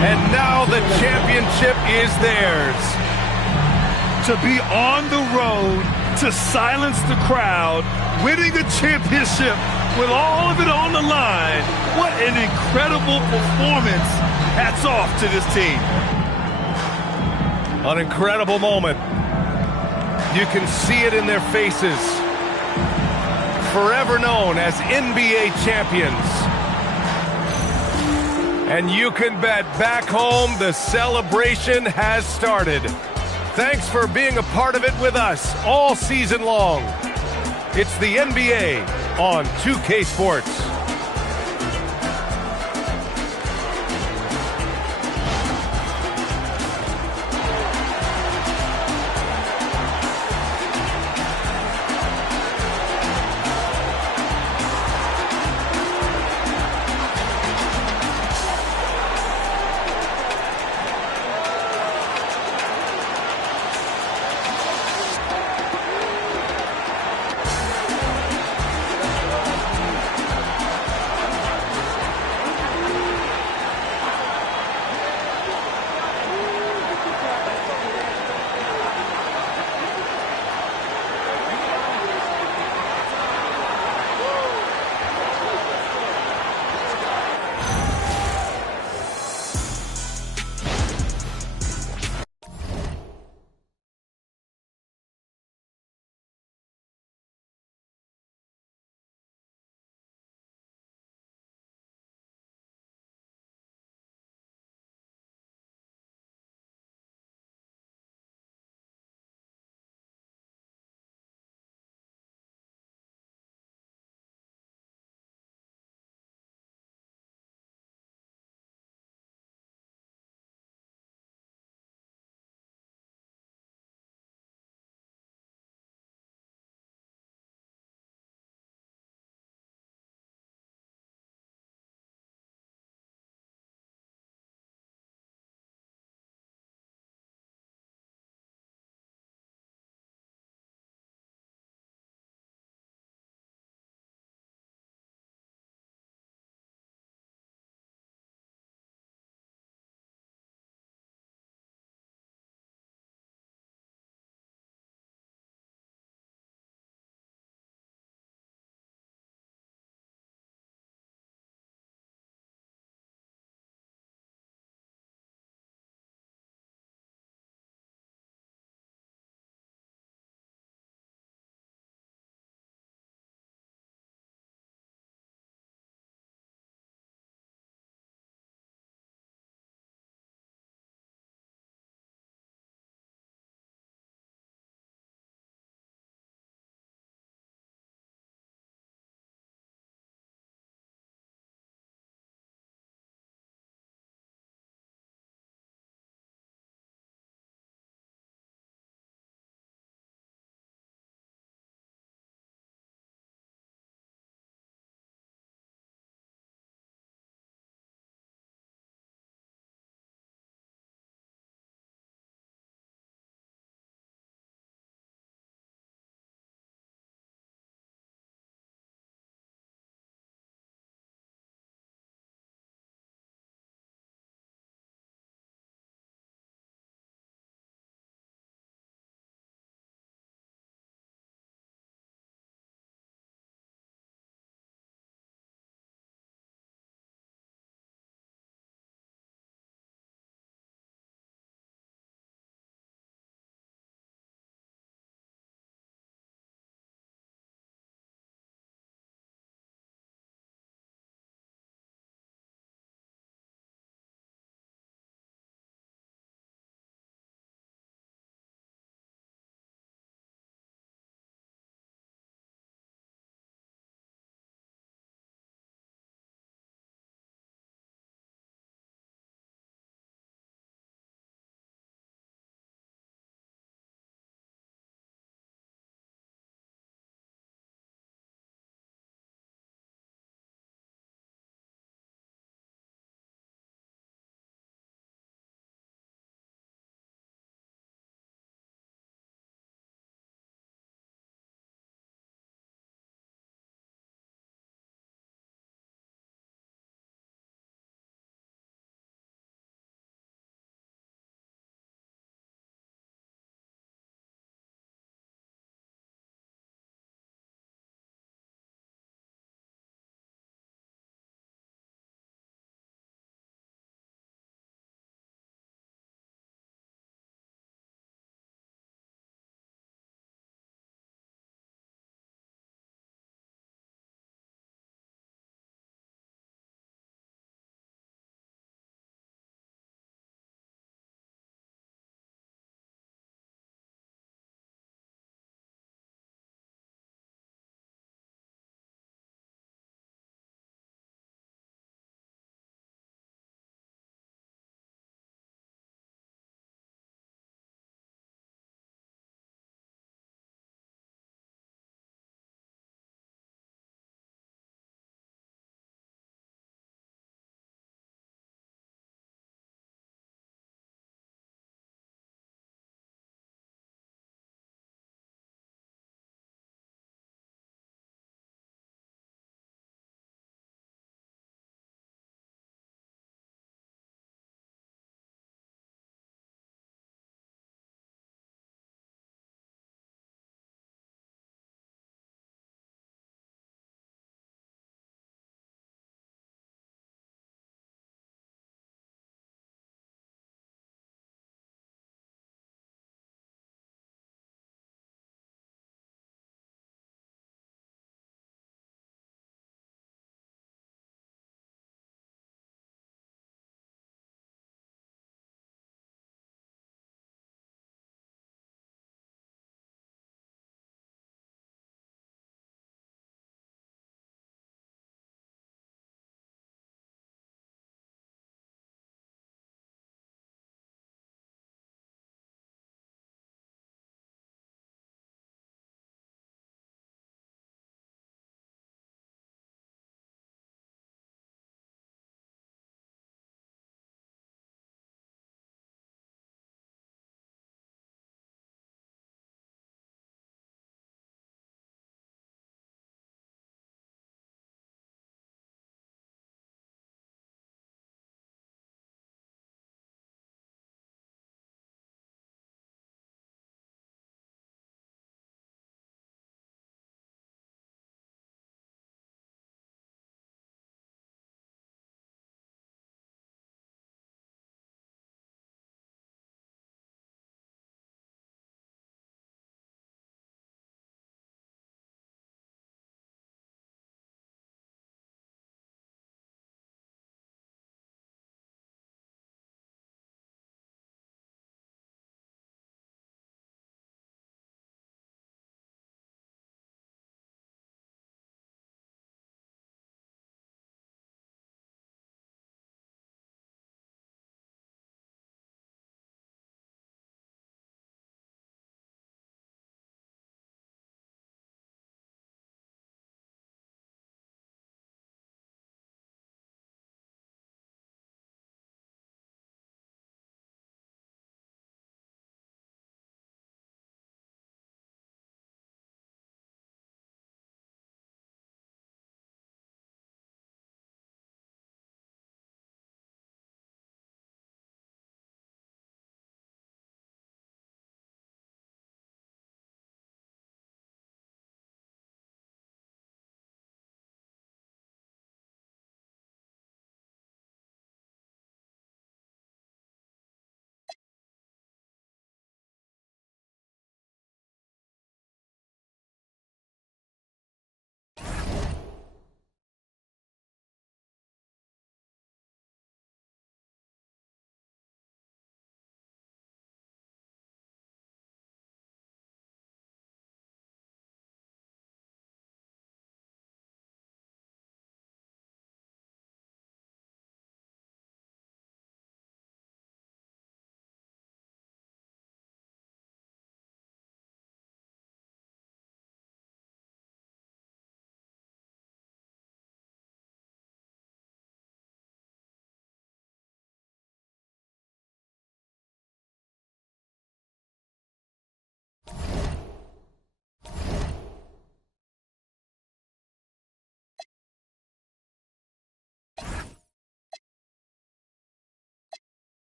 and now the championship is theirs. To be on the road, to silence the crowd, winning the championship with all of it on the line. What an incredible performance. Hats off to this team. An incredible moment. You can see it in their faces. Forever known as NBA champions. And you can bet back home the celebration has started. Thanks for being a part of it with us all season long. It's the NBA on 2K Sports.